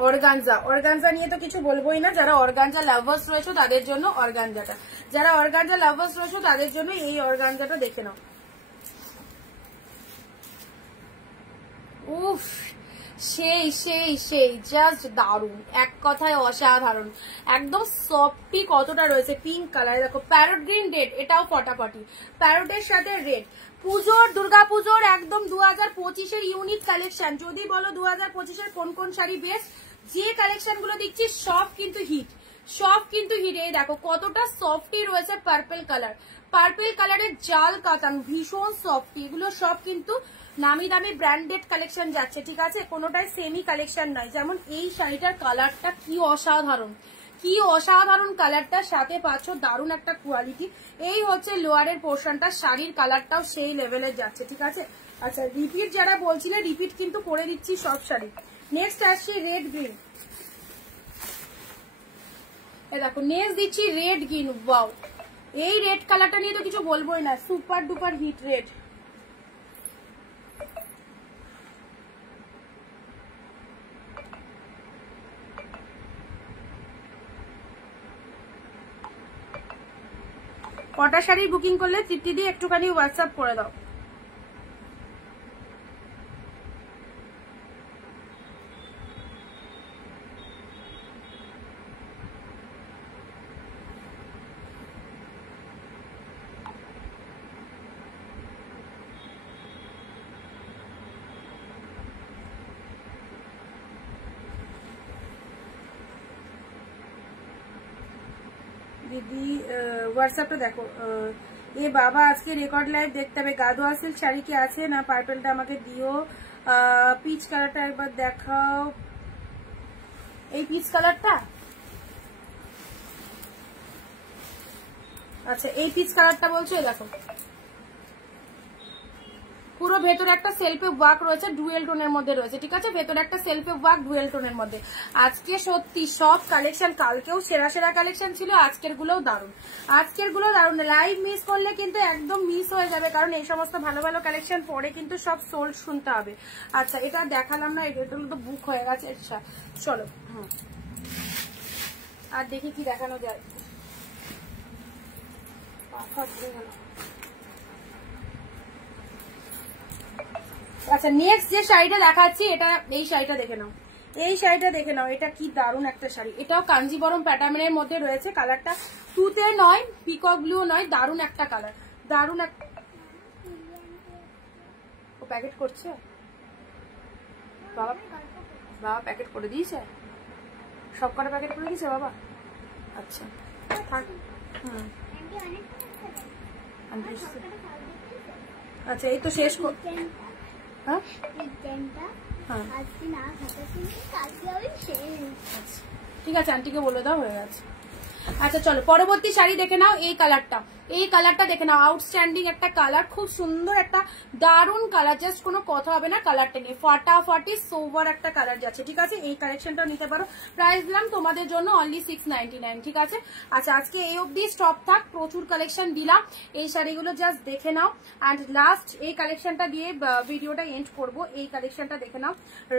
অর্গানজা, অর্গানজা নিয়ে তো কিছু বলবোই না, যারা অর্গানজা লাভার্স রয়েছে তাদের জন্য অর্গানজাটা, যারা অর্গানজা লাভার্স রয়েছে তাদের জন্য এই অর্গানজাটা দেখে নাও। উফ সেই সেই সেই জাস্ট দারুন, এক কথায় অসাধারণ, একদম সফটি কতটা রয়েছে। পিঙ্ক কালার দেখো, প্যারট গ্রিন রেড, এটাও ফটাফটি, প্যারটের সাথে রেড। পুজোর, দুর্গা পুজোর একদম 2025-এর ইউনিক কালেকশন। যদি বলো 2025-এর কোন কোন শাড়ি বেস্ট, যে কালেকশন গুলো দিচ্ছি সব কিন্তু হিট, সব কিন্তু হিট। এই দেখো কতটা সফটি রয়েছে, পার্পল কালার, পার্পল কালারের জাল কাতান, ভীষণ সফটি। এগুলো সব কিন্তু নামি দামি ব্র্যান্ডেড কালেকশন যাচ্ছে, ঠিক আছে, কোনোটাই সেমি কালেকশন নয়। যেমন এই শাড়িটার কালারটা কি অসাধারণ, কি অসাধারণ কালারটা, সাথে পাচ্ছ দারুণ একটা কোয়ালিটি। এই হচ্ছে লোয়ারের পোর্শনটা, শাড়ির কালারটাও সেই লেভেলের যাচ্ছে, ঠিক আছে। আচ্ছা রিপিট যারা বলছিলে, রিপিট কিন্তু করে দিচ্ছি সব শাড়ি। নেক্সট আসছি রেড গ্রিন, এ দেখো নেক্সট দিচ্ছি রেড গ্রিন। ওয়াও, এই রেড কালারটা নিয়ে তো কিছু বলবোই না, সুপার ডুপার হিট রেড। কটা শাড়ি বুকিং করলে তৃপ্তি দিয়ে একটুখানি হোয়াটসঅ্যাপ করে দাও। দিদি হোয়াটসঅ্যাপটা দেখো। এ বাবা আজকে রেকর্ড লাইভ দেখতে হবে। গাদোয়া সিল্ক শাড়ি কি আছে না? পার্পলটা আমাকে দিও। পিচ কালারটা একবার দেখাও, এই পিচ কালারটা। আচ্ছা এই পিচ কালারটা বলছো, দেখো পুরো ভেতরে একটা সেলফে ওয়ার্ক রয়েছে, ডুয়েল টোনের মধ্যে রয়েছে, ঠিক আছে, ভেতরে একটা সেলফে ওয়ার্ক ডুয়েল টোনের মধ্যে। আজকে সত্যি সব কালেকশন, কালকেও সেরা সেরা কালেকশন ছিল, আজকের গুলোও দারুণ, আজকের গুলো দারুণ। লাইভ মিস করলে কিন্তু একদম মিস হয়ে যাবে, কারণ এই সমস্ত ভালো ভালো কালেকশন পরে কিন্তু সব সোল্ড শুনতে হবে। আচ্ছা এটা দেখালাম না, এটা তো বুক হয়ে গেছে। আচ্ছা চলো আর দেখি কি দেখানো যায়। আচ্ছা নেক্সট যে শাড়িটা দেখাচ্ছি, এটা এই শাড়িটা দেখে নাও, এই শাড়িটা দেখে নাও, এটা কি দারুণ একটা শাড়ি। এটাও কাঞ্জিবরম প্যাটার্নের মধ্যে রয়েছে, কালারটা তুতে নয়, পিকক ব্লু নয়, দারুণ একটা কালার, দারুণ একটা। ও প্যাকেট করছে বাবা, বাবা প্যাকেট করে দিয়েছে, সব কটা প্যাকেট করে দিয়েছে বাবা। আচ্ছা থাক। আচ্ছা এই তো শেষ। ঠিক আছে আন্টিকে বলে দাও, হয়ে গেছে। আচ্ছা চলো পরবর্তী শাড়ি দেখে নাও। এই কালারটা, এই কালারটা দেখে নাও, আউটস্ট্যান্ডিং একটা কালার, খুব সুন্দর একটা দারুণ কালার, জাস্ট কোনো কথা হবে না কালারটা নিয়ে, ফাটাফাটি সোভার একটা কালার যাচ্ছে, ঠিক আছে। এই কালেকশনটাও নিতে পারো। প্রাইস দিলাম তোমাদের জন্য অনলি 699, ঠিক আছে। আচ্ছা আজকে এই অবধি স্টপ থাক, প্রচুর কালেকশন দিলাম, এই শাড়িগুলো জাস্ট দেখে নাও। অ্যান্ড লাস্ট এই কালেকশনটা দিয়ে ভিডিওটা এন্ড করব। এই কালেকশনটা দেখে নাও,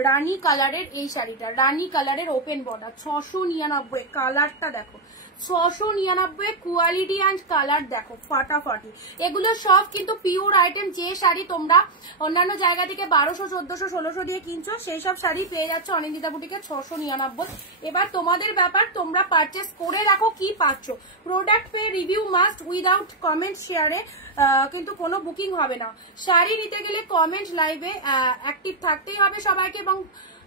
রানী কালারের এই শাড়িটা, রানী কালারের ওপেন বর্ডার, 699, কালারটা দেখো 699, কোয়ালিটি অ্যান্ড কালার দেখো ফাটাফাটি। এগুলো সব কিন্তু পিওর আইটেম। যে শাড়ি তোমরা অন্যান্য জায়গা থেকে 1200, 1400, 1600 দিয়ে কিনছো, সেই সব শাড়ি পেয়ে যাচ্ছে অনিন্দিতা বুটিকে 699। এবার তোমাদের ব্যাপার, তোমরা পারচেস করে রাখো কি পাচ্ছ। প্রোডাক্ট পেয়ে রিভিউ মাস্ট, উইদাউট কমেন্ট শেয়ারে কিন্তু কোনো বুকিং হবে না। শাড়ি নিতে গেলে কমেন্ট লাইভে অ্যাক্টিভ থাকতেই হবে সবাইকে, এবং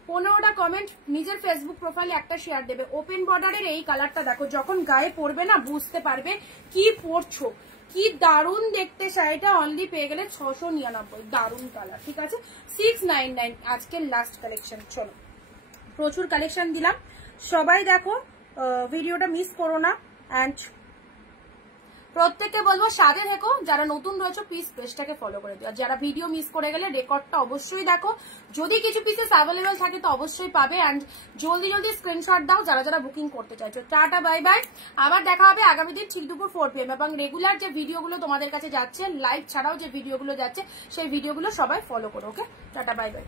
15টা কমেন্ট নিজের ফেসবুক প্রোফাইলে একটা শেয়ার দেবে। ওপেন বর্ডারের এই কালারটা দেখো, যখন গায়ে পরবে না বুঝতে পারবে কি পরছো, কি দারুণ দেখতে। শাড়িটা অনলি পেয়ে গেলে 699, দারুণ কালার, ঠিক আছে। 699 আজকের লাস্ট কালেকশন। চলো প্রচুর কালেকশন দিলাম, সবাই দেখো, ভিডিওটা মিস করো না। অ্যান্ড প্রত্যেককে বলবো সাথে থেকো, যারা নতুন রয়েছে প্লিজ পেজটাকে ফলো করে দিও। যারা ভিডিও মিস করে গেলে রেকর্ডটা অবশ্যই দেখো, যদি কিছু পিসেস অ্যাভেলেবেল থাকে তো অবশ্যই পাবে। অ্যান্ড জলদি জলদি স্ক্রিনশট দাও যারা যারা বুকিং করতে চাইছো। টাটা বাই বাই, আবার দেখা হবে আগামী দিন ঠিক দুপুর 4 PM। এবং রেগুলার যে ভিডিওগুলো তোমাদের কাছে যাচ্ছে, লাইভ ছাড়াও যে ভিডিওগুলো যাচ্ছে, সেই ভিডিওগুলো সবাই ফলো করো। ওকে টাটা বাই বাই।